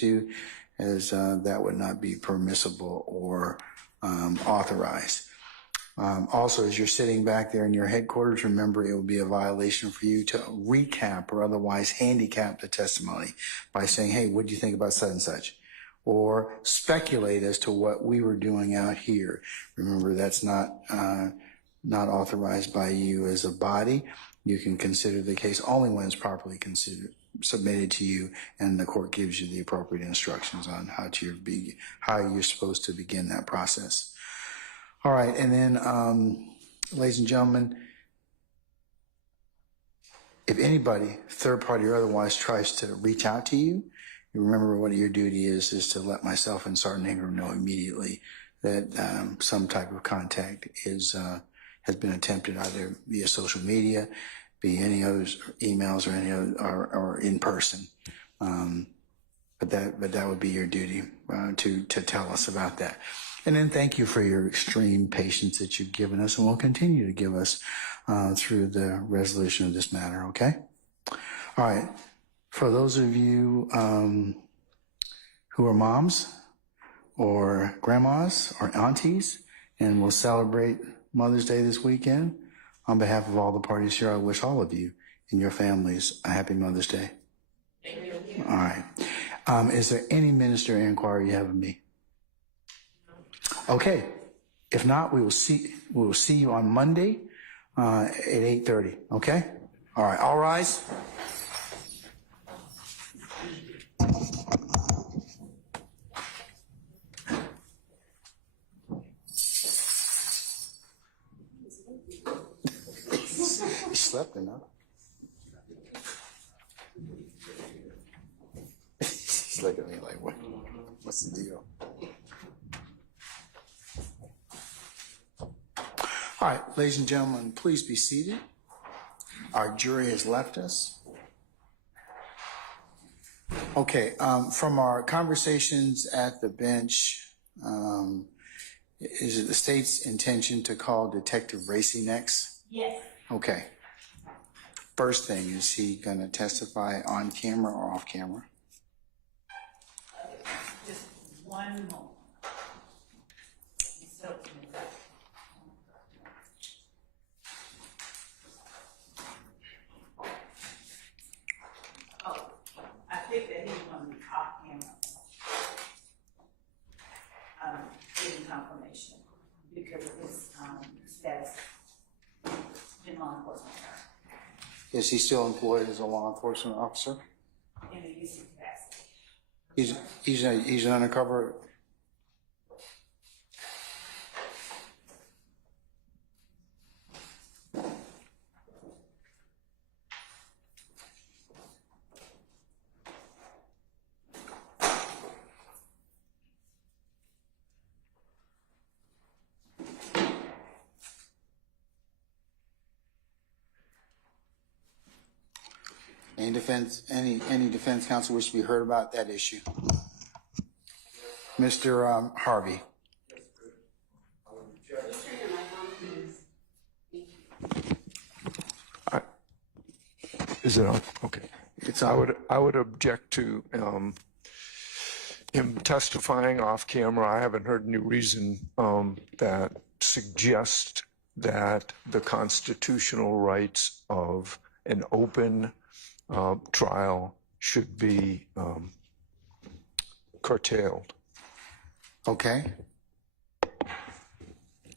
that would not be permissible or authorized. Also, as you're sitting back there in your headquarters, remember it would be a violation for you to recap or otherwise handicap the testimony by saying, hey, what do you think about such and such? Or speculate as to what we were doing out here. Remember, that's not authorized by you as a body. You can consider the case only when it's properly submitted to you, and the court gives you the appropriate instructions on how you're supposed to begin that process. All right, and then, ladies and gentlemen, if anybody, third party or otherwise, tries to reach out to you, you remember what your duty is to let myself and Sergeant Ingram know immediately that some type of contact has been attempted either via social media, be any other emails or any other, or in person. But that would be your duty to tell us about that. And then thank you for your extreme patience that you've given us and will continue to give us through the resolution of this matter, okay? All right. For those of you who are moms or grandmas or aunties and will celebrate Mother's Day this weekend, on behalf of all the parties here, I wish all of you and your families a happy Mother's Day. Thank you. All right. Is there any minister inquiry you have of me? Okay. If not, we will see you on Monday at 8:30. Okay? All right. All rise. You slept enough. He's looking at me like, what's the deal? All right, ladies and gentlemen, please be seated. Our jury has left us. Okay, from our conversations at the bench, is it the state's intention to call Detective Racy next? Yes. Okay. First thing, is he going to testify on camera or off camera? Just one moment. So, I think that he's going to be off camera. Getting confirmation because of his status in law enforcement. Is he still employed as a law enforcement officer? in a use capacity. He's an undercover. Any defense counsel wish to be heard about that issue? Mr. Harvey. Is it on? Okay. It's on. I would object to him testifying off camera. I haven't heard any reason that suggests that the constitutional rights of an open trial should be curtailed. Okay.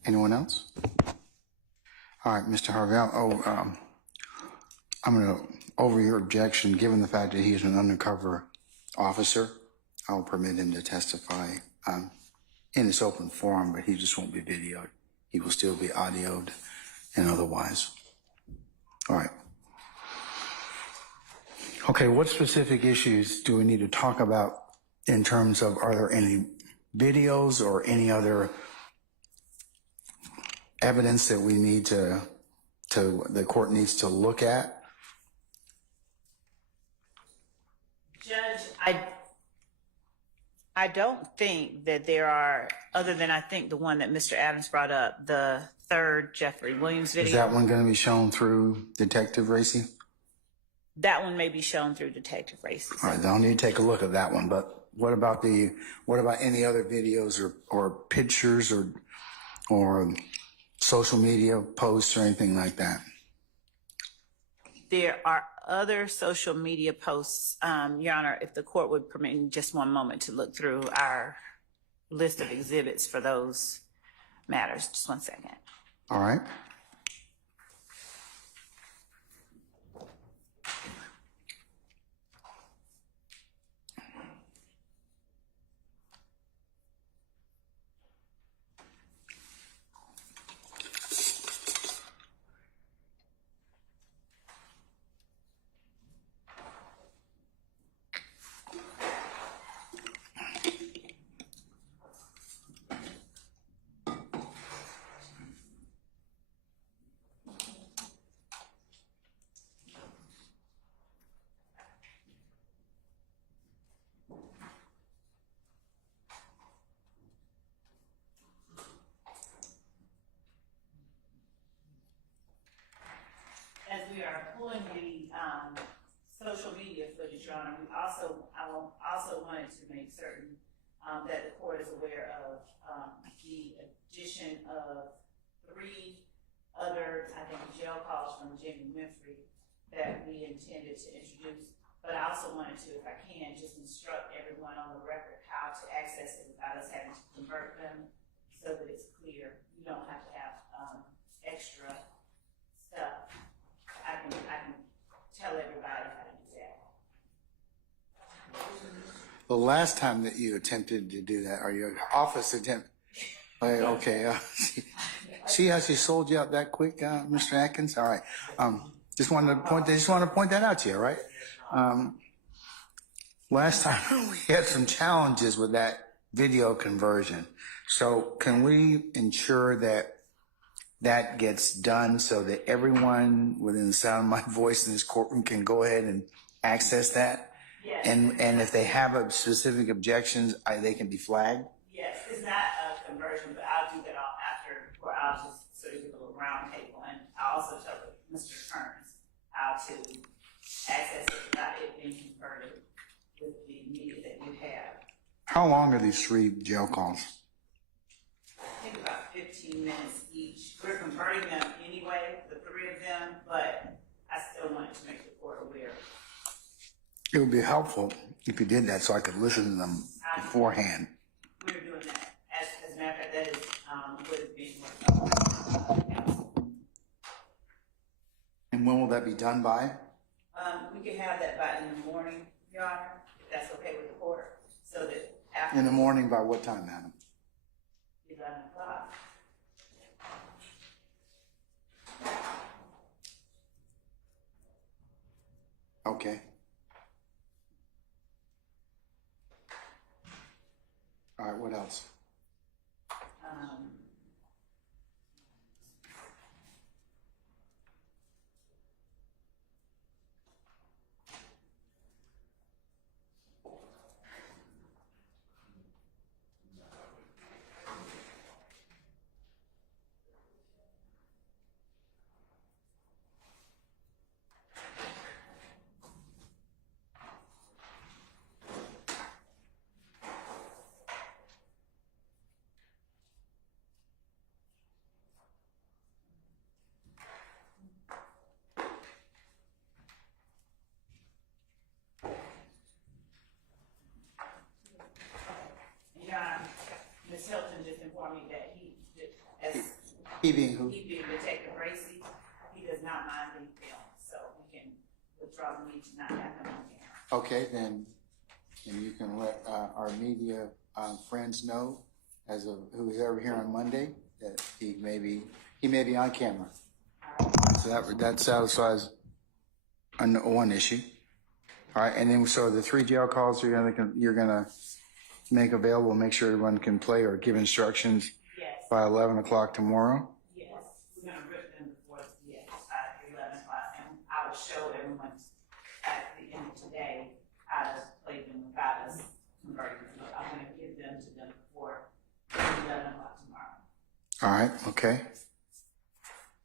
Anyone else? All right, Mr. Harvey. I'm going to, over your objection, given the fact that he's an undercover officer, I'll permit him to testify in this open forum, but he just won't be videoed. He will still be audioed and otherwise. All right. Okay, what specific issues do we need to talk about in terms of, are there any videos or any other evidence that we need to the court needs to look at? Judge, I don't think that there are, other than I think the one that Mr. Adams brought up, the third Jeffery Williams video. Is that one going to be shown through Detective Racy? That one may be shown through Detective Racy. All right, I'll need to take a look at that one. But what about any other videos or pictures or social media posts or anything like that? There are other social media posts, Your Honor, if the court would permit me just one moment to look through our list of exhibits for those matters. Just 1 second. All right. As we are pulling the social media footage, Your Honor, I also wanted to make certain that the court is aware of the addition of 3 other, I think, jail calls from Jimmy Winfrey that we intended to introduce. But I also wanted to, if I can, just instruct everyone on the record how to access it without us having to convert them so that it's clear. You don't have to have extra stuff. I can tell everybody how to do that. The last time that you attempted to do that, or your office attempt, okay. See how she sold you out that quick, Mr. Atkins? All right. Just wanted to point that out to you, right? Last time we had some challenges with that video conversion. So can we ensure that that gets done so that everyone within the sound of my voice in this courtroom can go ahead and access that? Yes. And if they have specific objections, they can be flagged? Yes, it's not a conversion, but I'll do that all after, or I'll just sort of do a little round table. And I'll also tell Mr. Kearns how to access it without it being converted with the media that you have. How long are these 3 jail calls? I think about 15 minutes each. We're converting them anyway, the 3 of them, but I still wanted to make the court aware. It would be helpful if you did that so I could listen to them beforehand. We're doing that. As a matter of fact, that is what is being worked on. And when will that be done by? We can have that by in the morning, Your Honor, if that's okay with the court, so that after In the morning by what time, madam? 11 o'clock. Okay. All right, what else? Ms. Hilton just informed me that He being who? he being Detective Racy, he does not mind being filmed, so we can withdraw the need to not have him on camera. Okay, then you can let our media friends know, as of who's ever here on Monday, that he may be on camera. So that satisfies one issue. All right, and then so the 3 jail calls you're gonna make available, make sure everyone can play or give instructions by 11 o'clock tomorrow. Yes, we're gonna rip them before, at 11 o'clock, and I will show everyone at the end of today how to play them without us converting them. I'm gonna give them to them before 11 o'clock tomorrow. All right, okay.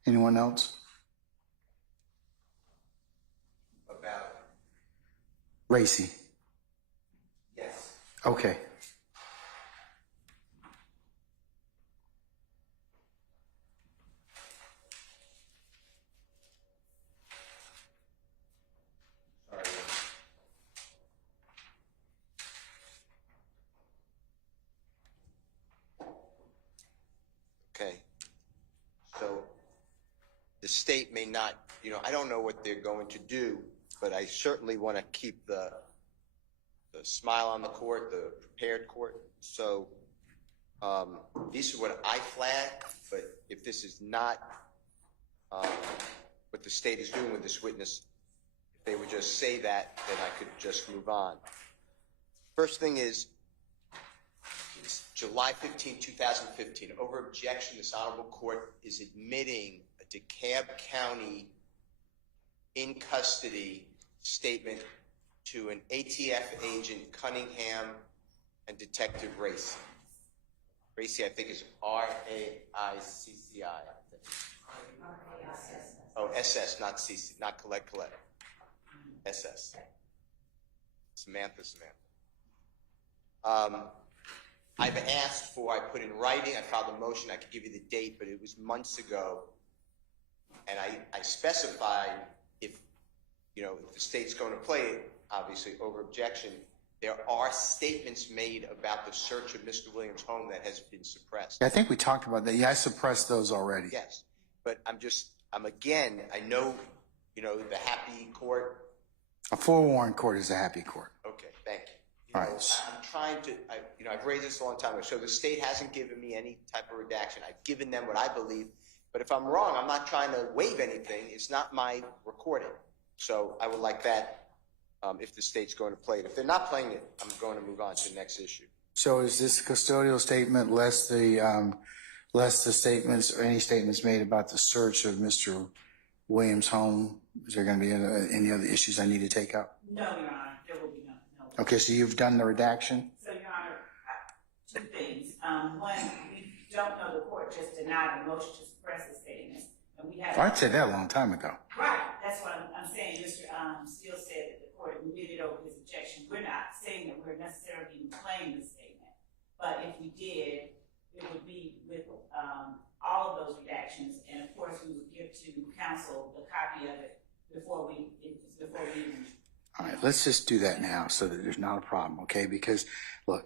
Anyone else? About, Racy. yes. Okay. Sorry. Okay. So the state may not, I don't know what they're going to do, but I certainly want to keep the smile on the court, the prepared court. So these are what I flagged, but if this is not what the state is doing with this witness, if they would just say that, then I could just move on. First thing is, it's July 15, 2015. Over objection, this honorable court is admitting a DeKalb County in custody statement to an ATF agent, Cunningham, and Detective Racy. Racy, I think, is R-A-I-C-C-I. Oh, S-S, not C-C, not Colette. S-S. Samantha. I've asked for, I put in writing, I filed a motion, I could give you the date, but it was months ago. And I specified if the state's going to play it, obviously over objection, there are statements made about the search of Mr. Williams' home that has been suppressed. I think we talked about that. Yeah, I suppressed those already. Yes, but I know, the happy court. A forewarned court is a happy court. Okay, thank you. All right. I'm trying to, I've raised this a long time ago. So the state hasn't given me any type of redaction. I've given them what I believe. But if I'm wrong, I'm not trying to waive anything. It's not my recording. So I would like that if the state's going to play it. If they're not playing it, I'm going to move on to the next issue. So is this custodial statement less the statements or any statements made about the search of Mr. Williams' home? Is there going to be any other issues I need to take up? No, Your Honor, there will be none. No. Okay, so you've done the redaction? So, Your Honor, 2 things. One, we don't know the court just denied the motion to suppress the statements, and we have. I'd said that a long time ago. Right, that's what I'm saying. Mr. Steele said that the court admitted over his objection. We're not saying that we're necessarily even playing the statement, but if we did, it would be with all of those redactions, and of course, we would give to counsel the copy of it before we even. All right, let's just do that now so that there's not a problem, okay? Because look,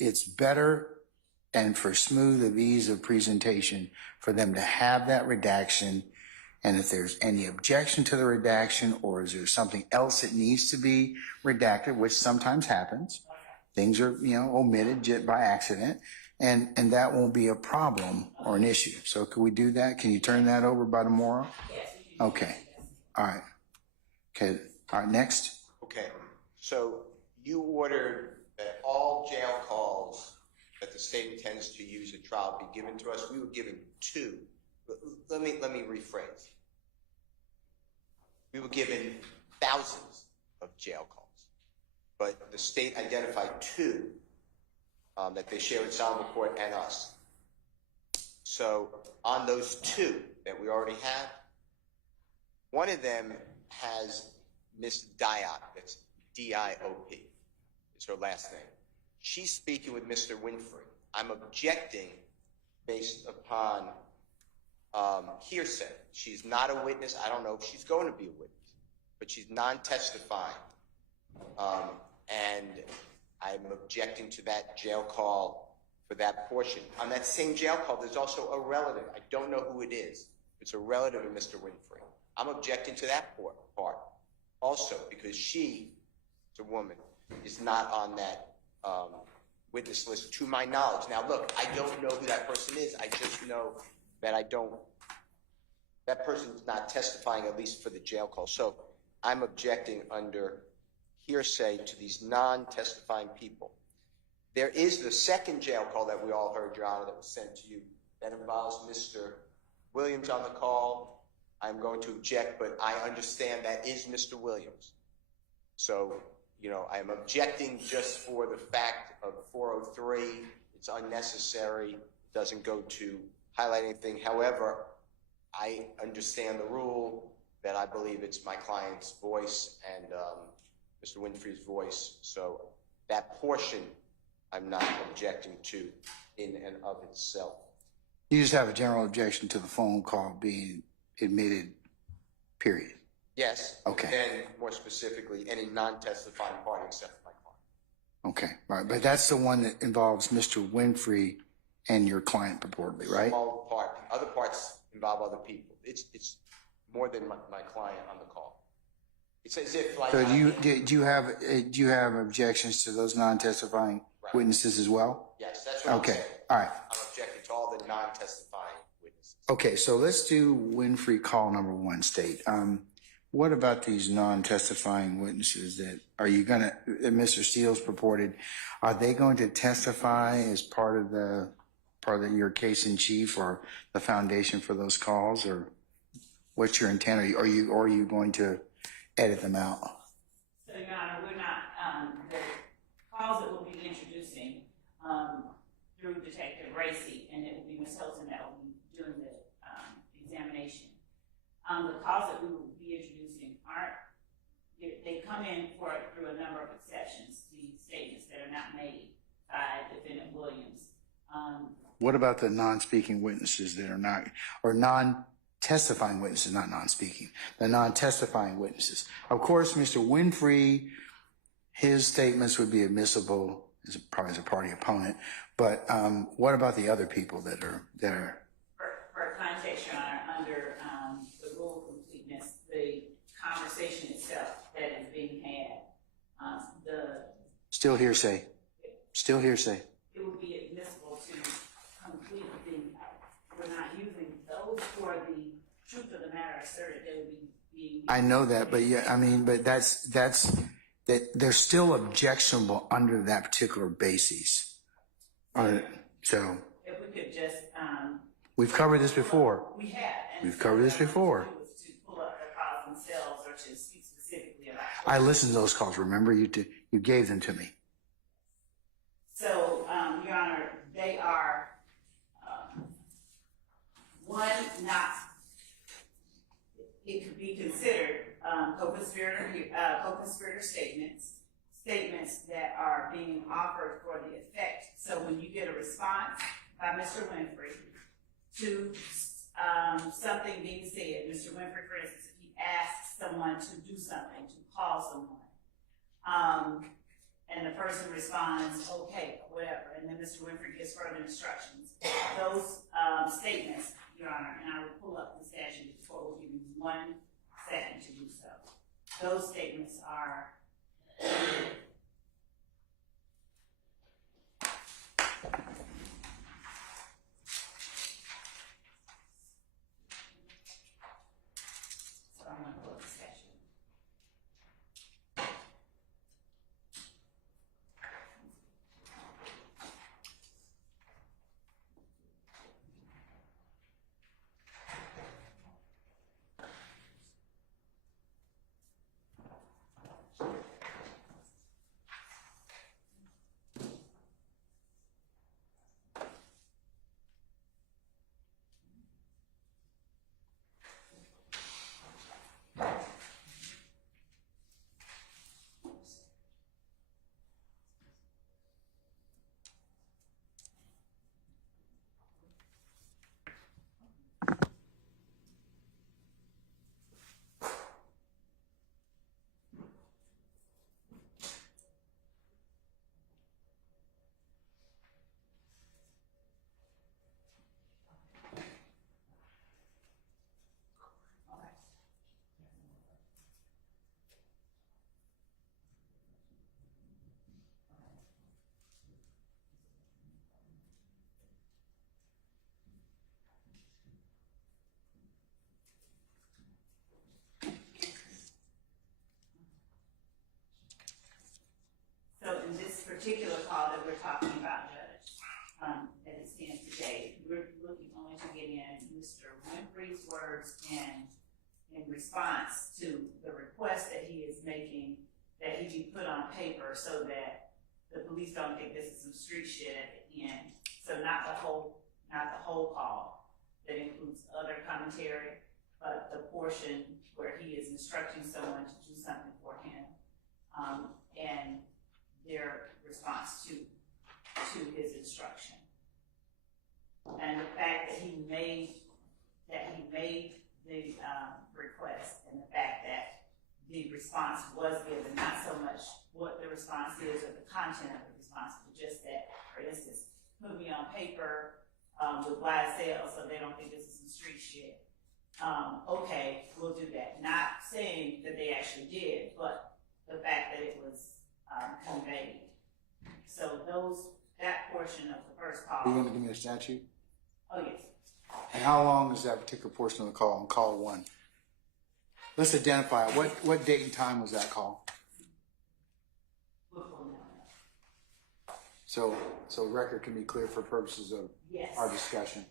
it's better and for smooth of ease of presentation for them to have that redaction and if there's any objection to the redaction, or is there something else that needs to be redacted, which sometimes happens. Things are, omitted by accident, and that won't be a problem or an issue. So can we do that? Can you turn that over by tomorrow? Yes. Okay. All right. Okay. All right. Next. Okay, so you ordered that all jail calls that the state intends to use at trial be given to us. We were given 2. Let me rephrase. We were given thousands of jail calls, but the state identified 2 that they share with Salvo Court and us. So on those 2 that we already have, one of them has Miss Diop, that's D-I-O-P, is her last name. She's speaking with Mr. Winfrey. I'm objecting based upon hearsay. She's not a witness. I don't know if she's going to be a witness, but she's non-testifying. And I'm objecting to that jail call for that portion. On that same jail call, there's also a relative. I don't know who it is. It's a relative of Mr. Winfrey. I'm objecting to that part also because she, as a woman, is not on that witness list to my knowledge. Now, look, I don't know who that person is. I just know that that person's not testifying, at least for the jail call. So I'm objecting under hearsay to these non-testifying people. There is the second jail call that we all heard, Your Honor, that was sent to you that involves Mr. Williams on the call. I'm going to object, but I understand that is Mr. Williams. So, I'm objecting just for the fact of 403. It's unnecessary. It doesn't go to highlight anything. However, I understand the rule that I believe it's my client's voice and Mr. Winfrey's voice. So that portion I'm not objecting to in and of itself. You just have a general objection to the phone call being admitted, period. Yes. Okay. And more specifically, any non-testifying party except my client. Okay. All right. But that's the one that involves Mr. Winfrey and your client purportedly, right? Small part. Other parts involve other people. It's more than my client on the call. It's as if like. So do you have objections to those non-testifying witnesses as well? Yes, that's what I'm saying. All right. I'm objecting to all the non-testifying witnesses. Okay, so let's do Winfrey call number 1, State. What about these non-testifying witnesses that Mr. Steele's purported, are they going to testify as part of your case in chief or the foundation for those calls, or what's your intent? Are you going to edit them out? So, Your Honor, we're not, the calls that we'll be introducing through Detective Racy, and it will be Ms. Hilton that will be doing the examination. The calls that we will be introducing they come in through a number of exceptions, the statements that are not made by Defendant Williams. What about the non-speaking witnesses that are not, or non-testifying witnesses, not non-speaking, the non-testifying witnesses? Of course, Mr. Winfrey, his statements would be admissible probably as a party opponent, but what about the other people that are there? For context, Your Honor, under the rule of completeness, the conversation itself that is being had, Still hearsay. Still hearsay. It would be admissible to complete we're not using those for the truth of the matter asserted. They would be being. I know that, but but that they're still objectionable under that particular basis. So. If we could just. We've covered this before. We have. We've covered this before. To pull up the calls themselves or to speak specifically about. I listened to those calls. Remember, you gave them to me. So, Your Honor, they are it could be considered co-conspirator statements that are being offered for the effect. So when you get a response by Mr. Winfrey to something being said, Mr. Winfrey, for instance, if he asks someone to do something, to call someone, and the person responds, okay, whatever, and then Mr. Winfrey gives further instructions. Those statements Your Honor, and I will pull up the statute before we give you 1 second to do so. Those statements are so I'm going to pull up the statute. So in this particular call that we're talking about, Judge, as it stands today, we're looking only to get in Mr. Winfrey's words in response to the request that he is making that he be put on paper so that the police don't think this is some street shit at the end. So not the whole call that includes other commentary, but the portion where he is instructing someone to do something for him, and their response to his instruction. And the fact that he made the request, and the fact that the response was given, not so much what the response is or the content of the response, but just that, for instance, put me on paper with YSL so they don't think this is some street shit. Okay, we'll do that. Not saying that they actually did, but the fact that it was conveyed. So that portion of the first call. You want to give me a statute? Oh, yes. And how long is that particular portion of the call on call 1? Let's identify it. What date and time was that call? So record can be clear for purposes of our discussion.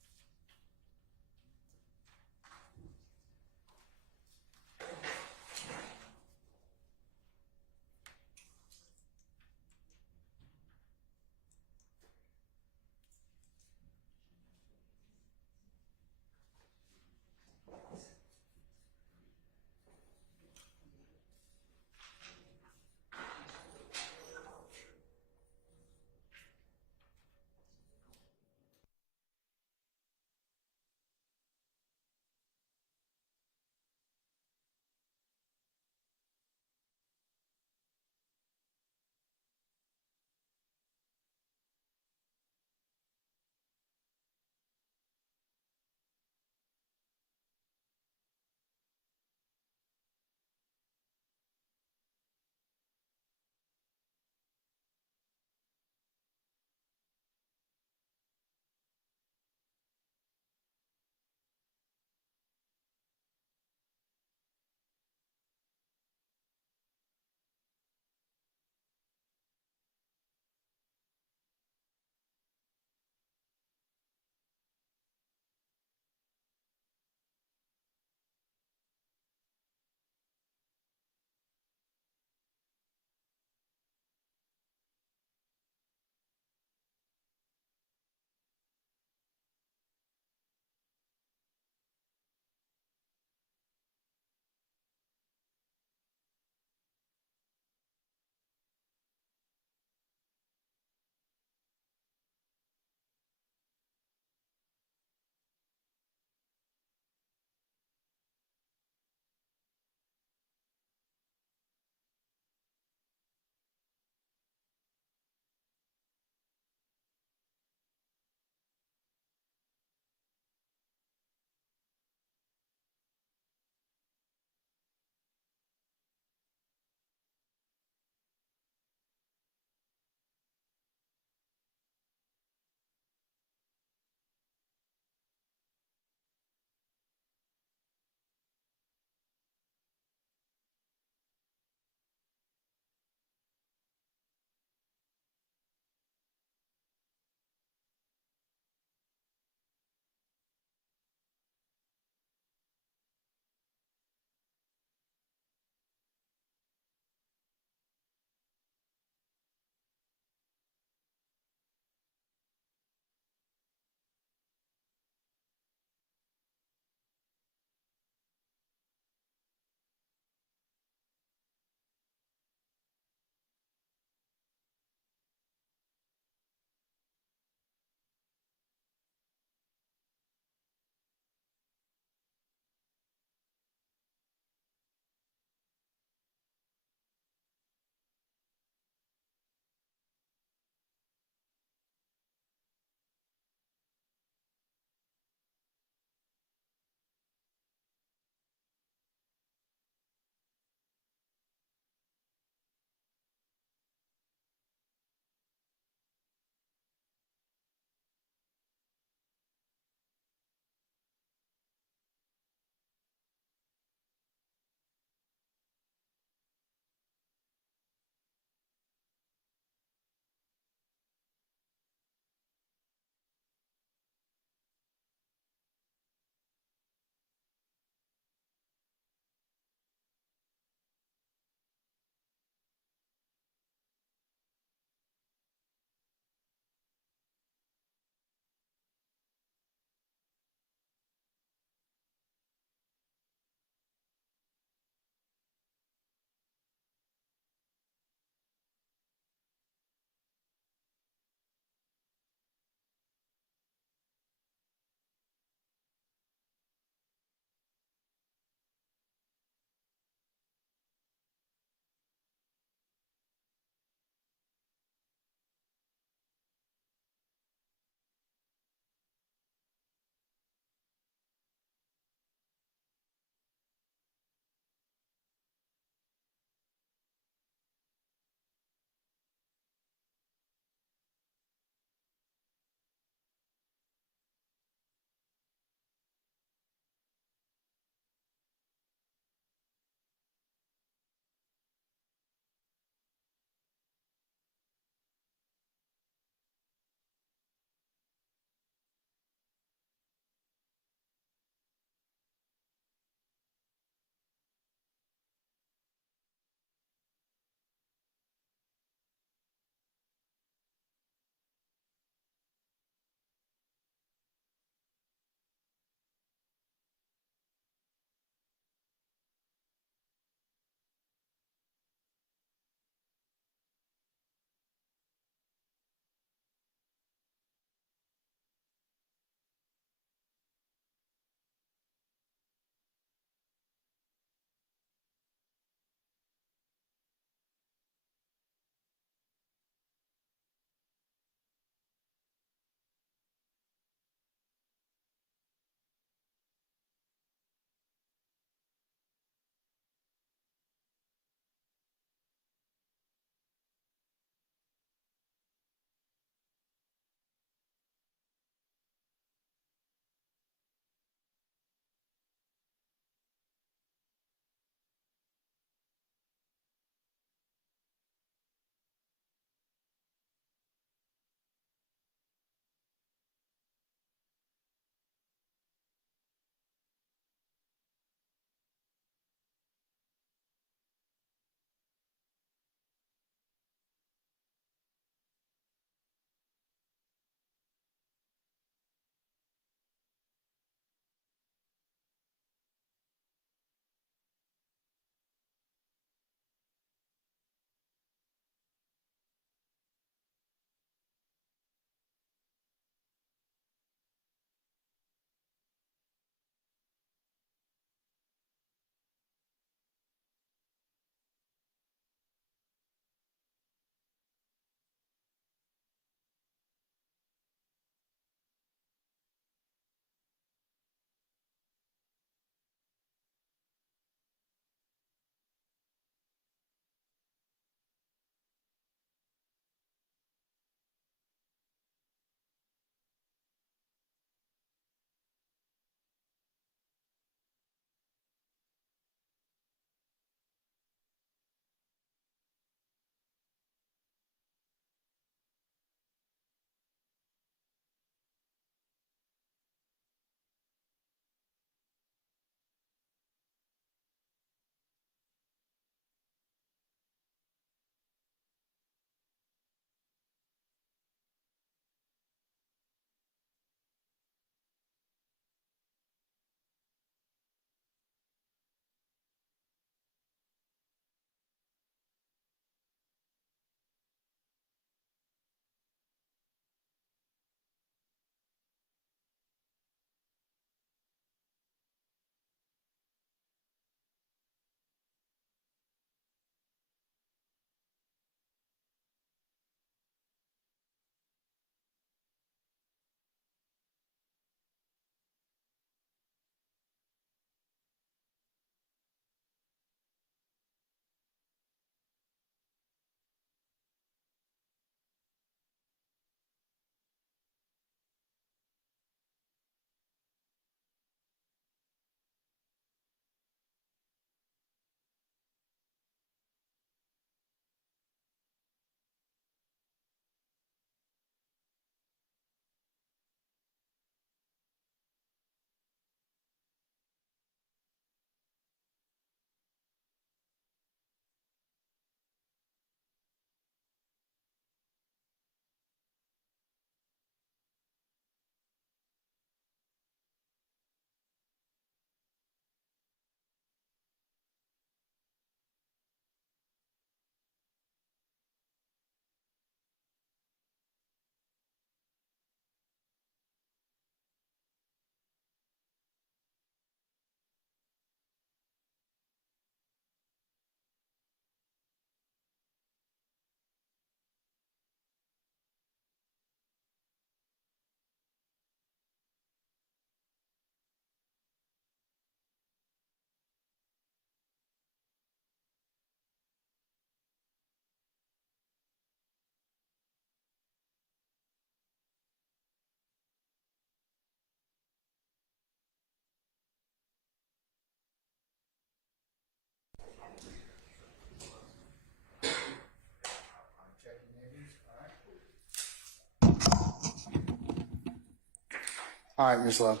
All right, Ms. Love.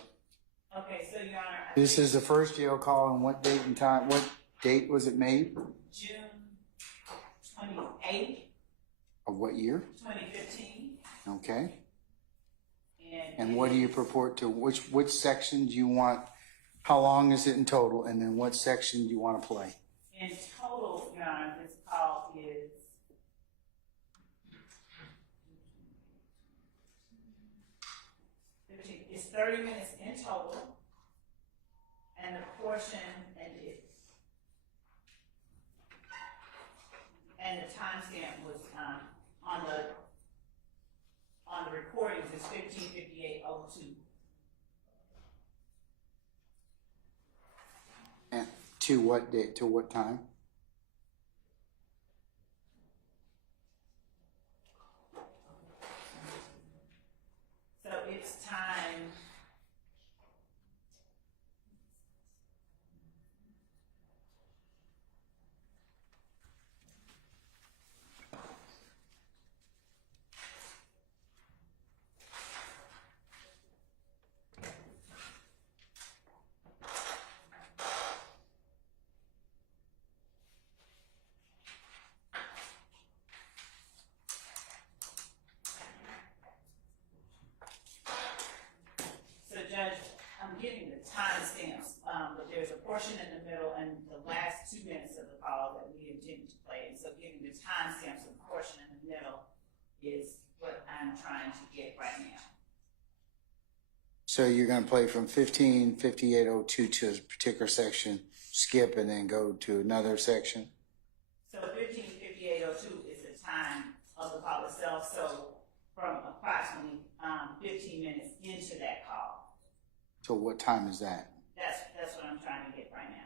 Okay, so Your Honor, This is the first jail call, and what date and time, what date was it made? June 28th, Of what year? 2015. Okay. And what do you purport to, which section do you want, how long is it in total, and then what section do you want to play? In total, Your Honor, this call is it's 30 minutes in total, and the portion and the timestamp was on the recordings is 15:58:02. And to what date, to what time? So it's time. So Judge, I'm getting the timestamps, but there's a portion in the middle and the last 2 minutes of the call that we intended to play. And so getting the timestamps of the portion in the middle is what I'm trying to get right now. So you're going to play from 15:58:02 to a particular section, skip, and then go to another section? So 15:58:02 is the time of the call itself. So from approximately 15 minutes into that call. So what time is that? That's what I'm trying to get right now.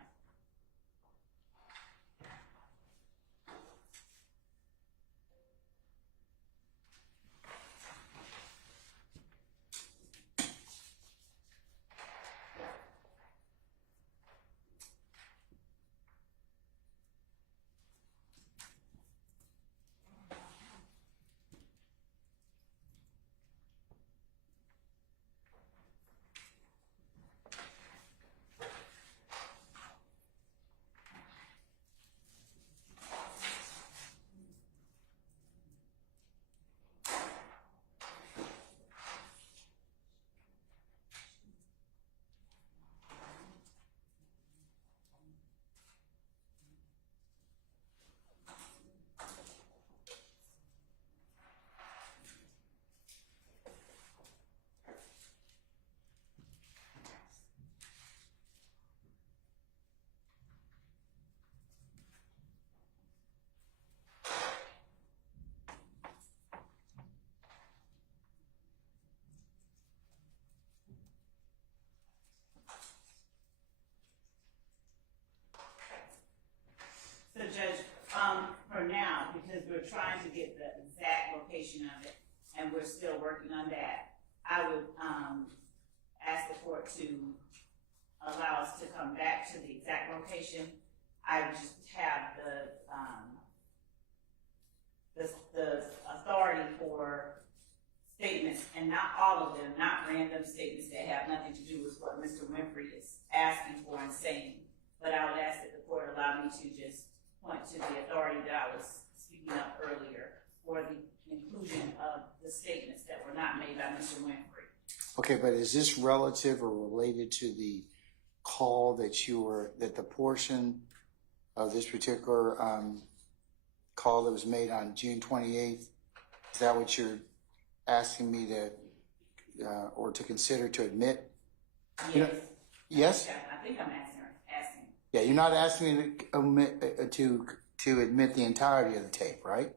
So Judge, for now, because we're trying to get the exact location of it, and we're still working on that, I would ask the court to allow us to come back to the exact location. I would just have the authority for statements, and not all of them, not random statements that have nothing to do with what Mr. Winfrey is asking for and saying. But I would ask that the court allow me to just point to the authority that I was speaking of earlier for the inclusion of the statements that were not made by Mr. Winfrey. Okay, but is this relative or related to the call that the portion of this particular call that was made on June 28th? Is that what you're asking me to, or to consider to admit? Yes. Yes? I think I'm asking. Yeah, you're not asking me to omit, to admit the entirety of the tape, right?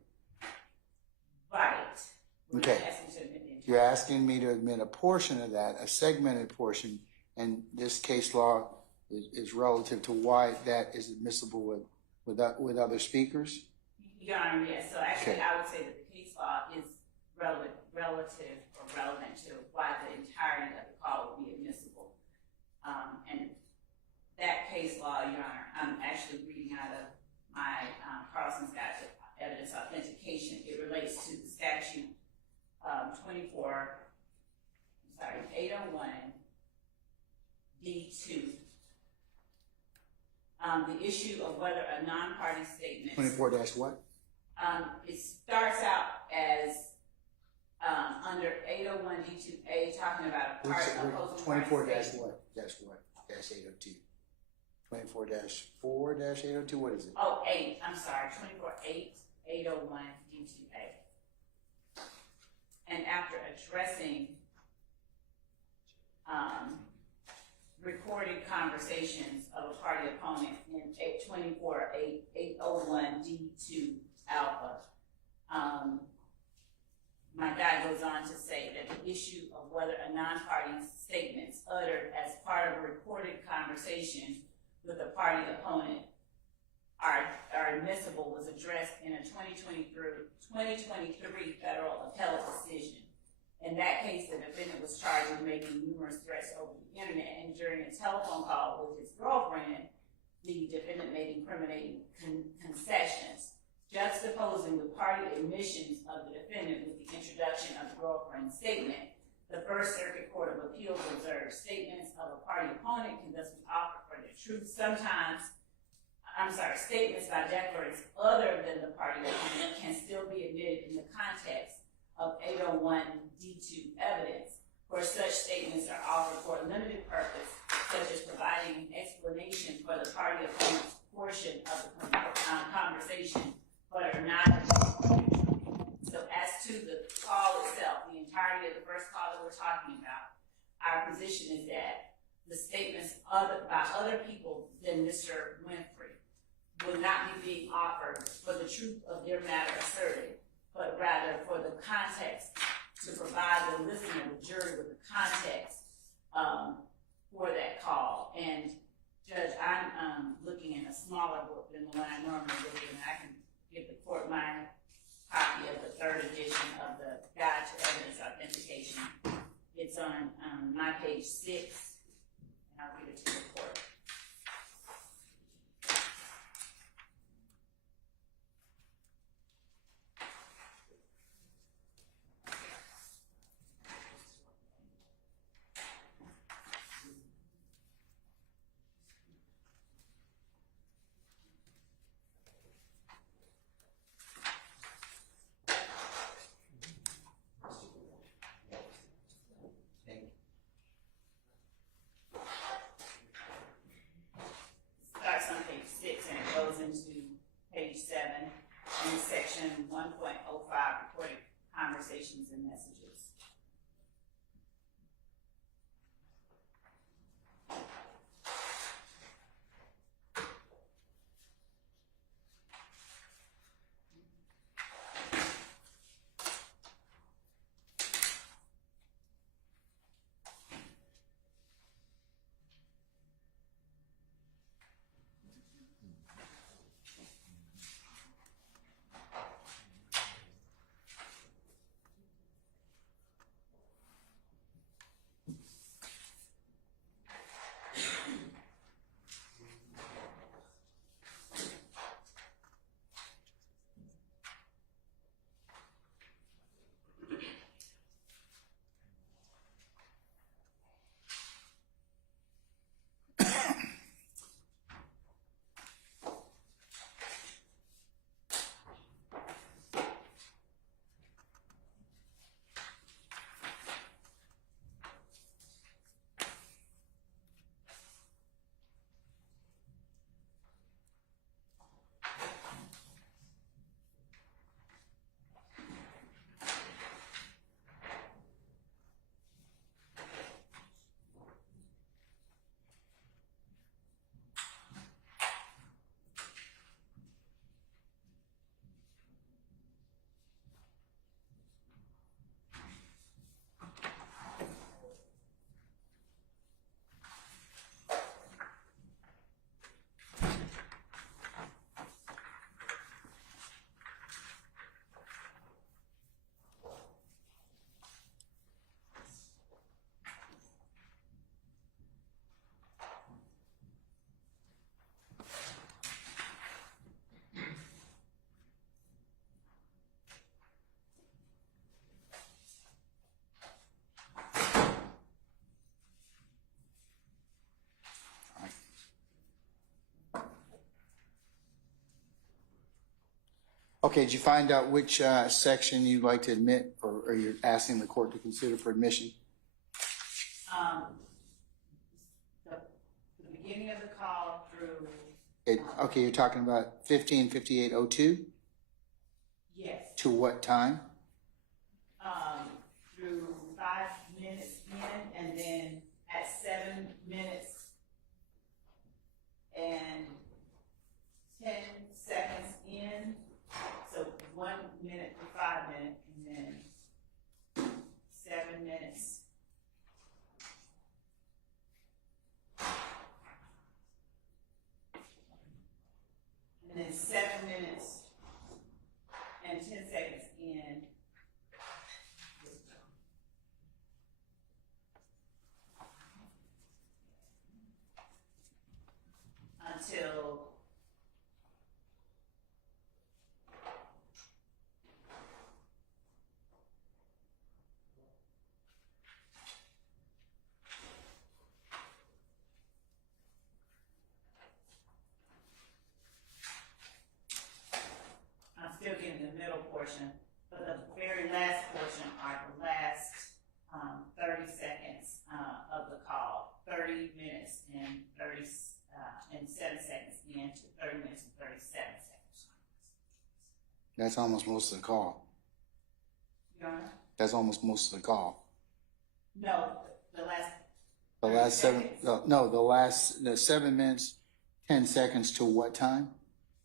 Right. Okay. You're asking me to admit a portion of that, a segmented portion, and this case law is relative to why that is admissible with other speakers? Your Honor, yes. So actually, Okay. I would say that the case law is relative or relevant to why the entirety of the call would be admissible. And that case law, Your Honor, I'm actually reading out of my Carlson's Guide to Evidence Authentication. It relates to the statute 801 D2. The issue of whether a non-party statement 24 dash what? It starts out as under 801 D2A talking about a party opposing 24 dash statement. what? Dash what? Dash 802. 24 dash 4 dash 802. What is it? Oh, 8. I'm sorry. 801 D2A. And after addressing recorded conversations of a party opponent in 801 D2 alpha, my guy goes on to say that the issue of whether a non-party statements uttered as part of a recorded conversation with a party opponent are admissible was addressed in a 2023 federal appellate decision. In that case, the defendant was charged with making numerous threats over the internet, and during a telephone call with his girlfriend, the defendant made incriminating concessions, juxtaposing the party admissions of the defendant with the introduction of the girlfriend's statement. The First Circuit Court of Appeals observed statements of a party opponent can thus be offered for their truth. Statements by declarants other than the party opponent can still be admitted in the context of 801 D2 evidence, where such statements are offered for a limited purpose, such as providing an explanation for the party opponent's portion of the conversation, but are not. So as to the call itself, the entirety of the first call that we're talking about, our position is that the statements by other people than Mr. Winfrey would not be being offered for the truth of their matter asserted, but rather for the context, to provide the listener, the jury, with the context for that call. And Judge, I'm looking in a smaller book than the one I normally look in. I can give the court my copy of the third edition of the Guide to Evidence Authentication. It's on my page 6, and I'll give it to the court. Starts on page 6 and it goes into page 7 in section 1.05, recorded conversations and messages. Okay, did you find out which section you'd like to admit, or you're asking the court to consider for admission? The beginning of the call through. Okay, you're talking about 15:58:02? Yes. To what time? Through 5 minutes in, and then at 7 minutes and 10 seconds in. So 1 minute to 5 minutes, and then 7 minutes. And then 7 minutes and 10 seconds in. Until I'm still getting the middle portion, but the very last portion are the last 30 seconds of the call. 30 minutes and 7 seconds in to 30 minutes and 37 seconds. That's almost most of the call. Your Honor? That's almost most of the call. No, the last. The 30 last seven, seconds. the 7 minutes, 10 seconds to what time?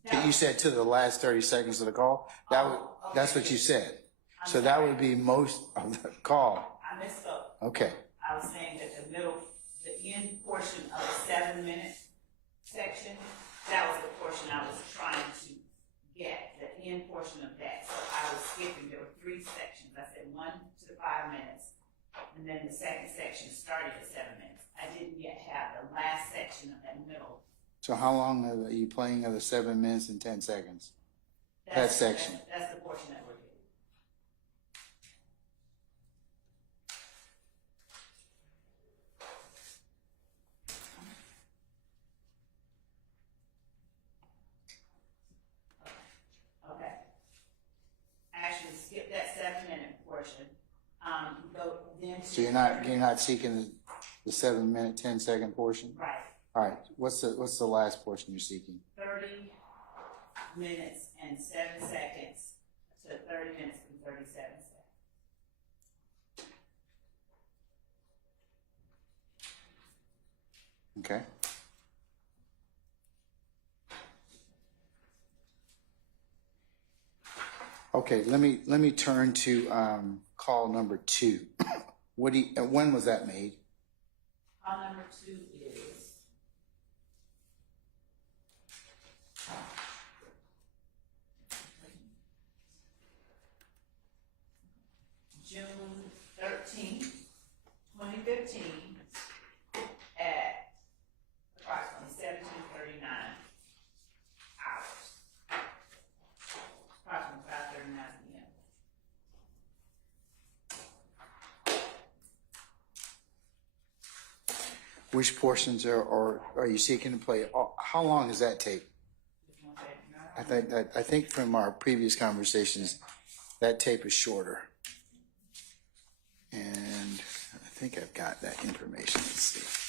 That You was- said to the last 30 seconds of the call? That's what you said. I'm So that sorry. would be most of the call. I misspoke. Okay, I was saying that the end portion of the 7 minute section, that was the portion I was trying to get, the end portion of that. So I was skipping, there were 3 sections. I said 1 to 5 minutes, and then the second section started at 7 minutes. I didn't yet have the last section of that middle. so how long are you playing of the 7 minutes and 10 seconds? That section. That's the portion that we're getting. Okay. Actually, skip that 7 minute portion. Go then to. So you're not seeking the 7 minute, 10 second portion? Right. All right, what's the last portion you're seeking? 30 minutes and 7 seconds to 30 minutes and 37 seconds. Okay. Okay, let me turn to call number 2. When was that made? Call number 2 is June 13th, 2015 at approximately 17:39 hours. Approximately 5:39 p.m. Which portions are you seeking to play? How long does that take? I think from our previous conversations, that tape is shorter. And I think I've got that information. Let's see.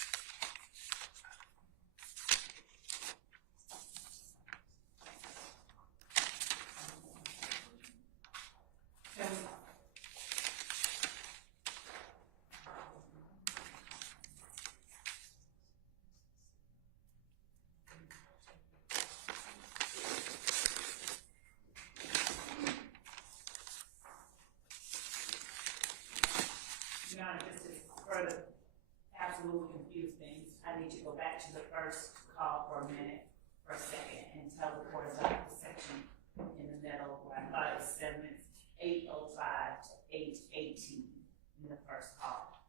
Your Honor, just to further absolutely confuse things, I need to go back to the first call for a minute, for a second, and tell the court about the section in the middle where I thought it was 7 minutes, 8:05 to 8:18 in the first call.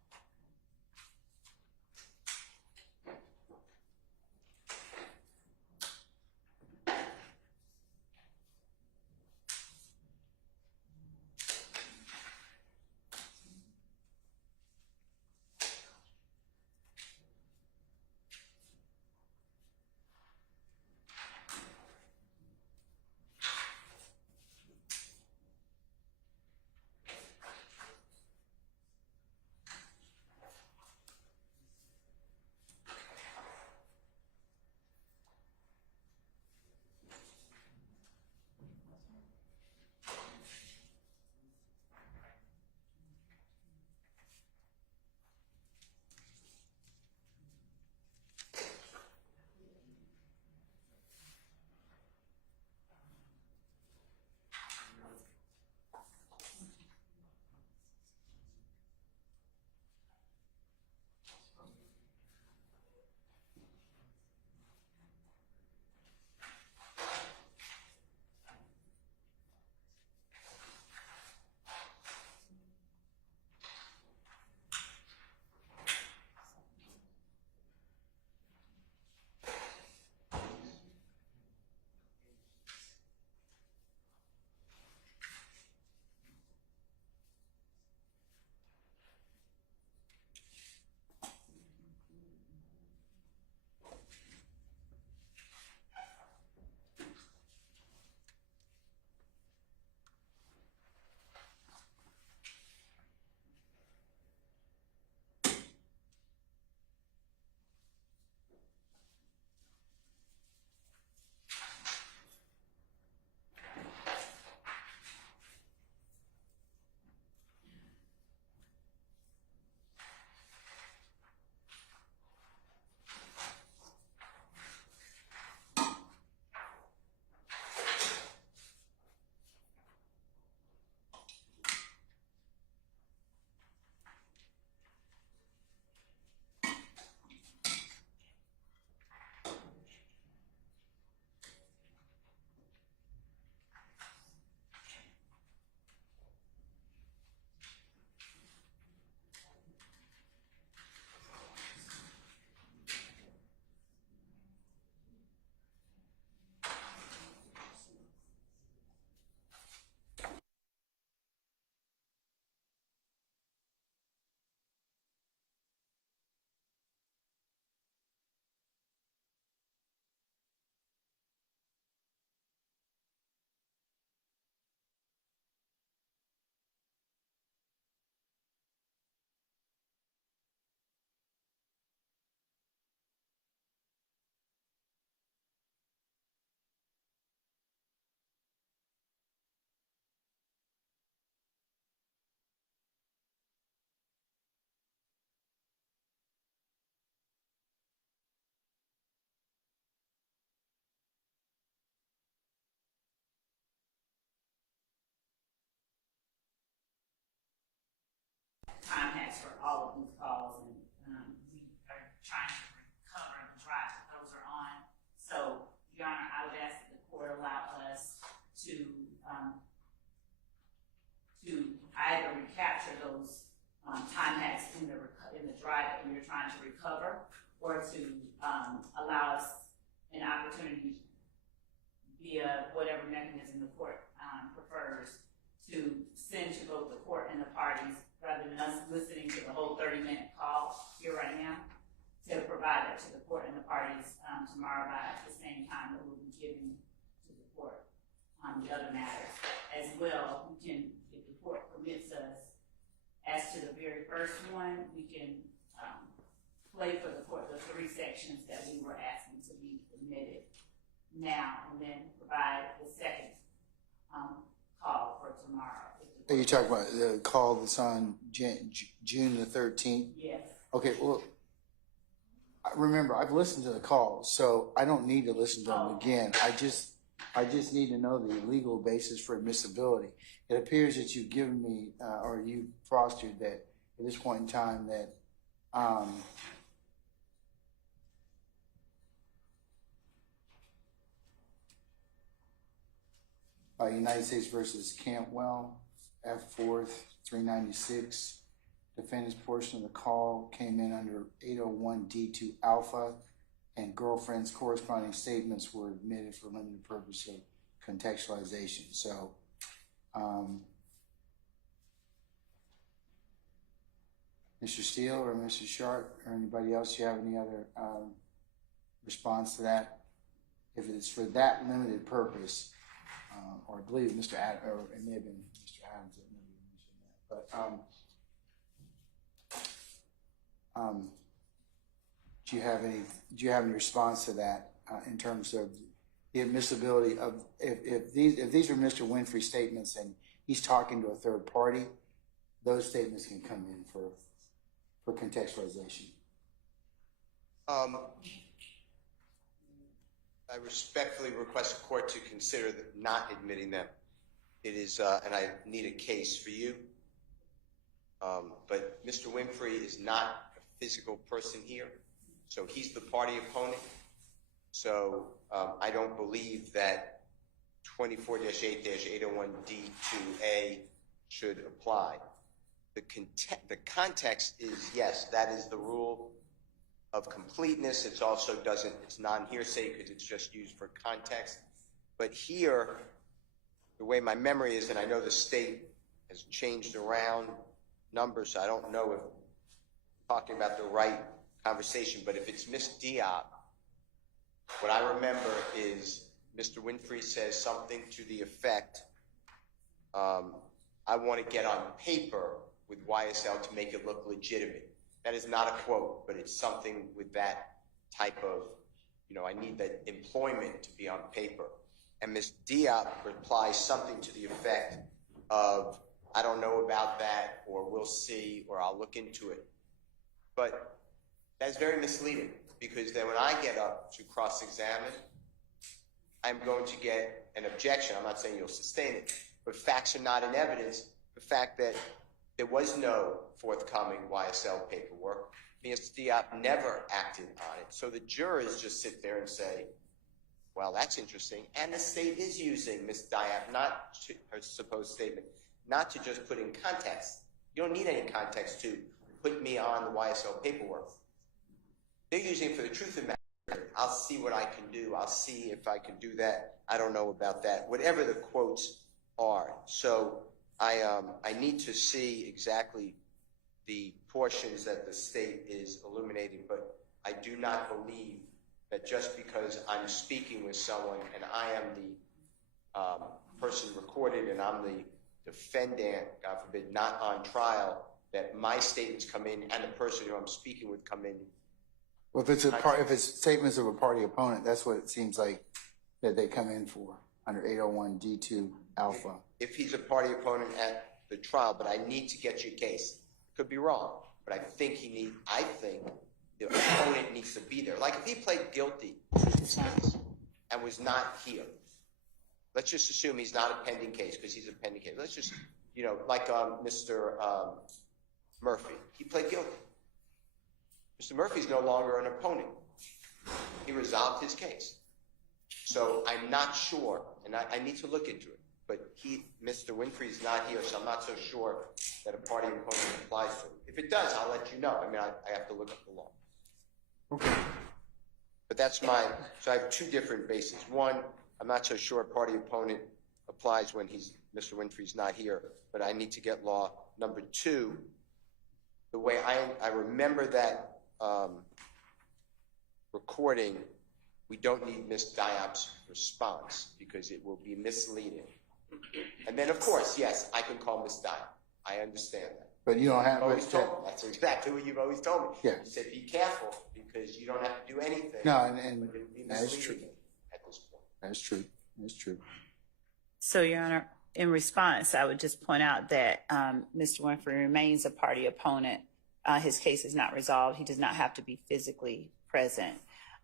time hacks for all of these calls, and we are trying to recover the drive that those are on. So, Your Honor, I would ask that the court allow us to either recapture those time hacks in the drive that we are trying to recover, or to allow us an opportunity via whatever mechanism the court prefers to send to both the court and the parties, rather than us listening to the whole 30-minute call here right now, to provide that to the court and the parties tomorrow by the same time that we'll be giving to the court on the other matters. As well, we can, if the court permits us, as to the very first one, we can play for the court the 3 sections that we were asking to be admitted now, and then provide the second call for tomorrow. Are you talking about the call that's on June the 13th? Yes. Okay, well, remember, I've listened to the call, so I don't need to listen to them again. I just need to know the legal basis for admissibility. It appears that you've given me, or you fostered that at this point in time that United States versus Campwell, F4th 396. Defendant's portion of the call came in under 801 D2 Alpha, and girlfriend's corresponding statements were admitted for limited purpose of contextualization. So, Mr. Steele or Mr. Sharp or anybody else, you have any other response to that? If it's for that limited purpose, or I believe Mr. Adams, or it may have been Mr. Adams that maybe mentioned that, but do you have any response to that in terms of the admissibility of if these are Mr. Winfrey's statements and he's talking to a third party, those statements can come in for contextualization? I respectfully request the court to consider not admitting them. It is, and I need a case for you. But Mr. Winfrey is not a physical person here, so he's the party opponent. So I don't believe that 24-8-801D2A should apply. The context is, yes, that is the rule of completeness. It's also it's non-hearsay because it's just used for context. But here, the way my memory is, and I know the state has changed around numbers, so I don't know if I'm talking about the right conversation, but if it's Miss Diop, what I remember is Mr. Winfrey says something to the effect, I want to get on paper with YSL to make it look legitimate. That is not a quote, but it's something with that type of, I need that employment to be on paper. And Ms. Diop replies something to the effect of, I don't know about that, or we'll see, or I'll look into it. But that's very misleading, because then when I get up to cross-examine, I'm going to get an objection. I'm not saying you'll sustain it, but facts are not in evidence. The fact that there was no forthcoming YSL paperwork, Ms. Diop never acted on it. So the jurors just sit there and say, well, that's interesting. And the state is using Ms. Diop, not her supposed statement, not to just put in context. You don't need any context to put me on the YSL paperwork. They're using it for the truth of the matter. I'll see what I can do. I'll see if I can do that. I don't know about that. Whatever the quotes are. So I need to see exactly the portions that the state is illuminating, but I do not believe that just because I'm speaking with someone and I am the person recorded and I'm the defendant, God forbid, not on trial, that my statements come in and the person who I'm speaking with come in. Well, if it's statements of a party opponent, that's what it seems like that they come in for under 801 D2 Alpha. If he's a party opponent at the trial, but I need to get your case. Could be wrong, but I think the opponent needs to be there. Like if he pled guilty to this case and was not here, let's just assume he's not a pending case because he's a pending case. Let's just, like Mr. Murphy. He pled guilty. Mr. Murphy's no longer an opponent. He resolved his case. So I'm not sure, and I need to look into it, but Mr. Winfrey's not here, so I'm not so sure that a party opponent applies to him. If it does, I'll let you know. I mean, I have to look up the law. Okay. But that's so I have two different bases. One, I'm not so sure a party opponent applies when Mr. Winfrey's not here, but I need to get law. Number two, the way I remember that recording, we don't need Ms. Diop's response because it will be misleading. And then, of course, yes, I can call Ms. Diop. I understand that. But you don't have. You've always told me. That's exactly what you've always told me. Yeah. You said be careful because you don't have to do anything. No, and but it would be that is misleading true. at this point. That's true. That's true. So, Your Honor, in response, I would just point out that Mr. Winfrey remains a party opponent. His case is not resolved. He does not have to be physically present.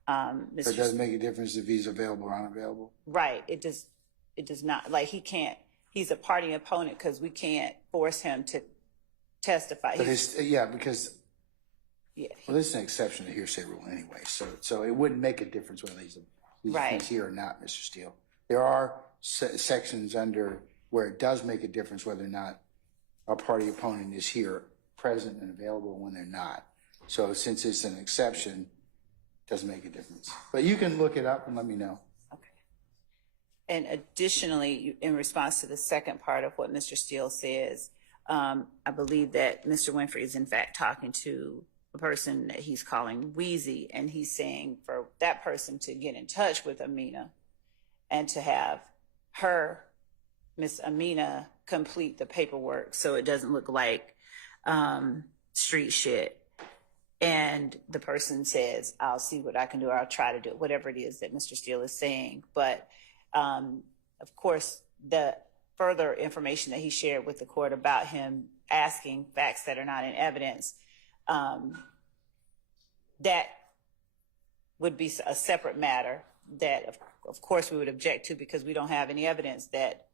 So it doesn't make a difference if he's available or unavailable? Right. It does not. Like, he's a party opponent because we can't force him to testify. But because well, this is an exception to hearsay rule anyway, so it wouldn't make a difference whether he's Right. here or not, Mr. Steele. There are sections under where it does make a difference whether or not a party opponent is here, present and available when they're not. So since it's an exception, it doesn't make a difference. But you can look it up and let me know. Okay. And additionally, in response to the second part of what Mr. Steele says, I believe that Mr. Winfrey is in fact talking to a person that he's calling Wheezy, and he's saying for that person to get in touch with Amina and to have her, Miss Amina, complete the paperwork so it doesn't look like street shit. And the person says, I'll see what I can do, or I'll try to do it, whatever it is that Mr. Steele is saying. But of course, the further information that he shared with the court about him asking facts that are not in evidence, that would be a separate matter that of course we would object to because we don't have any evidence that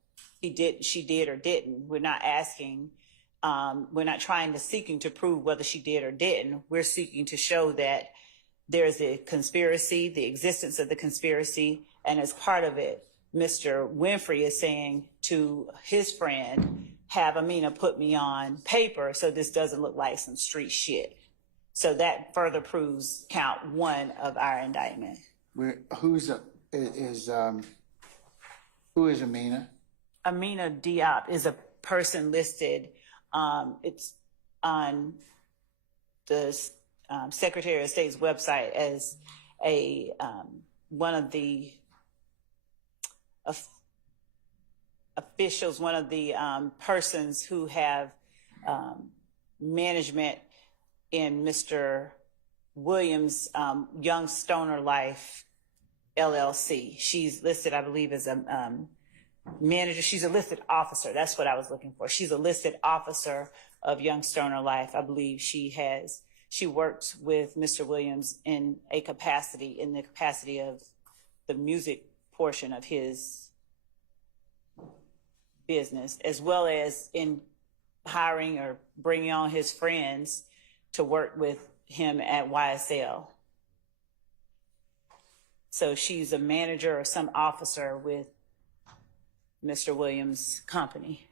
she did or didn't. We're not asking, we're not seeking to prove whether she did or didn't. We're seeking to show that there's a conspiracy, the existence of the conspiracy, and as part of it, Mr. Winfrey is saying to his friend, have Amina put me on paper so this doesn't look like some street shit. So that further proves count one of our indictment. Who is Amina? Amina Diop is a person listed. It's on the Secretary of State's website as one of the officials, one of the persons who have management in Mr. Williams' Young Stoner Life LLC. She's listed, I believe, as a manager. She's a listed officer. That's what I was looking for. She's a listed officer of Young Stoner Life. I believe she works with Mr. Williams in the capacity of the music portion of his business, as well as in hiring or bringing on his friends to work with him at YSL. So she's a manager or some officer with Mr. Williams' company.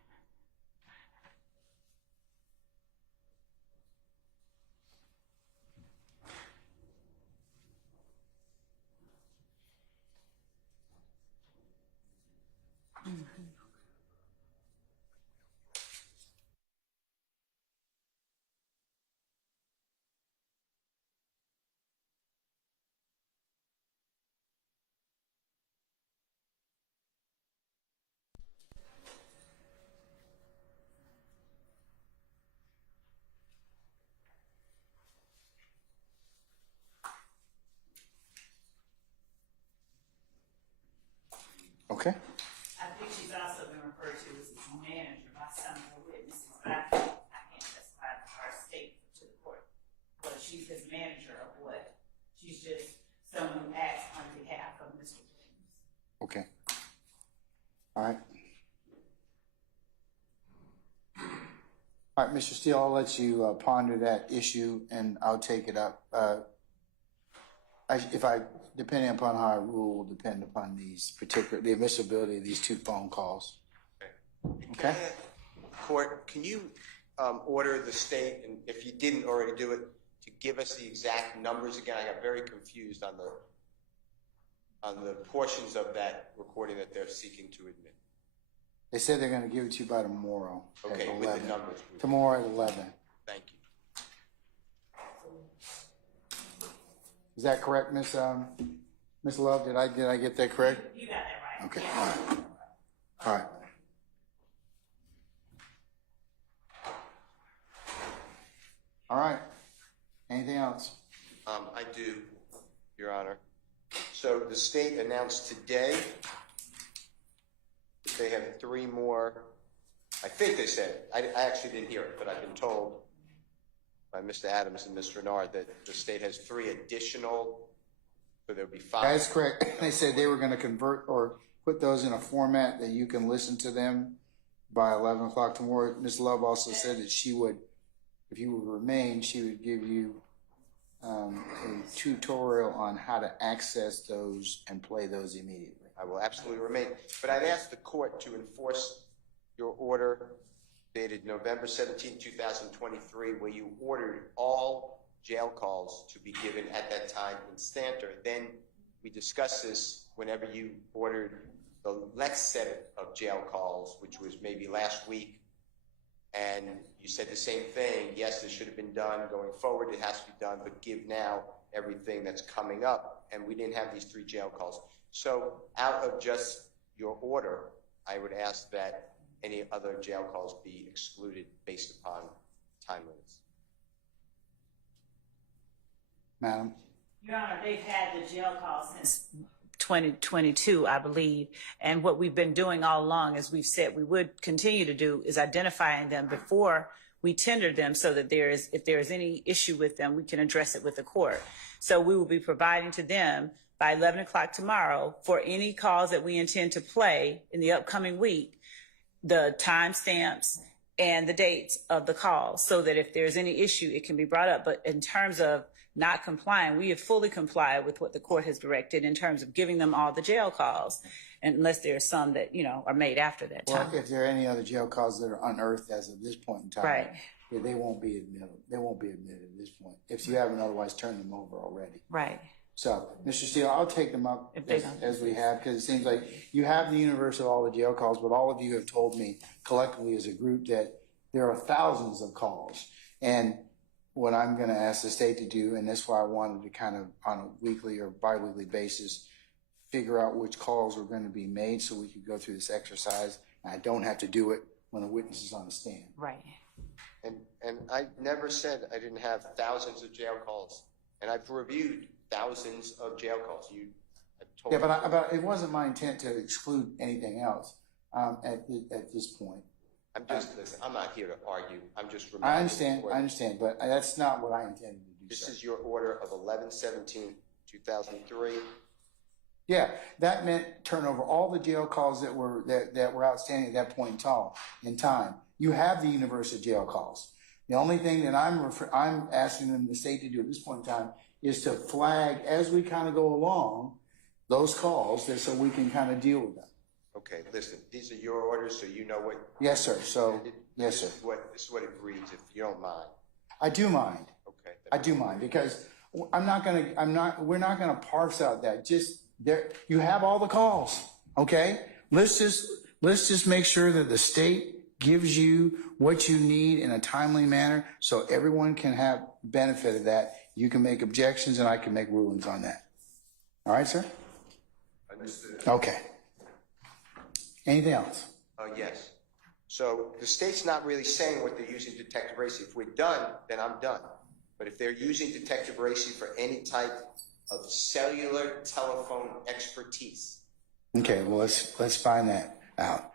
Okay. I think she's also been referred to as his manager by some of the witnesses, but I can't testify her state to the court. But she's his manager of what? She's just someone who acts on behalf of Mr. Williams. Okay. All right. All right, Mr. Steele, I'll let you ponder that issue, and I'll take it up. Depending upon how I rule, will depend upon the admissibility of these 2 phone calls. Okay? Court, can you order the state, and if you didn't already do it, to give us the exact numbers again? I got very confused on the portions of that recording that they're seeking to admit. They said they're going to give it to you by tomorrow. Okay, at with 11. the numbers, please. Tomorrow at 11. Thank you. Is that correct, Miss Love? Did I get that correct? You got that right. Okay. All right. All right. All right. Anything else? I do, Your Honor. So the state announced today that they have 3 more. I think they said. I actually didn't hear it, but I've been told by Mr. Adams and Ms. Renard that the state has 3 additional, so there'll be 5. That's correct. They said they were going to convert or put those in a format that you can listen to them by 11 o'clock tomorrow. Ms. Love also said that she would, if you would remain, she would give you a tutorial on how to access those and play those immediately. I will absolutely remain. But I'd ask the court to enforce your order dated November 17, 2023, where you ordered all jail calls to be given at that time in Stanter. Then we discussed this whenever you ordered the next set of jail calls, which was maybe last week. And you said the same thing. Yes, this should have been done going forward. It has to be done, but give now everything that's coming up. And we didn't have these 3 jail calls. So out of just your order, I would ask that any other jail calls be excluded based upon time limits. Madam? Your Honor, they've had the jail call since 2022, I believe. And what we've been doing all along, as we've said we would continue to do, is identifying them before we tender them so that if there is any issue with them, we can address it with the court. So we will be providing to them by 11 o'clock tomorrow for any calls that we intend to play in the upcoming week, the timestamps and the dates of the calls, so that if there's any issue, it can be brought up. But in terms of not complying, we have fully complied with what the court has directed in terms of giving them all the jail calls, unless there are some that, are made after that time. Well, if there are any other jail calls that are unearthed as of this point in time, Right. They won't be admitted. They won't be admitted at this point, if you haven't otherwise turned them over already. Right. So, Mr. Steele, I'll take them up If they don't. as we have, because it seems like you have the universe of all the jail calls, but all of you have told me collectively as a group that there are thousands of calls. And what I'm going to ask the state to do, and that's why I wanted to kind of on a weekly or bi-weekly basis figure out which calls were going to be made so we could go through this exercise. And I don't have to do it when the witness is on the stand. Right. And I never said I didn't have thousands of jail calls. And I've reviewed thousands of jail calls. Yeah, but it wasn't my intent to exclude anything else at this point. Listen, I'm not here to argue. I'm just reminding I the court. understand, but that's not what I intended to do. This sir. is your order of 11/17/2003. Yeah, that meant turn over all the jail calls that were outstanding at that point in time. You have the universe of jail calls. The only thing that I'm asking them, the state, to do at this point in time is to flag as we kind of go along those calls, so we can kind of deal with them. Okay, listen, these are your orders, so you know what. Yes, sir. So, yes, sir. This is what it reads, if you don't mind. I do mind. Okay. I do mind, because we're not gonna parse out that. Just there, you have all the calls. Okay, let's just make sure that the state gives you what you need in a timely manner, so everyone can have benefit of that. You can make objections, and I can make rulings on that. All right, sir. Understood. Okay. Anything else? Yes. So the state's not really saying what they're using Detective Racy. If we're done, then I'm done. But if they're using Detective Racy for any type of cellular telephone expertise. Okay, well, let's find that out.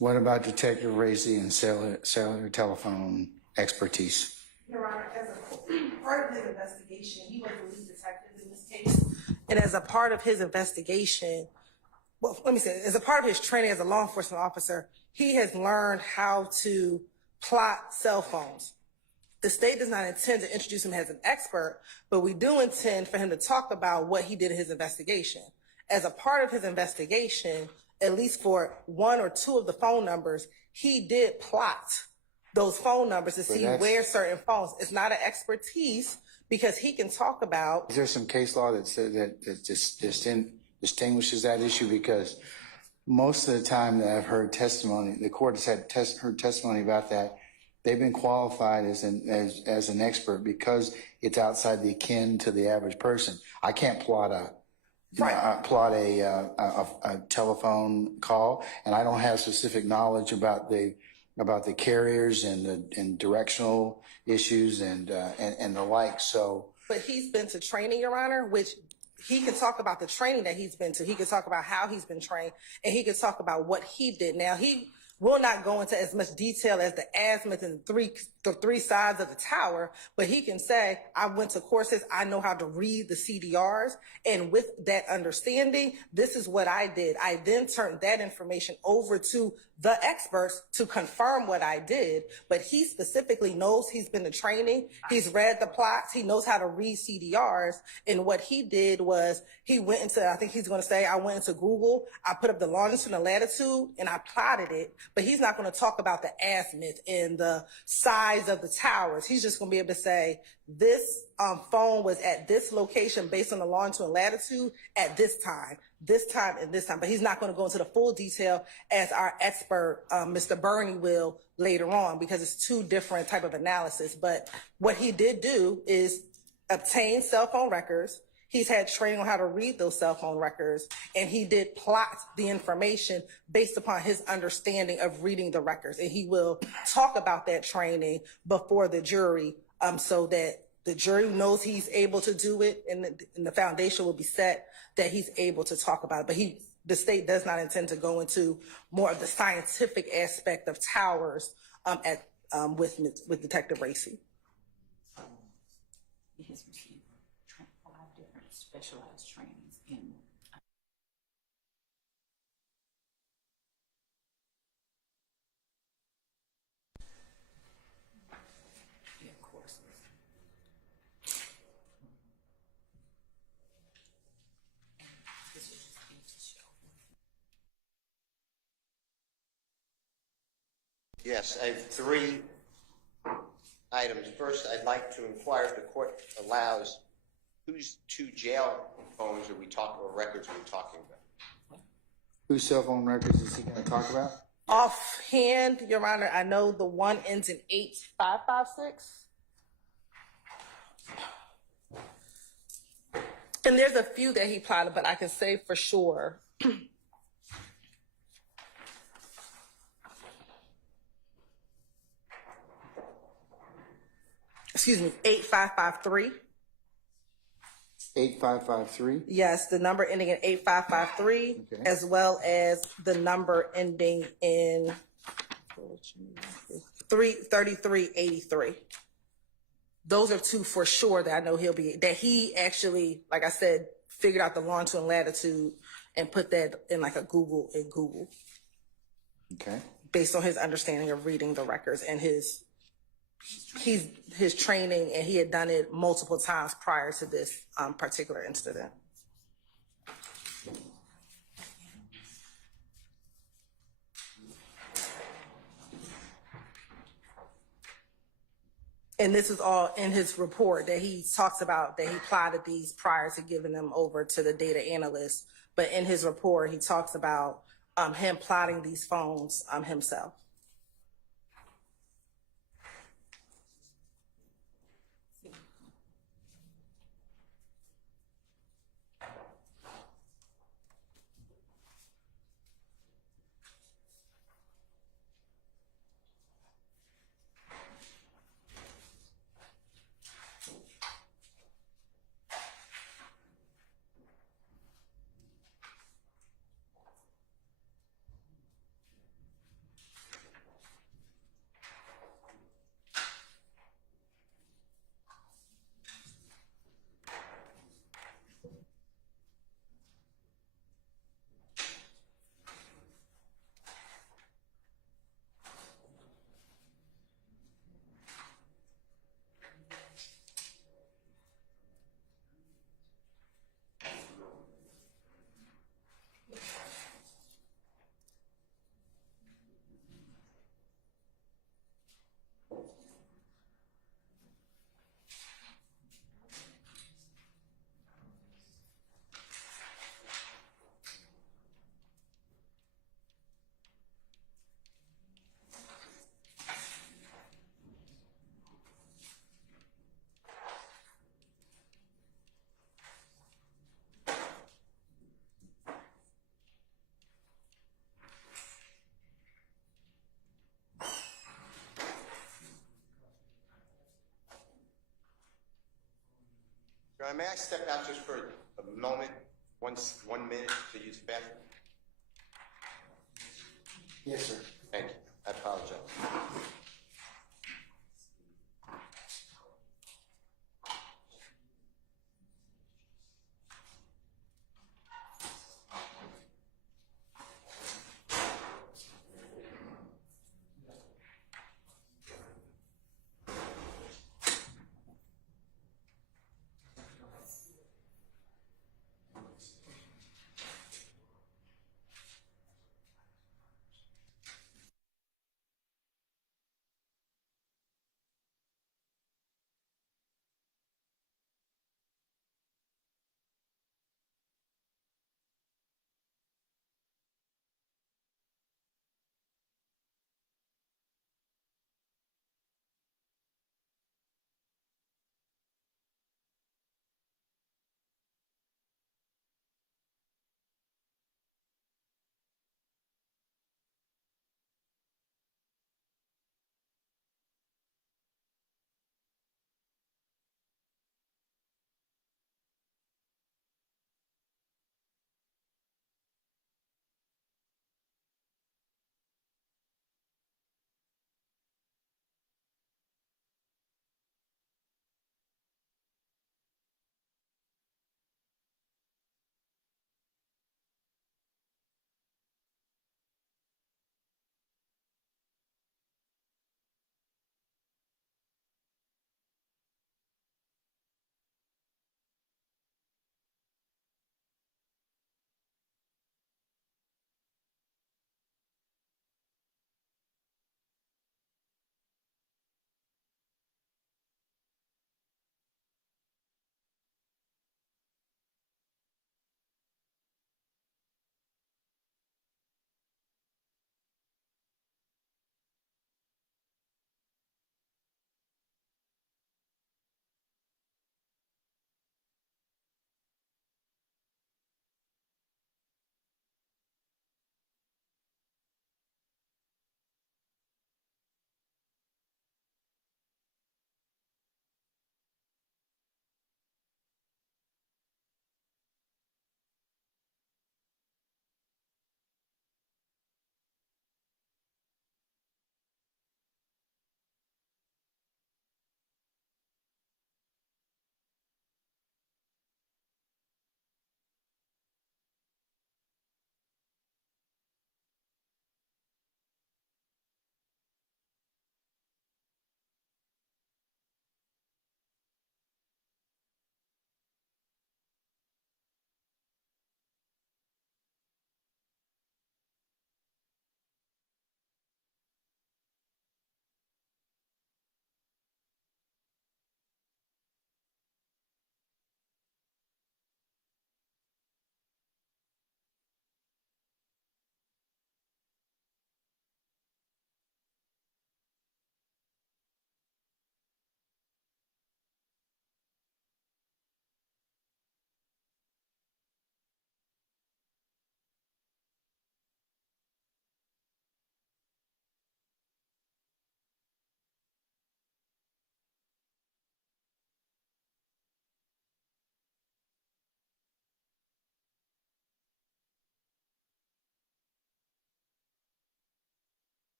What about Detective Racy and cellular telephone expertise? Your Honor, as a part of his investigation, he was the lead detective in this case. And as a part of his investigation, as a part of his training as a law enforcement officer, he has learned how to plot cell phones. The state does not intend to introduce him as an expert, but we do intend for him to talk about what he did in his investigation. As a part of his investigation, at least for one or two of the phone numbers, he did plot those phone numbers to see where certain phones. It's not an expertise because he can talk about. Is there some case law that says that just distinguishes that issue? Because most of the time that I've heard testimony, the court has heard testimony about that. They've been qualified as an expert because it's outside the akin to the average person. I can't plot a telephone call, and I don't have specific knowledge about the carriers and directional issues and the like. So, but he's been to training, Your Honor, which he can talk about the training that he's been to. He can talk about how he's been trained, and he can talk about what he did. Now, he will not go into as much detail as the azimuth and the three sides of the tower, but he can say, I went to courses, I know how to read the CDRs, and with that understanding, this is what I did. I then turned that information over to the experts to confirm what I did, but he specifically knows he's been to training, he's read the plots, he knows how to read CDRs, and what he did was he went into, I think he's going to say, I went into Google, I put up the longitude and latitude, and I plotted it, but he's not going to talk about the azimuth and the size of the towers. He's just going to be able to say, this phone was at this location based on the longitude and latitude at this time, and this time. But he's not going to go into the full detail as our expert, Mr. Burney, will later on, because it's two different type of analysis. But what he did do is obtain cell phone records. He's had training on how to read those cell phone records, and he did plot the information based upon his understanding of reading the records. And he will talk about that training before the jury, so that the jury knows he's able to do it, and the foundation will be set that he's able to talk about it. But the state does not intend to go into more of the scientific aspect of towers with Detective Racy. He has received 5 different specialized trainings in courses. This will just be to show. Yes, I have 3 items. First, I'd like to inquire if the court allows whose 2 jail phones are we talking, or records are we talking about? whose cell phone records is he going to talk about? Offhand, Your Honor, I know the one ends in 8556. And there's a few that he plotted, but I can say for sure. Excuse me, 8553. 8553. Yes, the number ending in 8553, Okay. as well as the number ending in 3383. Those are 2 for sure that I know that he actually, like I said, figured out the longitude and latitude and put that in like a Google. Okay. Based on his understanding of reading the records and his training, and he had done it multiple times prior to this particular incident. And this is all in his report that he talks about, that he plotted these prior to giving them over to the data analyst. But in his report, he talks about him plotting these phones himself. May I step out just for a moment, 1 minute to use the bathroom? Yes, sir. Thank you. I apologize.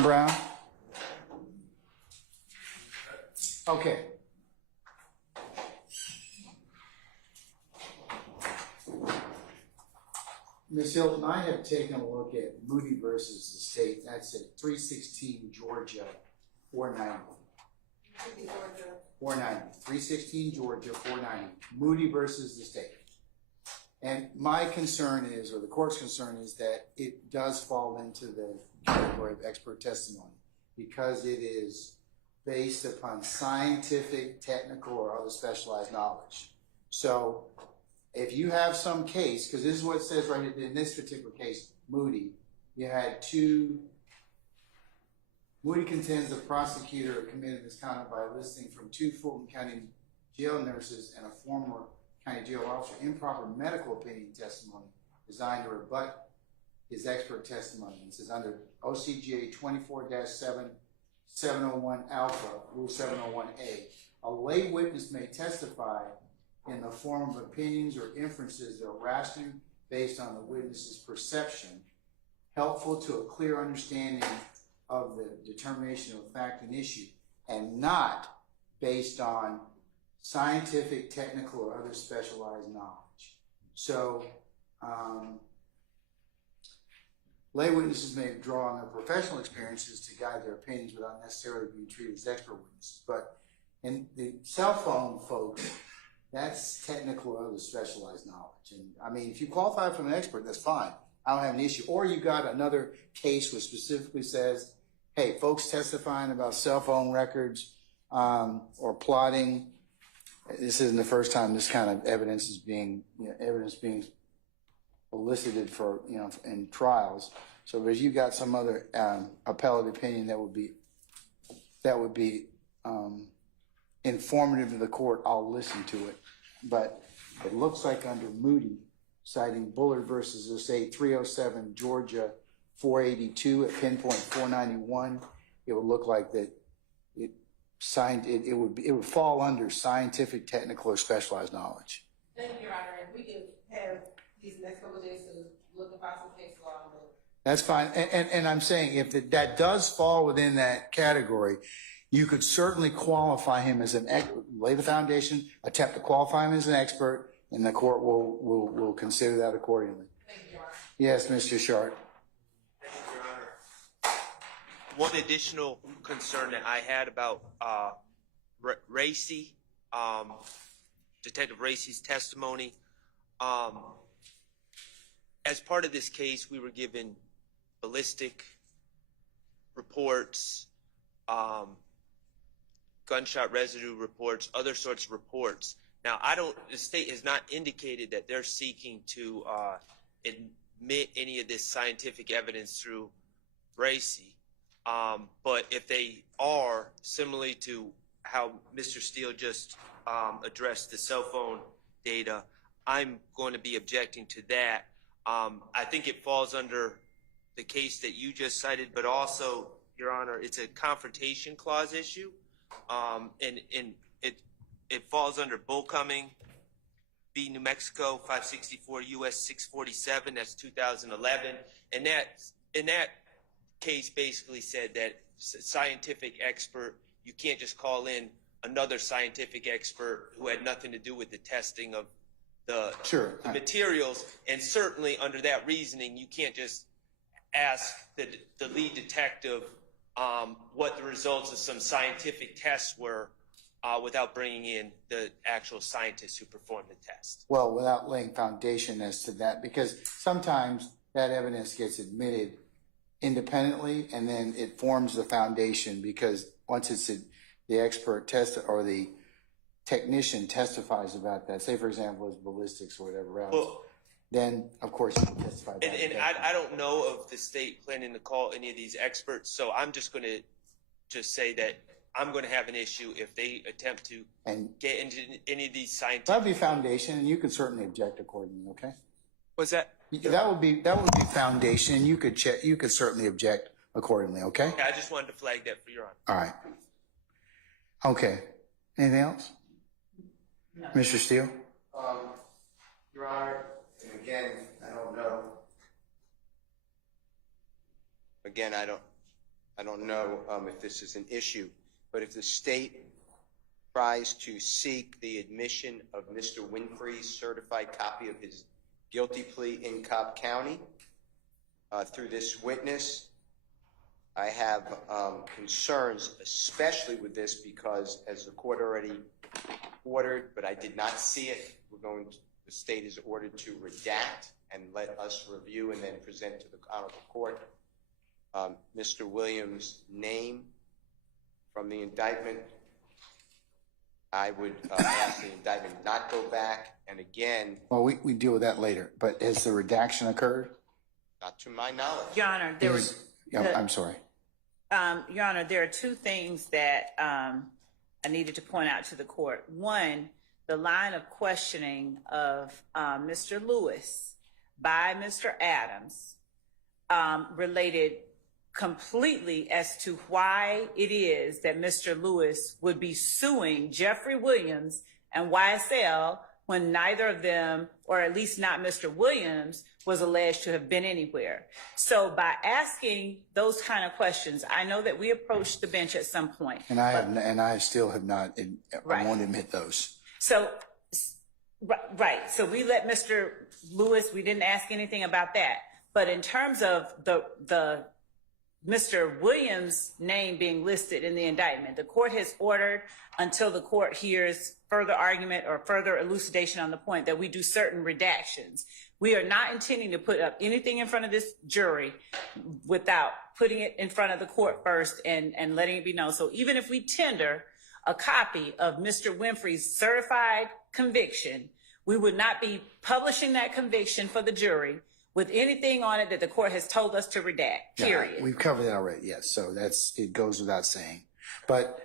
Brown? Okay. Ms. Hilton, I have taken a look at Moody versus the state. That's at 316 Georgia, 490. 490. 316 Georgia, 490. Moody versus the state. And my concern is, or the court's concern is, that it does fall into the category of expert testimony because it is based upon scientific, technical, or other specialized knowledge. So if you have some case, because this is what it says right here, in this particular case, Moody, you had Moody contends the prosecutor committed misconduct by eliciting from 2 Fulton County jail nurses and a former county jail officer improper medical opinion testimony designed to rebut his expert testimony. It says under OCGA 24-701 Alpha, Rule 701A, a lay witness may testify in the form of opinions or inferences that are rational based on the witness's perception, helpful to a clear understanding of the determination of fact and issue, and not based on scientific, technical, or other specialized knowledge. So, lay witnesses may draw on their professional experiences to guide their opinions without necessarily being treated as expert witnesses. But in the cell phone folks, that's technical or other specialized knowledge. And I mean, if you qualify from an expert, that's fine. I don't have an issue. Or you got another case which specifically says, hey, folks testifying about cell phone records or plotting. This isn't the first time this kind of evidence is being, evidence being elicited for, in trials. So if you got some other appellate opinion that would be informative to the court, I'll listen to it. But it looks like under Moody, citing Bullard versus the state 307 Georgia 482 at pinpoint 491, it would look like that it would fall under scientific, technical, or specialized knowledge. Thank you, Your Honor. If we can have these next couple of days to look about some case law. That's fine. And I'm saying if that does fall within that category, you could certainly qualify him as an expert, lay the foundation, attempt to qualify him as an expert, and the court will consider that accordingly. Thank you, Your Honor. Yes, Mr. Short. Thank you, Your Honor. One additional concern that I had about Racy, Detective Racy's testimony, as part of this case, we were given ballistic reports, gunshot residue reports, other sorts of reports. Now, the state has not indicated that they're seeking to admit any of this scientific evidence through Racy. But if they are, similarly to how Mr. Steele just addressed the cell phone data, I'm going to be objecting to that. I think it falls under the case that you just cited, but also, Your Honor, it's a confrontation clause issue, and it falls under Bullcoming v. New Mexico 564 U.S. 647. That's 2011, and that case basically said that scientific expert, you can't just call in another scientific expert who had nothing to do with the testing of the materials, and certainly under that reasoning, you can't just ask the lead detective what the results of some scientific tests were without bringing in the actual scientists who performed the test. Well, without laying foundation as to that, because sometimes that evidence gets admitted independently and then it forms the foundation, because once it's the expert test or the technician testifies about that, say for example it's ballistics or whatever else, then of course you can testify about it. And I don't know of the state planning to call any of these experts, so I'm just going to say that I'm going to have an issue if they attempt to get into any of these scientific. That would be foundation, and you could certainly object accordingly. Okay. What's that? That would be foundation, and you could certainly object accordingly. Okay. Yeah, I just wanted to flag that for Your Honor. All right. Okay. Anything else? No. Mr. Steele? Your Honor, and again, I don't know. Again, I don't know if this is an issue, but if the state tries to seek the admission of Mr. Winfrey's certified copy of his guilty plea in Cobb County. Through this witness, I have concerns, especially with this, because as the court already ordered, but I did not see it, the state is ordered to redact and let us review and then present to the honorable court Mr. Williams' name from the indictment. I would ask the indictment not go back. And again, Well, we deal with that later, but has the redaction occurred? not to my knowledge. Your Honor, there was. I'm sorry. Your Honor, there are two things that I needed to point out to the court. One, the line of questioning of Mr. Lewis by Mr. Adams related completely as to why it is that Mr. Lewis would be suing Jeffery Williams and YSL when neither of them, or at least not Mr. Williams, was alleged to have been anywhere. So by asking those kind of questions, I know that we approached the bench at some point. And I still have not, Right. I won't admit those. So, right. So we let Mr. Lewis, we didn't ask anything about that. But in terms of the Mr. Williams' name being listed in the indictment, the court has ordered until the court hears further argument or further elucidation on the point that we do certain redactions. We are not intending to put up anything in front of this jury without putting it in front of the court first and letting it be known. So even if we tender a copy of Mr. Winfrey's certified conviction, we would not be publishing that conviction for the jury with anything on it that the court has told us to redact, period. Yeah, we've covered that already, yes. So it goes without saying. But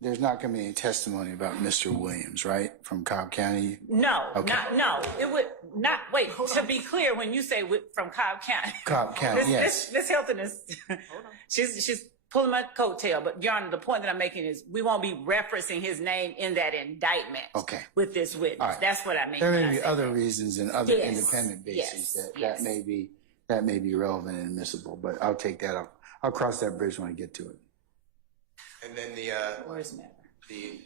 there's not going to be any testimony about Mr. Williams, right, from Cobb County? No, Okay. no. It would not, wait, to be clear, when you say from Cobb County. Cobb County, yes. Ms. Hilton is, she's pulling my coattail, but Your Honor, the point that I'm making is we won't be referencing his name in that indictment with this witness. All right. That's what I mean. There may be other reasons and other Yes. independent bases Yes. that may be relevant and admissible, but I'll take that up. I'll cross that bridge when I get to it. And then Where's Matt? the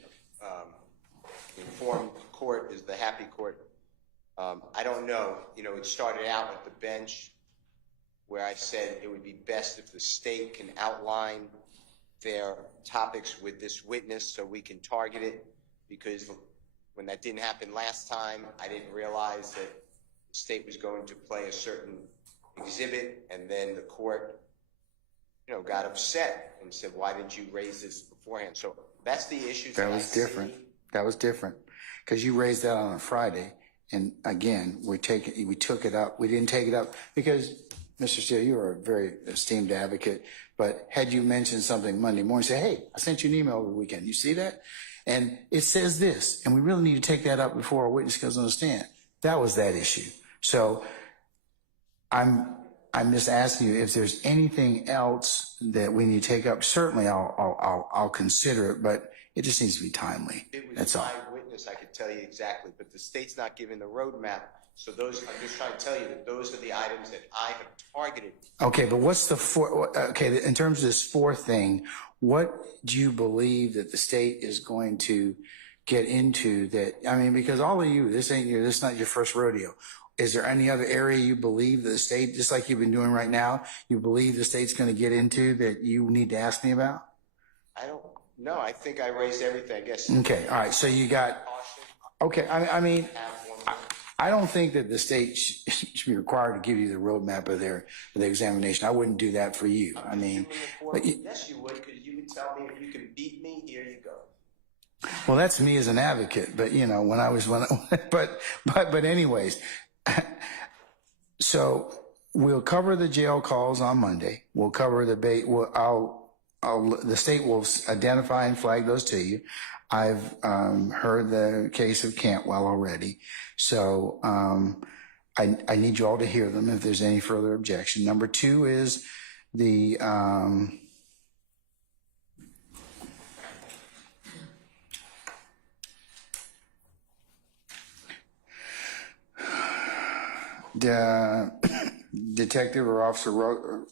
informed court is the happy court. I don't know. It started out at the bench where I said it would be best if the state can outline their topics with this witness so we can target it, because when that didn't happen last time, I didn't realize that the state was going to play a certain exhibit, and then the court got upset and said, why didn't you raise this beforehand? So that's the issue. That was different. That was different because you raised that on a Friday. And again, we took it up. We didn't take it up because, Mr. Steele, you are a very esteemed advocate, but had you mentioned something Monday morning, say, hey, I sent you an email over the weekend. You see that? And it says this, and we really need to take that up before our witness goes on the stand. That was that issue. So I'm just asking you if there's anything else that we need to take up. Certainly I'll consider it, but it just needs to be timely. If it was That's all. my witness, I could tell you exactly, but the state's not giving the roadmap. So I'm just trying to tell you that those are the items that I have targeted. Okay, but what's the in terms of this fourth thing, what do you believe that the state is going to get into that, because all of you, this is not your first rodeo. Is there any other area you believe that the state, just like you've been doing right now, you believe the state's going to get into that you need to ask me about? I don't know. I think I raised everything, I guess. Okay, all right, so you got, okay, I don't think that the state should be required to give you the roadmap of the examination. I wouldn't do that for you. Yes, you would, because you would tell me if you can beat me, here you go. Well, that's me as an advocate, but but anyways, so we'll cover the jail calls on Monday. We'll cover the the state will identify and flag those to you. I've heard the case of Cantwell already, so I need you all to hear them if there's any further objection. Number two is the detective or officer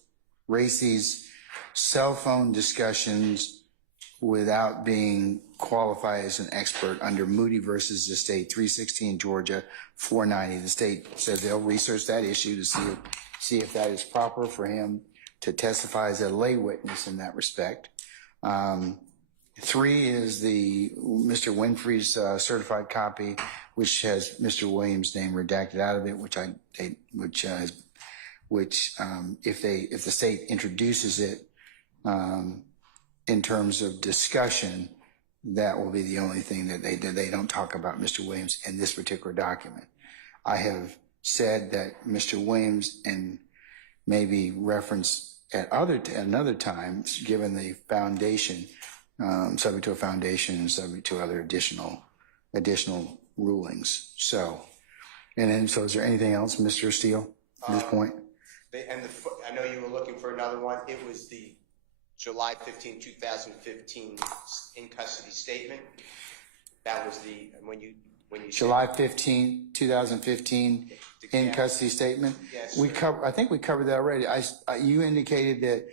Racy's cell phone discussions without being qualify as an expert under Moody versus the state, 316 Georgia 490. The state says they'll research that issue to see if that is proper for him to testify as a lay witness in that respect. 3 is the Mr. Winfrey's certified copy, which has Mr. Williams' name redacted out of it, if the state introduces it in terms of discussion, that will be the only thing that they don't talk about Mr. Williams in this particular document. I have said that Mr. Williams, and maybe reference at another time, given the foundation, subject to a foundation and subject to other additional rulings. So is there anything else, Mr. Steele, at this point? I know you were looking for another one. It was the July 15, 2015 in custody statement. That was when you July 15, 2015 in custody statement. Yes, I think we covered that already. You indicated that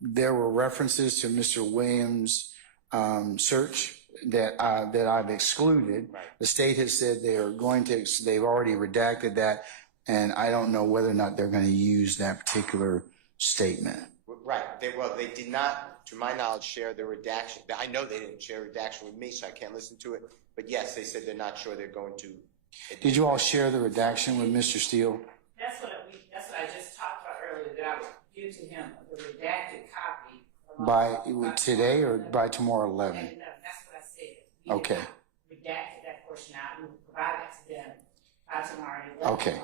there were references to Mr. Williams' search that I've excluded. Right. The state has said they've already redacted that, and I don't know whether or not they're going to use that particular statement. Right. They did not, to my knowledge, share the redaction. I know they didn't share redaction with me, so I can't listen to it. But yes, they said they're not sure they're going to. Did you all share the redaction with Mr. Steele? That's what I just talked about earlier, that I would give to him the redacted copy. By today or by tomorrow 11? And, that's what I said. Okay. Redacted that portion out. We would provide that to them by tomorrow. Okay.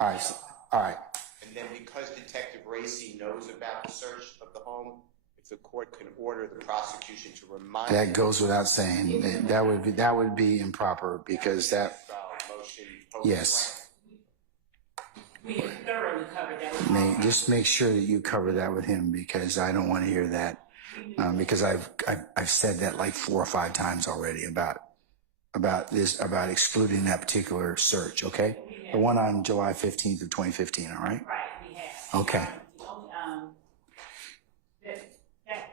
All right. All right. And then because Detective Racy knows about the search of the home, if the court can order the prosecution to remind that goes without saying. That would be improper because that. Motion Yes. We thoroughly covered that. Just make sure that you cover that with him because I don't want to hear that because I've said that like 4 or 5 times already about excluding that particular search. Okay, the one on July 15th of 2015. All right. Right. We have. Okay.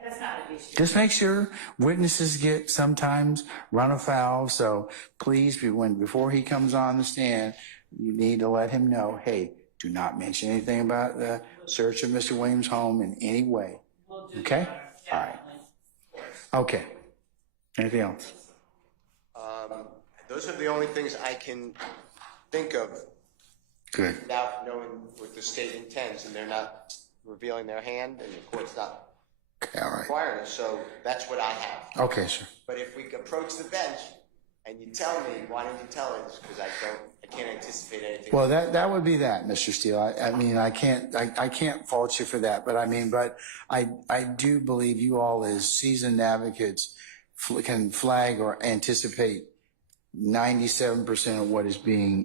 That's not an issue. Just make sure witnesses get sometimes run afoul. So please, before he comes on the stand, you need to let him know, hey, do not mention anything about the search of Mr. Williams' home in any way. We'll do Okay? that, All right. Okay. Anything else? Those are the only things I can think of. Good. Without knowing what the state intends, and they're not revealing their hand, and the court's not All right. requiring it. So that's what I have. Okay, sir. But if we approach the bench and you tell me, why didn't you tell us? Because I can't anticipate anything. Well, that would be that, Mr. Steele. I mean, I can't fault you for that, but I do believe you all as seasoned advocates can flag or anticipate 97% of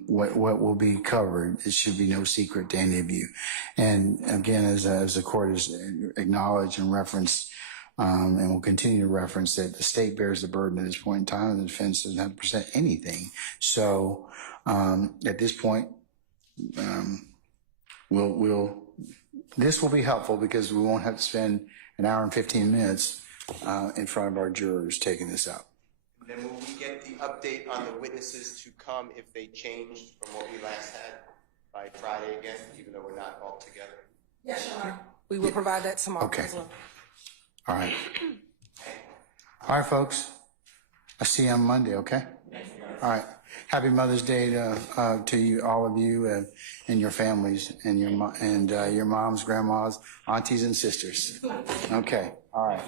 what will be covered. It should be no secret to any of you. And again, as the court has acknowledged and referenced, and will continue to reference that the state bears the burden at this point in time, and the defense doesn't have to present anything. So at this point, this will be helpful because we won't have to spend an hour and 15 minutes in front of our jurors taking this up. And then will we get the update on the witnesses to come if they changed from what we last had by Friday again, even though we're not all together? Yes, Your Honor. We will provide that tomorrow Okay. as well. All right. All right, folks. I'll see you on Monday, okay? All right. Happy Mother's Day to you, all of you, and your families, and your moms, grandmas, aunties, and sisters. Okay. All right.